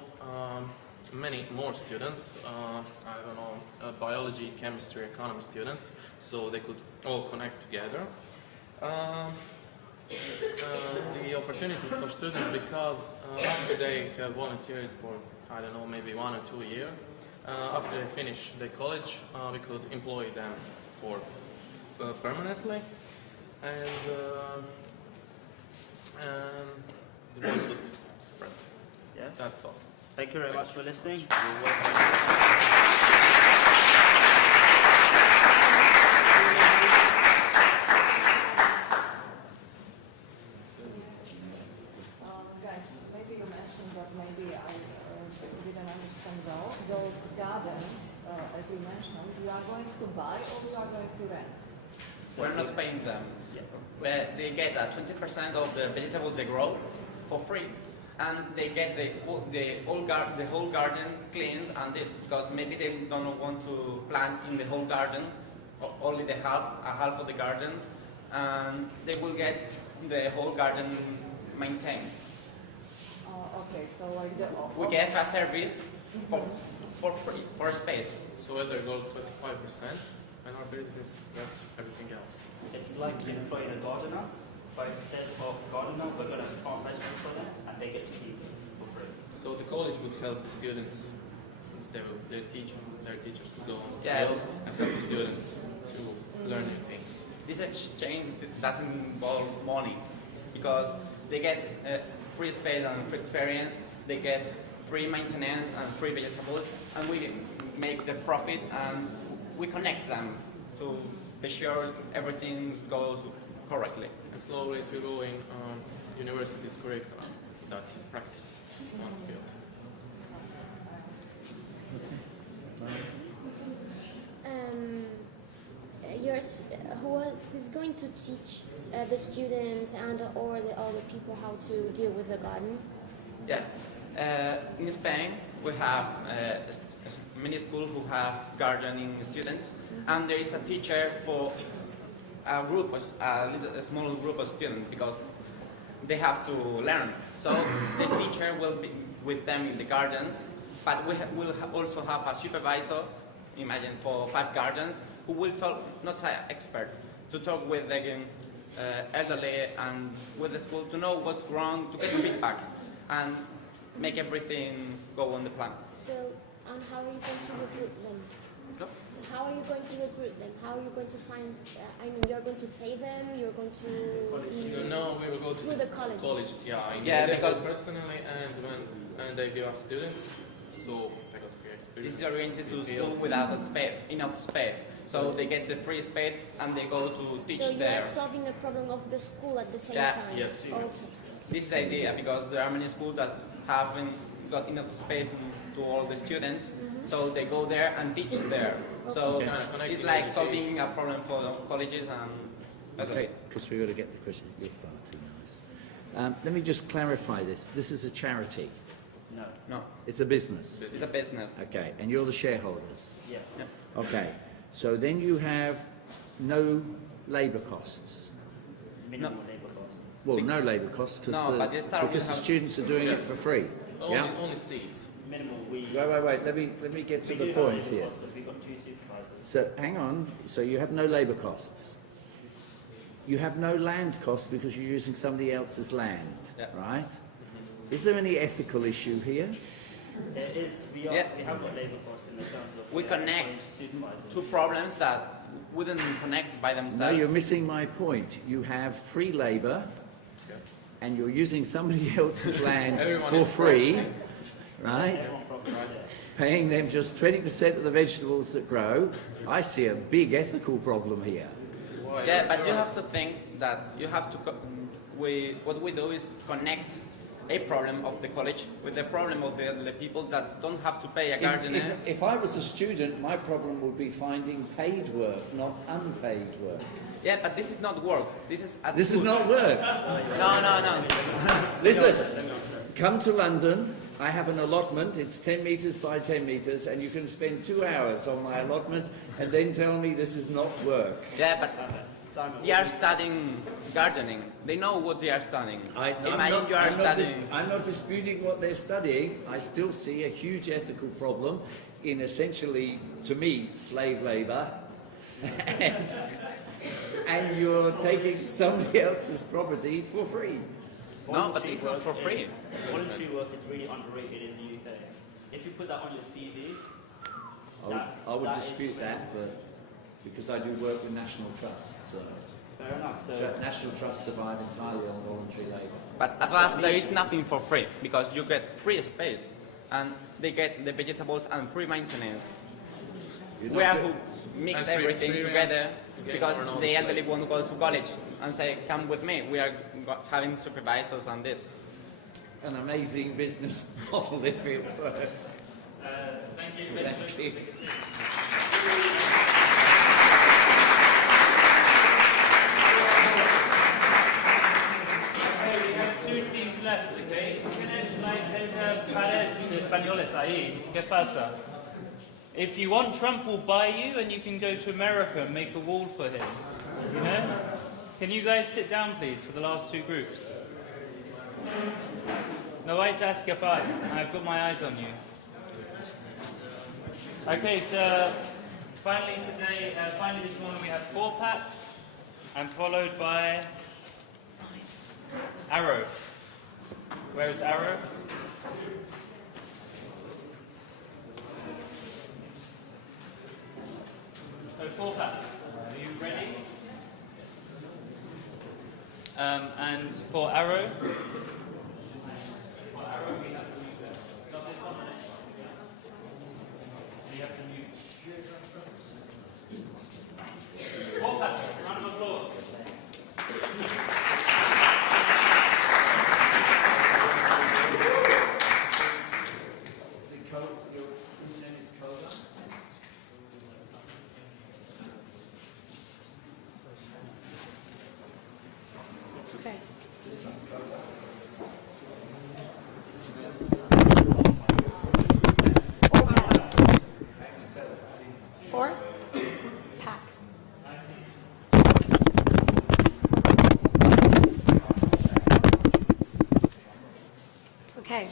many more students, I don't know, biology, chemistry, economy students, so they could all connect together. The opportunities for students, because after they have volunteered for, I don't know, maybe 1 or 2 years, after they finish their college, we could employ them for permanently, and the voice would spread. Yeah. That's all. Thank you very much for listening. Guys, maybe you mentioned that maybe I didn't understand well. Those gardens, as you mentioned, you are going to buy or you are going to rent? We're not paying them. Where they get 20% of the vegetable they grow for free, and they get the whole garden cleaned, and this because maybe they don't want to plant in the whole garden, or only a half of the garden, and they will get the whole garden maintained. Okay, so like the... We give a service for free, for space. So whether go 25%, and our business gets everything else. It's like employing a gardener, but instead of gardener, we're going to plant vegetables for them, and they get to keep them for free. So the college would help the students, their teachers to go on the Yes. field and help the students to learn new things. This exchange doesn't involve money, because they get free space and free experience, they get free maintenance and free vegetables, and we make the profit and we connect them to be sure everything goes correctly. And slowly it will go in university's curriculum that practice on the field. Who's going to teach the students and or the other people how to deal with the garden? Yeah. In Spain, we have many schools who have gardening students, and there is a teacher for a group, a small group of students, because they have to learn. So the teacher will be with them in the gardens, but we will also have a supervisor, imagine for 5 gardens, who will talk, not an expert, to talk with the elderly and with the school to know what's wrong, to get feedback, and make everything go on the plan. So, and how are you going to recruit them? No? How are you going to recruit them? How are you going to find, I mean, you're going to pay them, you're going to... No, we will go to through the colleges. Yeah, because personally, and they give us students, so they got free experience. this is oriented to school without enough space. So they get the free space and they go to teach so there. you're solving the problem of the school at the same Yeah. time? Yes. Okay. This is the idea, because there are many schools that haven't got enough space to all the students, so they go there and teach there. So it's like solving a problem for the colleges and... Okay, because we've got to get the question. You're far too nice. Let me just clarify this. This is a charity. No. No. It's a business. It's a business. Okay, and you're the shareholders. Yeah. Okay, so then you have no labour costs. Minimal labour costs. Well, no labour costs No, but this start because will the have- students are doing it for free. Yeah. Only seats. Minimal we. Wait. Let me get to We the do have point labour here. costs, but we've got 2 supervisors. So hang on. So you have no labour costs. You have no land costs because you're using somebody else's land, right? Is there any ethical issue here? There is, we have got labour costs in the terms of... We connect supervisors. two problems that wouldn't connect by No, themselves. you're missing my point. You have free labour, and you're using somebody else's land Everyone for is free, profit. right? Everyone profit right there. Paying them just 20% of the vegetables that grow. I see a big ethical problem here. Yeah, but you have to think that you have to. What we do is connect a problem of the college with the problem of the people that don't have to pay a gardener. If I was a student, my problem would be finding paid work, not unpaid work. Yeah, but this is not work. This is. This is not work. No. Listen, come to London. I have an allotment. It's 10 metres by 10 metres, and you can spend 2 hours on my allotment and then tell me this is not work. Yeah, but they are studying gardening. They know what they are studying. Imagine you are studying. I'm not disputing what they're studying. I still see a huge ethical problem in essentially, to me, slave labour. And you're taking somebody else's property for free. No, but it's not for free. Voluntary work is really underrated in the UK. If you put that on your CV, I would that dispute is- that, but because I do work with national trusts, so Fair enough. So national trusts survive entirely on voluntary labour. But at last, there is nothing for free because you get free space, and they get the vegetables and free maintenance. We have to mix And free everything experience together to get because more knowledge. the elderly want to go to college and say, "Come with me. We are having supervisors and this." An amazing business model if it works. Thank you. Thank you. Okay, we have 2 teams left, okay? Si tienes la intenta pared de españoles ahí, ¿qué pasa? If you want, Trump will buy you and you can go to America and make a wall for him. You know? Can you guys sit down, please, for the last 2 groups? No vais a escapar. I've got my eyes on you. Okay, so finally today, finally this morning we have 4-pack and followed by Arrow. Where is Arrow? So 4-pack, are you ready? And for Arrow, we have to use it. Not this one. So you have to mute. 4-pack, round of applause. Your name is Koga? Okay. Four. Pack. Okay.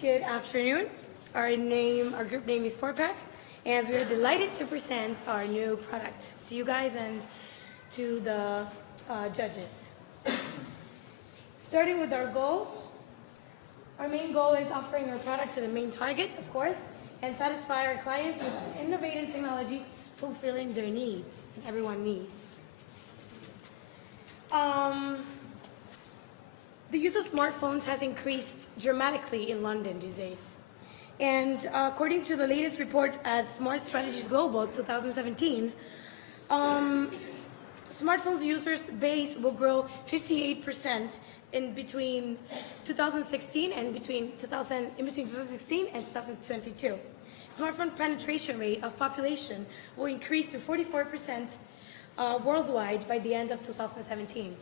Good afternoon. Our group name is 4-Pack, and we are delighted to present our new product to you guys and to the judges. Starting with our goal, our main goal is offering our product to the main target, of course, and satisfy our clients with innovative technology fulfilling their needs, and everyone's needs. The use of smartphones has increased dramatically in London these days. And according to the latest report at Smart Strategies Global 2017, smartphones users base will grow 58% in between 2016 and between 2016 and 2022. Smartphone penetration rate of population will increase to 44% worldwide by the end of 2017.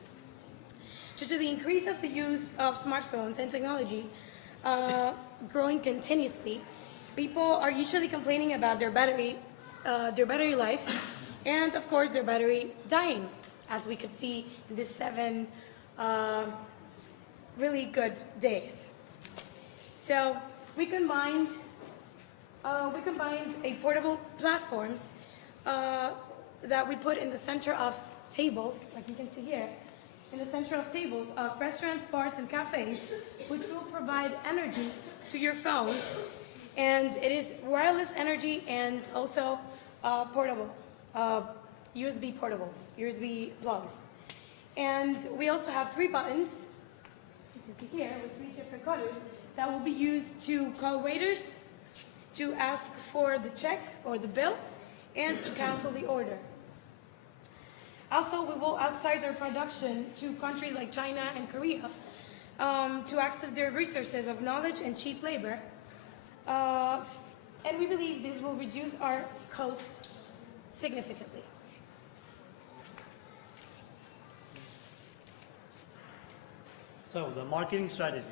Due to the increase of the use of smartphones and technology growing continuously, people are usually complaining about their battery life, and of course their battery dying, as we could see in this 7 really good days. So we combined a portable platforms that we put in the center of tables, like you can see here, in the center of tables of restaurants, bars, and cafes, which will provide energy to your phones. And it is wireless energy and also portable, USB portables, USB plugs. And we also have 3 buttons, as you can see here, with 3 different colors, that will be used to call waiters, to ask for the check or the bill, and to cancel the order. Also, we will outsource our production to countries like China and Korea to access their resources of knowledge and cheap labor. And we believe this will reduce our costs significantly. So, the marketing strategy.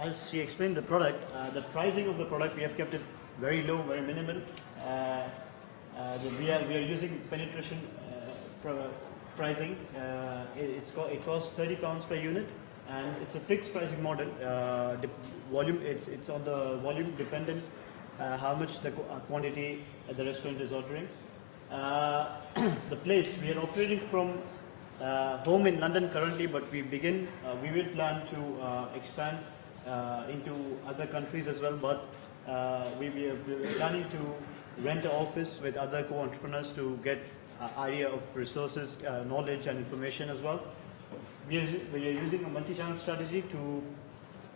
As she explained the product, the pricing of the product, we have kept it very low, very minimal. We are using penetration pricing. It costs £30 per unit, and it's a fixed pricing model. Volume, it's on the volume dependent, how much the quantity the restaurant is ordering. The place, we are operating from home in London currently, but we will plan to expand into other countries as well, but we are planning to rent an office with other co-entrepreneurs to get idea of resources, knowledge and information as well. We are using a multi-channel strategy to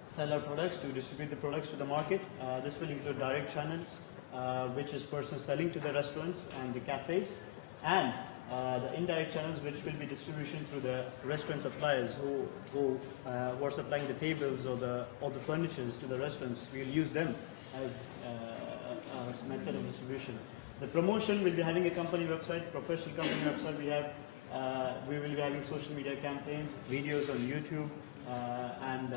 sell our products, to distribute the products to the market. This will include direct channels, which is person selling to the restaurants and the cafes, and the indirect channels, which will be distribution through the restaurant suppliers who are supplying the tables or the furnitures to the restaurants. We'll use them as a method of distribution. The promotion will be having a company website, professional company website. We will be having social media campaigns, videos on YouTube, and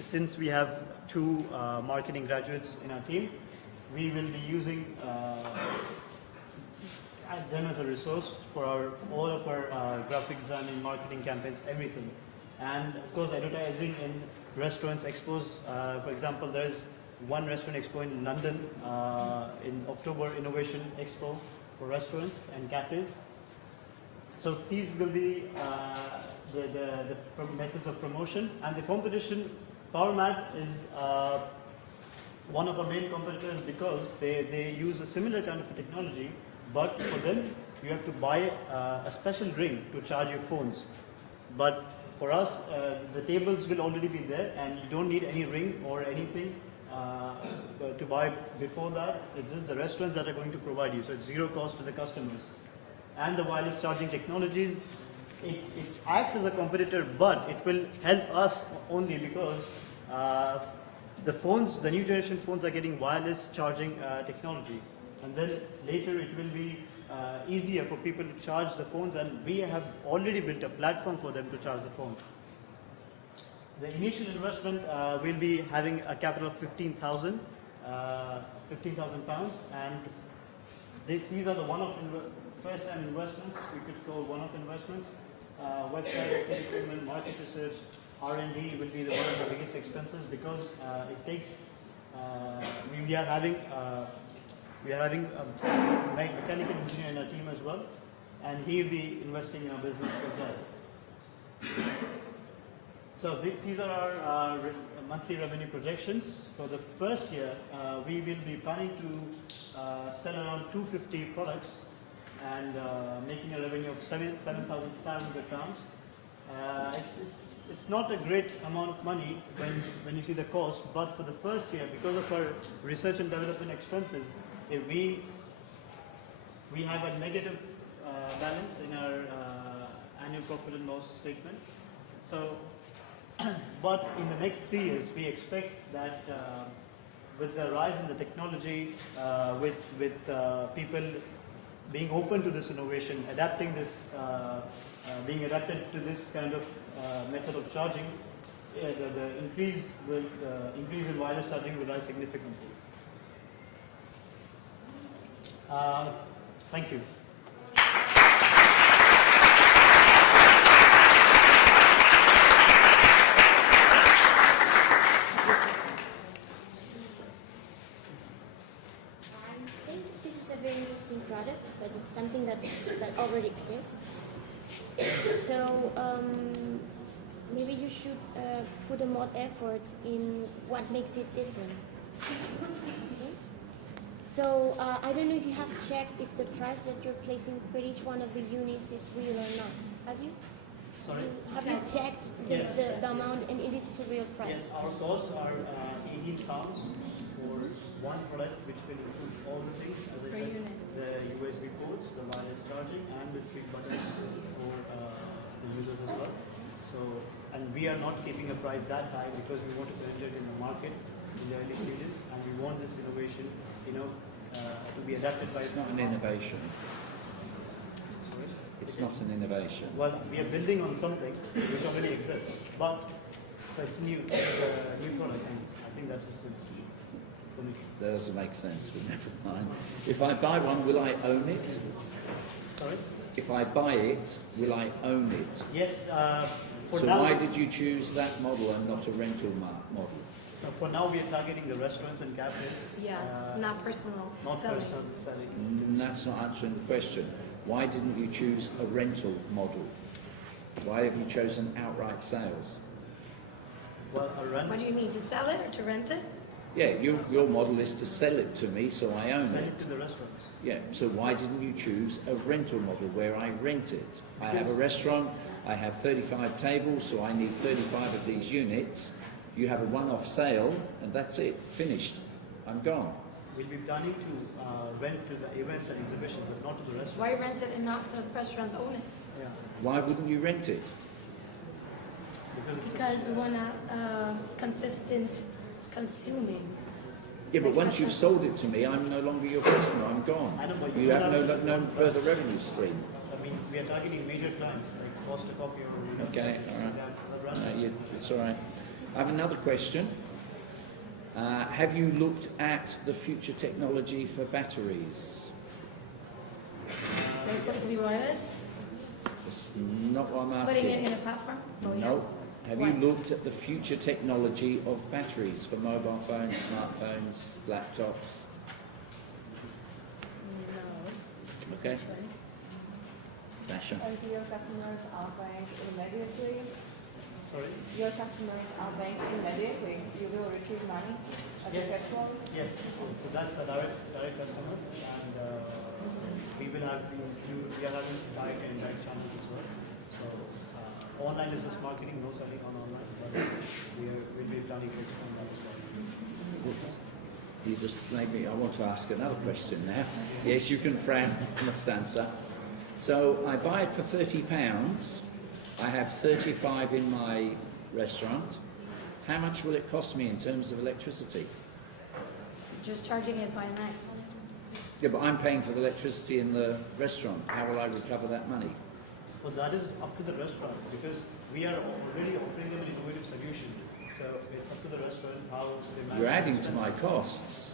since we have 2 marketing graduates in our team, we will be using them as a resource for all of our graphic designing, marketing campaigns, everything. And of course, advertising in restaurants, expos. For example, there is one restaurant expo in London in October, Innovation Expo for restaurants and cafes. So these will be the methods of promotion. And the competition, PowerMat is one of our main competitors because they use a similar kind of a technology, but for them you have to buy a special ring to charge your phones. But for us, the tables will already be there, and you don't need any ring or anything to buy before that. It's just the restaurants that are going to provide you, so it's zero cost to the customers. And the wireless charging technologies, it acts as a competitor, but it will help us only because the new generation phones are getting wireless charging technology, and then later it will be easier for people to charge the phones, and we have already built a platform for them to charge the phone. The initial investment will be having a capital of 15,000 pounds, and these are the one-off first-time investments. We could call one-off investments. Website improvement, market research, R&D will be one of the biggest expenses because it takes. We are having a mechanical engineer in our team as well, and he will be investing in our business as well. So these are our monthly revenue projections. For the first year, we will be planning to sell around 250 products and making a revenue of 7,500 pounds. It's not a great amount of money when you see the cost, but for the first year, because of our research and development expenses, we have a negative balance in our annual profit and loss statement. So, but in the next 3 years, we expect that with the rise in the technology, with people being open to this innovation, adapting this, being adapted to this kind of method of charging, the increase in wireless charging will rise significantly. Thank you. put a more effort in what makes it different. Okay? So I don't know if you have checked if the price that you're placing per each one of the units is real or not. Have you? Sorry? Have you checked Yes. the amount and it is a real price? Yes, our costs are 18 pounds for one product, which will include all the things, as I said, the USB ports, the wireless charging, and the 3 buttons for the users as well. So, and we are not keeping a price that high because we want to enter in the market in the early stages, and we want this innovation, to be adapted by. It's not an innovation. It's not an innovation. Well, we are building on something which already exists, but so it's new. It's a new product, and I think that is it for me. That doesn't make sense, but never mind. If I buy one, will I own it? Sorry? If I buy it, will I own it? Yes. For so now, why did you choose that model and not a rental model? For now, we are targeting the restaurants and cafes. Yeah, not personal Not selling. personal selling. That's not answering the question. Why didn't you choose a rental model? Why have you chosen outright sales? Well, a rent. What do you mean, to sell it or to rent it? Yeah, your model is to sell it to me, so I own Sell it. it to the restaurants. Yeah, so why didn't you choose a rental model where I rent it? I have a restaurant, I have 35 tables, so I need 35 of these units. You have a one-off sale, and that's it, finished. I'm gone. We'll be planning to rent to the events and exhibitions, but not to the restaurants. Why rent it and not the restaurants own it? Yeah. Why wouldn't you rent it? Because we want a consistent consuming. Yeah, but once you've sold it to me, I'm no longer your customer, I'm gone. I know, but You have no further revenue stream. I mean, we are targeting major clients like Costa Coffee or. Okay, all right. No, it's all right. I have another question. Have you looked at the future technology for batteries? They're supposed to be wireless? That's not what I'm asking. Putting it in a platform? Oh, yeah. No. Have you looked at the future technology of batteries for mobile phones, smartphones, laptops? No. Okay. Dasha. And your customers are buying immediately? Sorry? Your customers are buying immediately. You will receive money as a cash flow? Yes. So that's a direct customers, and we will have we are having direct and indirect channels as well. So online is just marketing, no selling on online, but we'll be planning to expand that as well. You just made me, I want to ask another question now. Yes, you can frown, must answer. So I buy it for £30. I have 35 in my restaurant. How much will it cost me in terms of electricity? Just charging it by night. Yeah, but I'm paying for the electricity in the restaurant. How will I recover that money? Well, that is up to the restaurant because we are already offering them an innovative solution. So it's up to the restaurant how they manage. You're adding to my costs.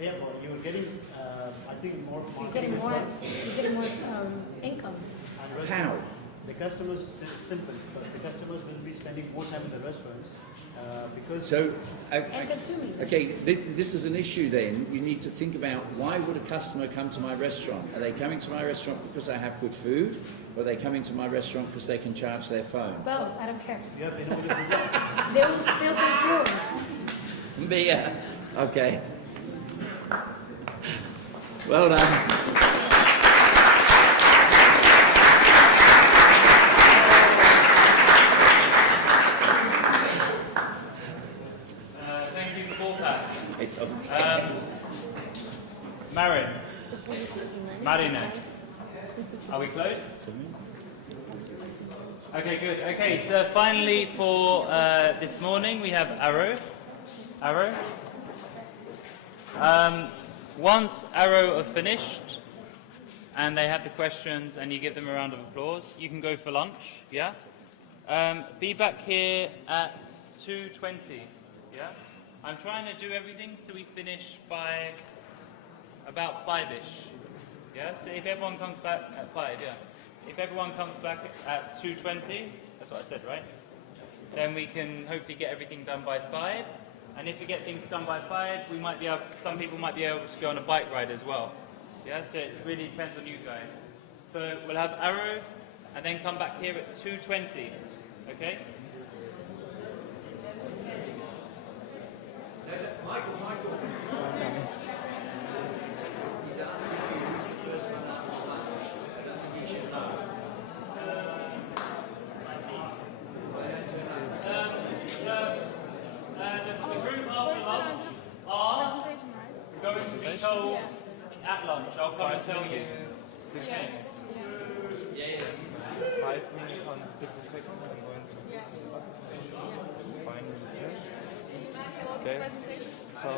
Yeah, well, you're getting, I think, more. You're getting more income. And How? The customers, it's simple. The customers will be spending more time in the restaurants because. So, And consuming. okay, this is an issue then. You need to think about why would a customer come to my restaurant? Are they coming to my restaurant because I have good food? Or are they coming to my restaurant because they can charge their phone? Both, I don't care. You have innovative design. They will still consume. SBeA. Okay. Well done. Thank you for that. Okay. Marin. Marina. Are we close? Okay, good. Okay, so finally for this morning we have Arrow. Once Arrow are finished and they have the questions and you give them a round of applause, you can go for lunch, yeah? Be back here at 2:20, yeah? I'm trying to do everything so we finish by about 5-ish, yeah? So if everyone comes back at 5, yeah? If everyone comes back at 2:20, that's what I said, right? Then we can hopefully get everything done by 5. And if we get things done by 5, we might be able to, some people might be able to go on a bike ride as well. Yeah, so it really depends on you guys. So we'll have Arrow and then come back here at 2:20, okay? Michael. He's asking you who's the first one after lunch. I don't think you should know. The group after lunch are going to be told at lunch. I'll come and tell you. 6 minutes. Yes. 5 minutes and 50 seconds. I'm going to the bus station. Find me there. Okay. So.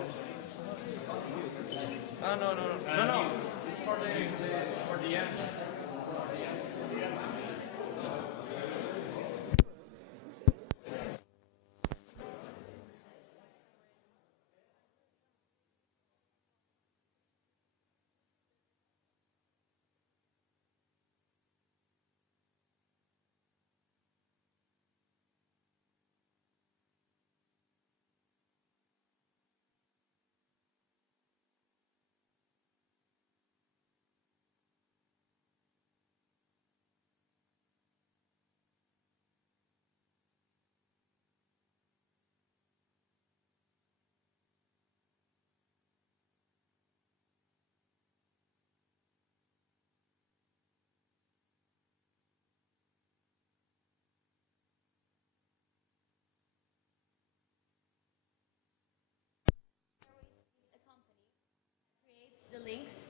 Ah, no. It's for the end.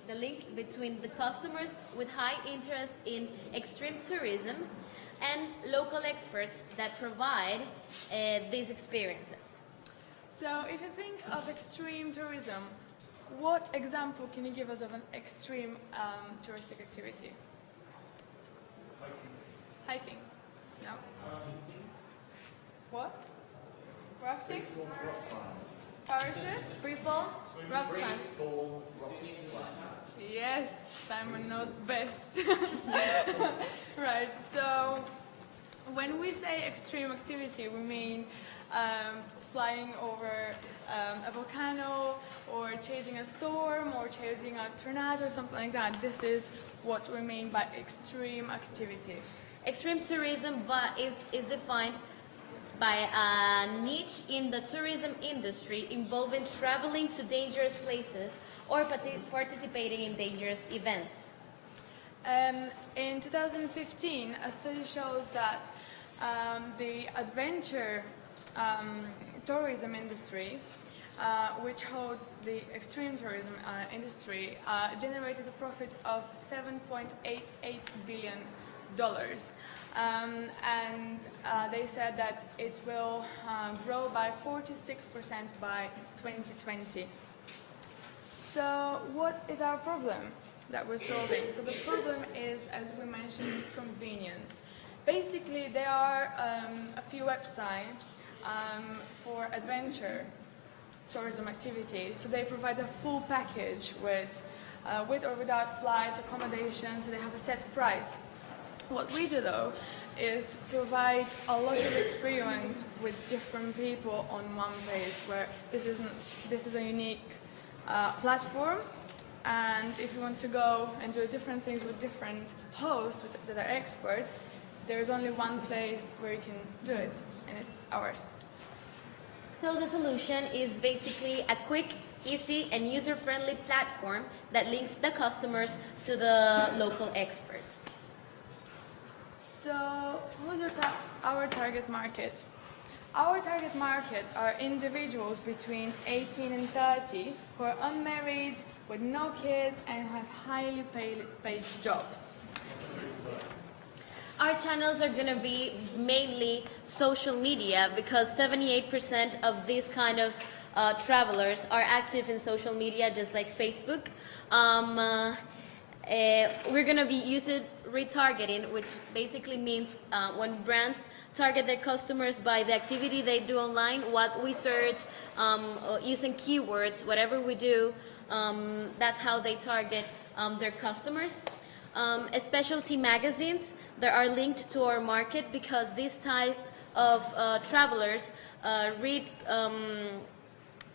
The link between the customers with high interest in extreme tourism and local experts that provide these experiences. So if you think of extreme tourism, what example can you give us of an extreme touristic activity? Hiking? No? What? Rafting? Parachute? Free fall? Rock climb? Yes, Simon knows best. Right, so when we say extreme activity, we mean flying over a volcano, or chasing a storm, or chasing a tornado, or something like that. This is what we mean by extreme activity. Extreme tourism is defined by a niche in the tourism industry involving traveling to dangerous places or participating in dangerous events. In 2015, a study shows that the adventure tourism industry, which holds the extreme tourism industry, generated a profit of $7.88 billion. And they said that it will grow by 46% by 2020. So what is our problem that we're solving? So the problem is, as we mentioned, convenience. Basically, there are a few websites for adventure tourism activities. So they provide a full package with or without flights, accommodations, so they have a set price. What we do, though, is provide a lot of experience with different people on one place, where this is a unique platform, and if you want to go and do different things with different hosts that are experts, there's only one place where you can do it, and it's ours. So the solution is basically a quick, easy, and user-friendly platform that links the customers to the local experts. So who's our target market? Our target market are individuals between 18 and 30 who are unmarried, with no kids, and have highly paid jobs. Our channels are going to be mainly social media, because 78% of these kind of travelers are active in social media, just like Facebook. We're going to be using retargeting, which basically means when brands target their customers by the activity they do online, what we search, using keywords, whatever we do, that's how they target their customers. Specialty magazines that are linked to our market, because this type of travelers read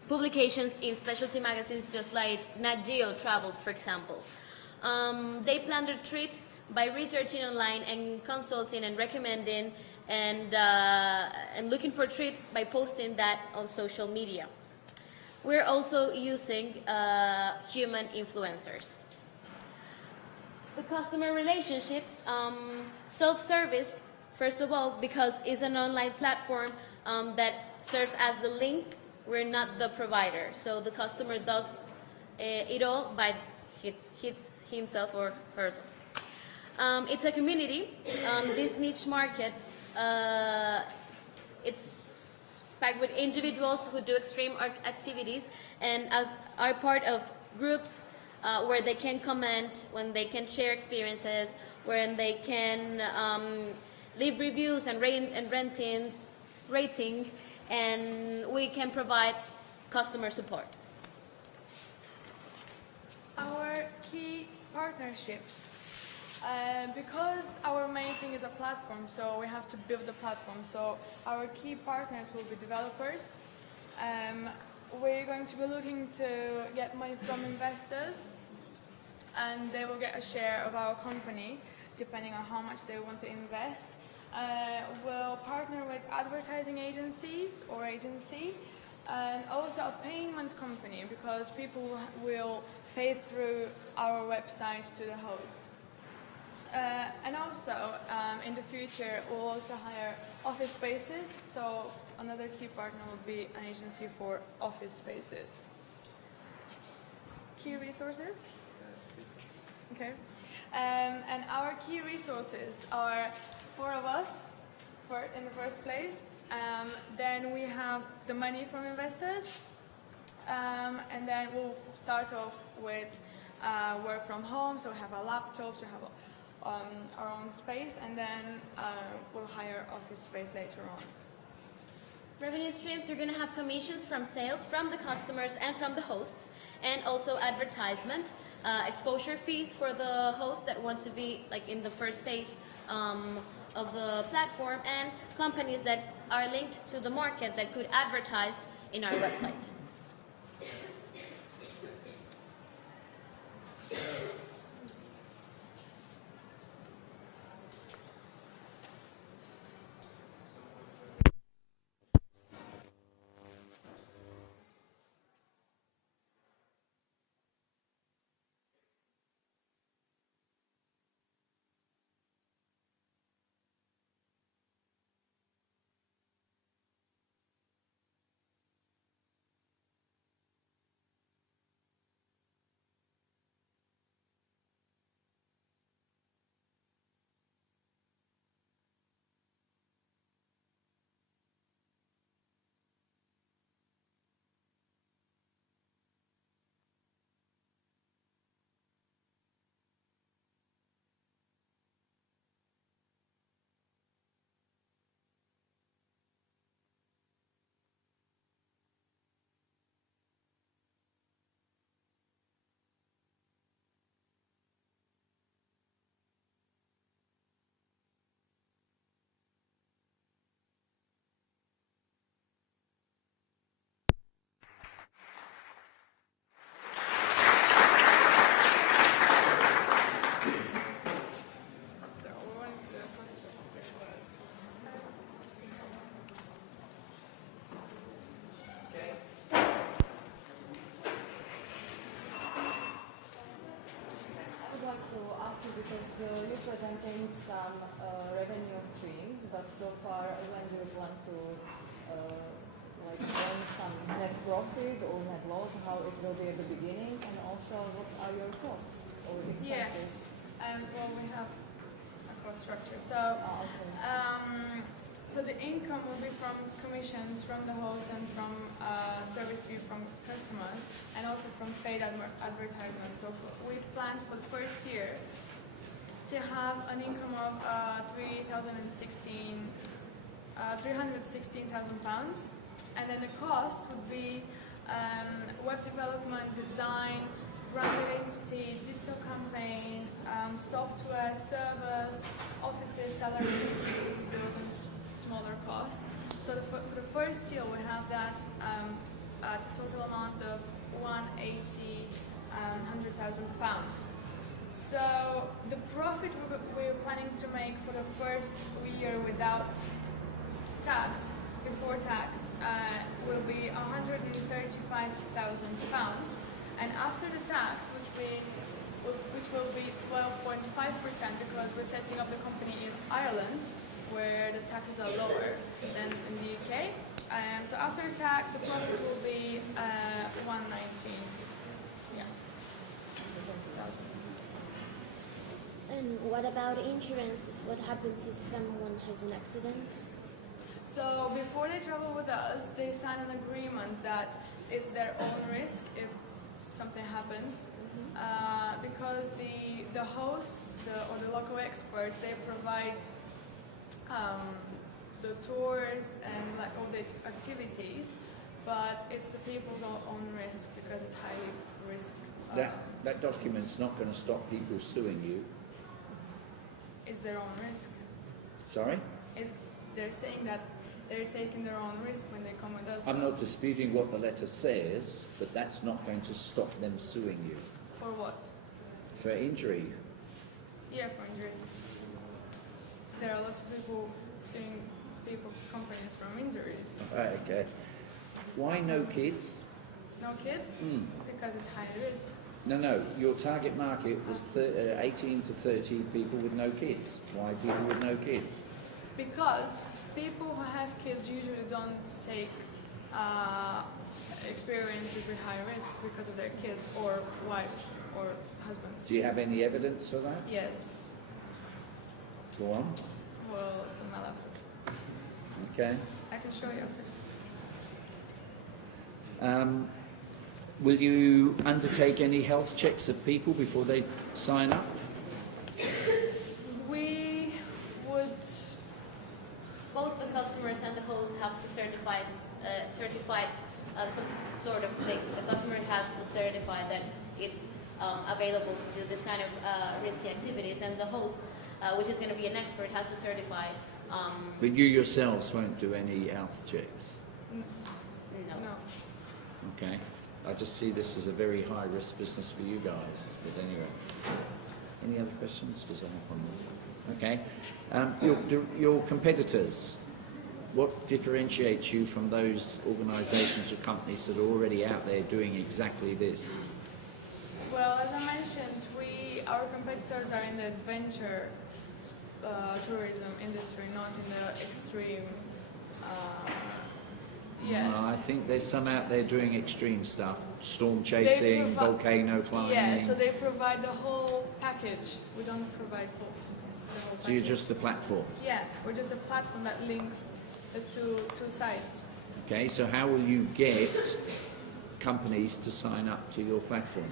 publications in specialty magazines, just like Nat Geo Travel, for example. They plan their trips by researching online and consulting and recommending and looking for trips by posting that on social media. we're also using human influencers. The customer relationships, self-service, first of all, because it's an online platform that serves as the link. We're not the provider. So the customer does it all by himself or herself. It's a community. This niche market, it's packed with individuals who do extreme activities and are part of groups where they can comment, when they can share experiences, when they can leave reviews and rating, and we can provide customer support. Our key partnerships. Because our main thing is a platform, so we have to build the platform. So our key partners will be developers. We're going to be looking to get money from investors, and they will get a share of our company, depending on how much they want to invest. We'll partner with advertising agencies or agency, and also a payment company, because people will pay through our website to the host. And also, in the future, we'll also hire office spaces, so another key partner will be an agency for office spaces. Key resources? Okay. And our key resources are 4 of us in the first place. Then we have the money from investors. And then we'll start off with work from home, so we have our laptops, we have our own space, and then we'll hire office space later on. Revenue streams, you're going to have commissions from sales from the customers and from the hosts, and also advertisement, exposure fees for the hosts that want to be like in the first page of the platform, and companies that are linked to the market that could advertise in our website. Because you're presenting some revenue streams, but so far when do you plan to like earn some net profit or net loss, how it will be at the beginning, and also what are your costs or expenses? Yeah, well, we have a cost structure. So, so the income will be from commissions from the host and from service fee from customers, and also from paid advertisement. So we've planned for the first year to have an income of 316,000 pounds, and then the cost would be web development, design, branded entity, digital campaign, software, servers, offices, salary, utility bills, and smaller costs. So for the first year, we have that at a total amount of 100,000 pounds. So the profit we're planning to make for the first year without tax before tax will be £135,000, and after the tax, which will be 12.5% because we're setting up the company in Ireland, where the taxes are lower than in the UK. So after tax, the profit will be 119. Yeah. And what about insurances? What happens if someone has an accident? So before they travel with us, they sign an agreement that it's their own risk if something happens, because the hosts or the local experts, they provide the tours and like all the activities, but it's the people's own risk because it's high risk. That document's not going to stop people suing you. It's their own risk. Sorry? They're saying that they're taking their own risk when they come with us. I'm not disputing what the letter says, but that's not going to stop them suing you. For what? For injury. Yeah, for injuries. There are lots of people suing companies from injuries. Right, okay. Why no kids? No kids? Because it's high risk. No, your target market was 18 to 30 people with no kids. Why people with no kids? Because people who have kids usually don't take experiences with high risk because of their kids or wives or husbands. Do you have any evidence for that? Yes. Go on. Well, it's on my laptop. Okay. I can show you after. Will you undertake any health checks of people before they sign up? We would. Both the customers and the host have to certify some sort of things. The customer has to certify that it's available to do this kind of risky activities, and the host, which is going to be an expert, has to certify. But you yourselves won't do any health checks? No. Okay. I just see this as a very high-risk business for you guys. But anyway, any other questions? Because I have one more. Okay. Your competitors, what differentiates you from those organisations or companies that are already out there doing exactly this? Well, as I mentioned, our competitors are in the adventure tourism industry, not in the extreme. Yes. I think there's some out there doing extreme stuff, storm chasing, volcano climbing. Yeah, so they provide the whole package. We don't provide the whole package. So you're just a platform. Yeah, we're just a platform that links the two sites. Okay, so how will you get companies to sign up to your platform?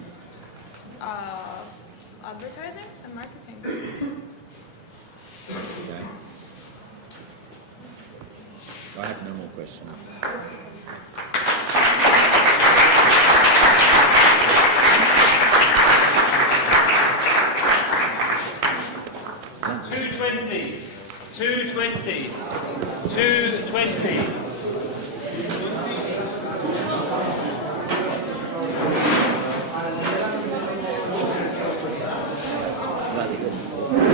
Advertising and marketing. Okay. I have no more questions. Bloody good.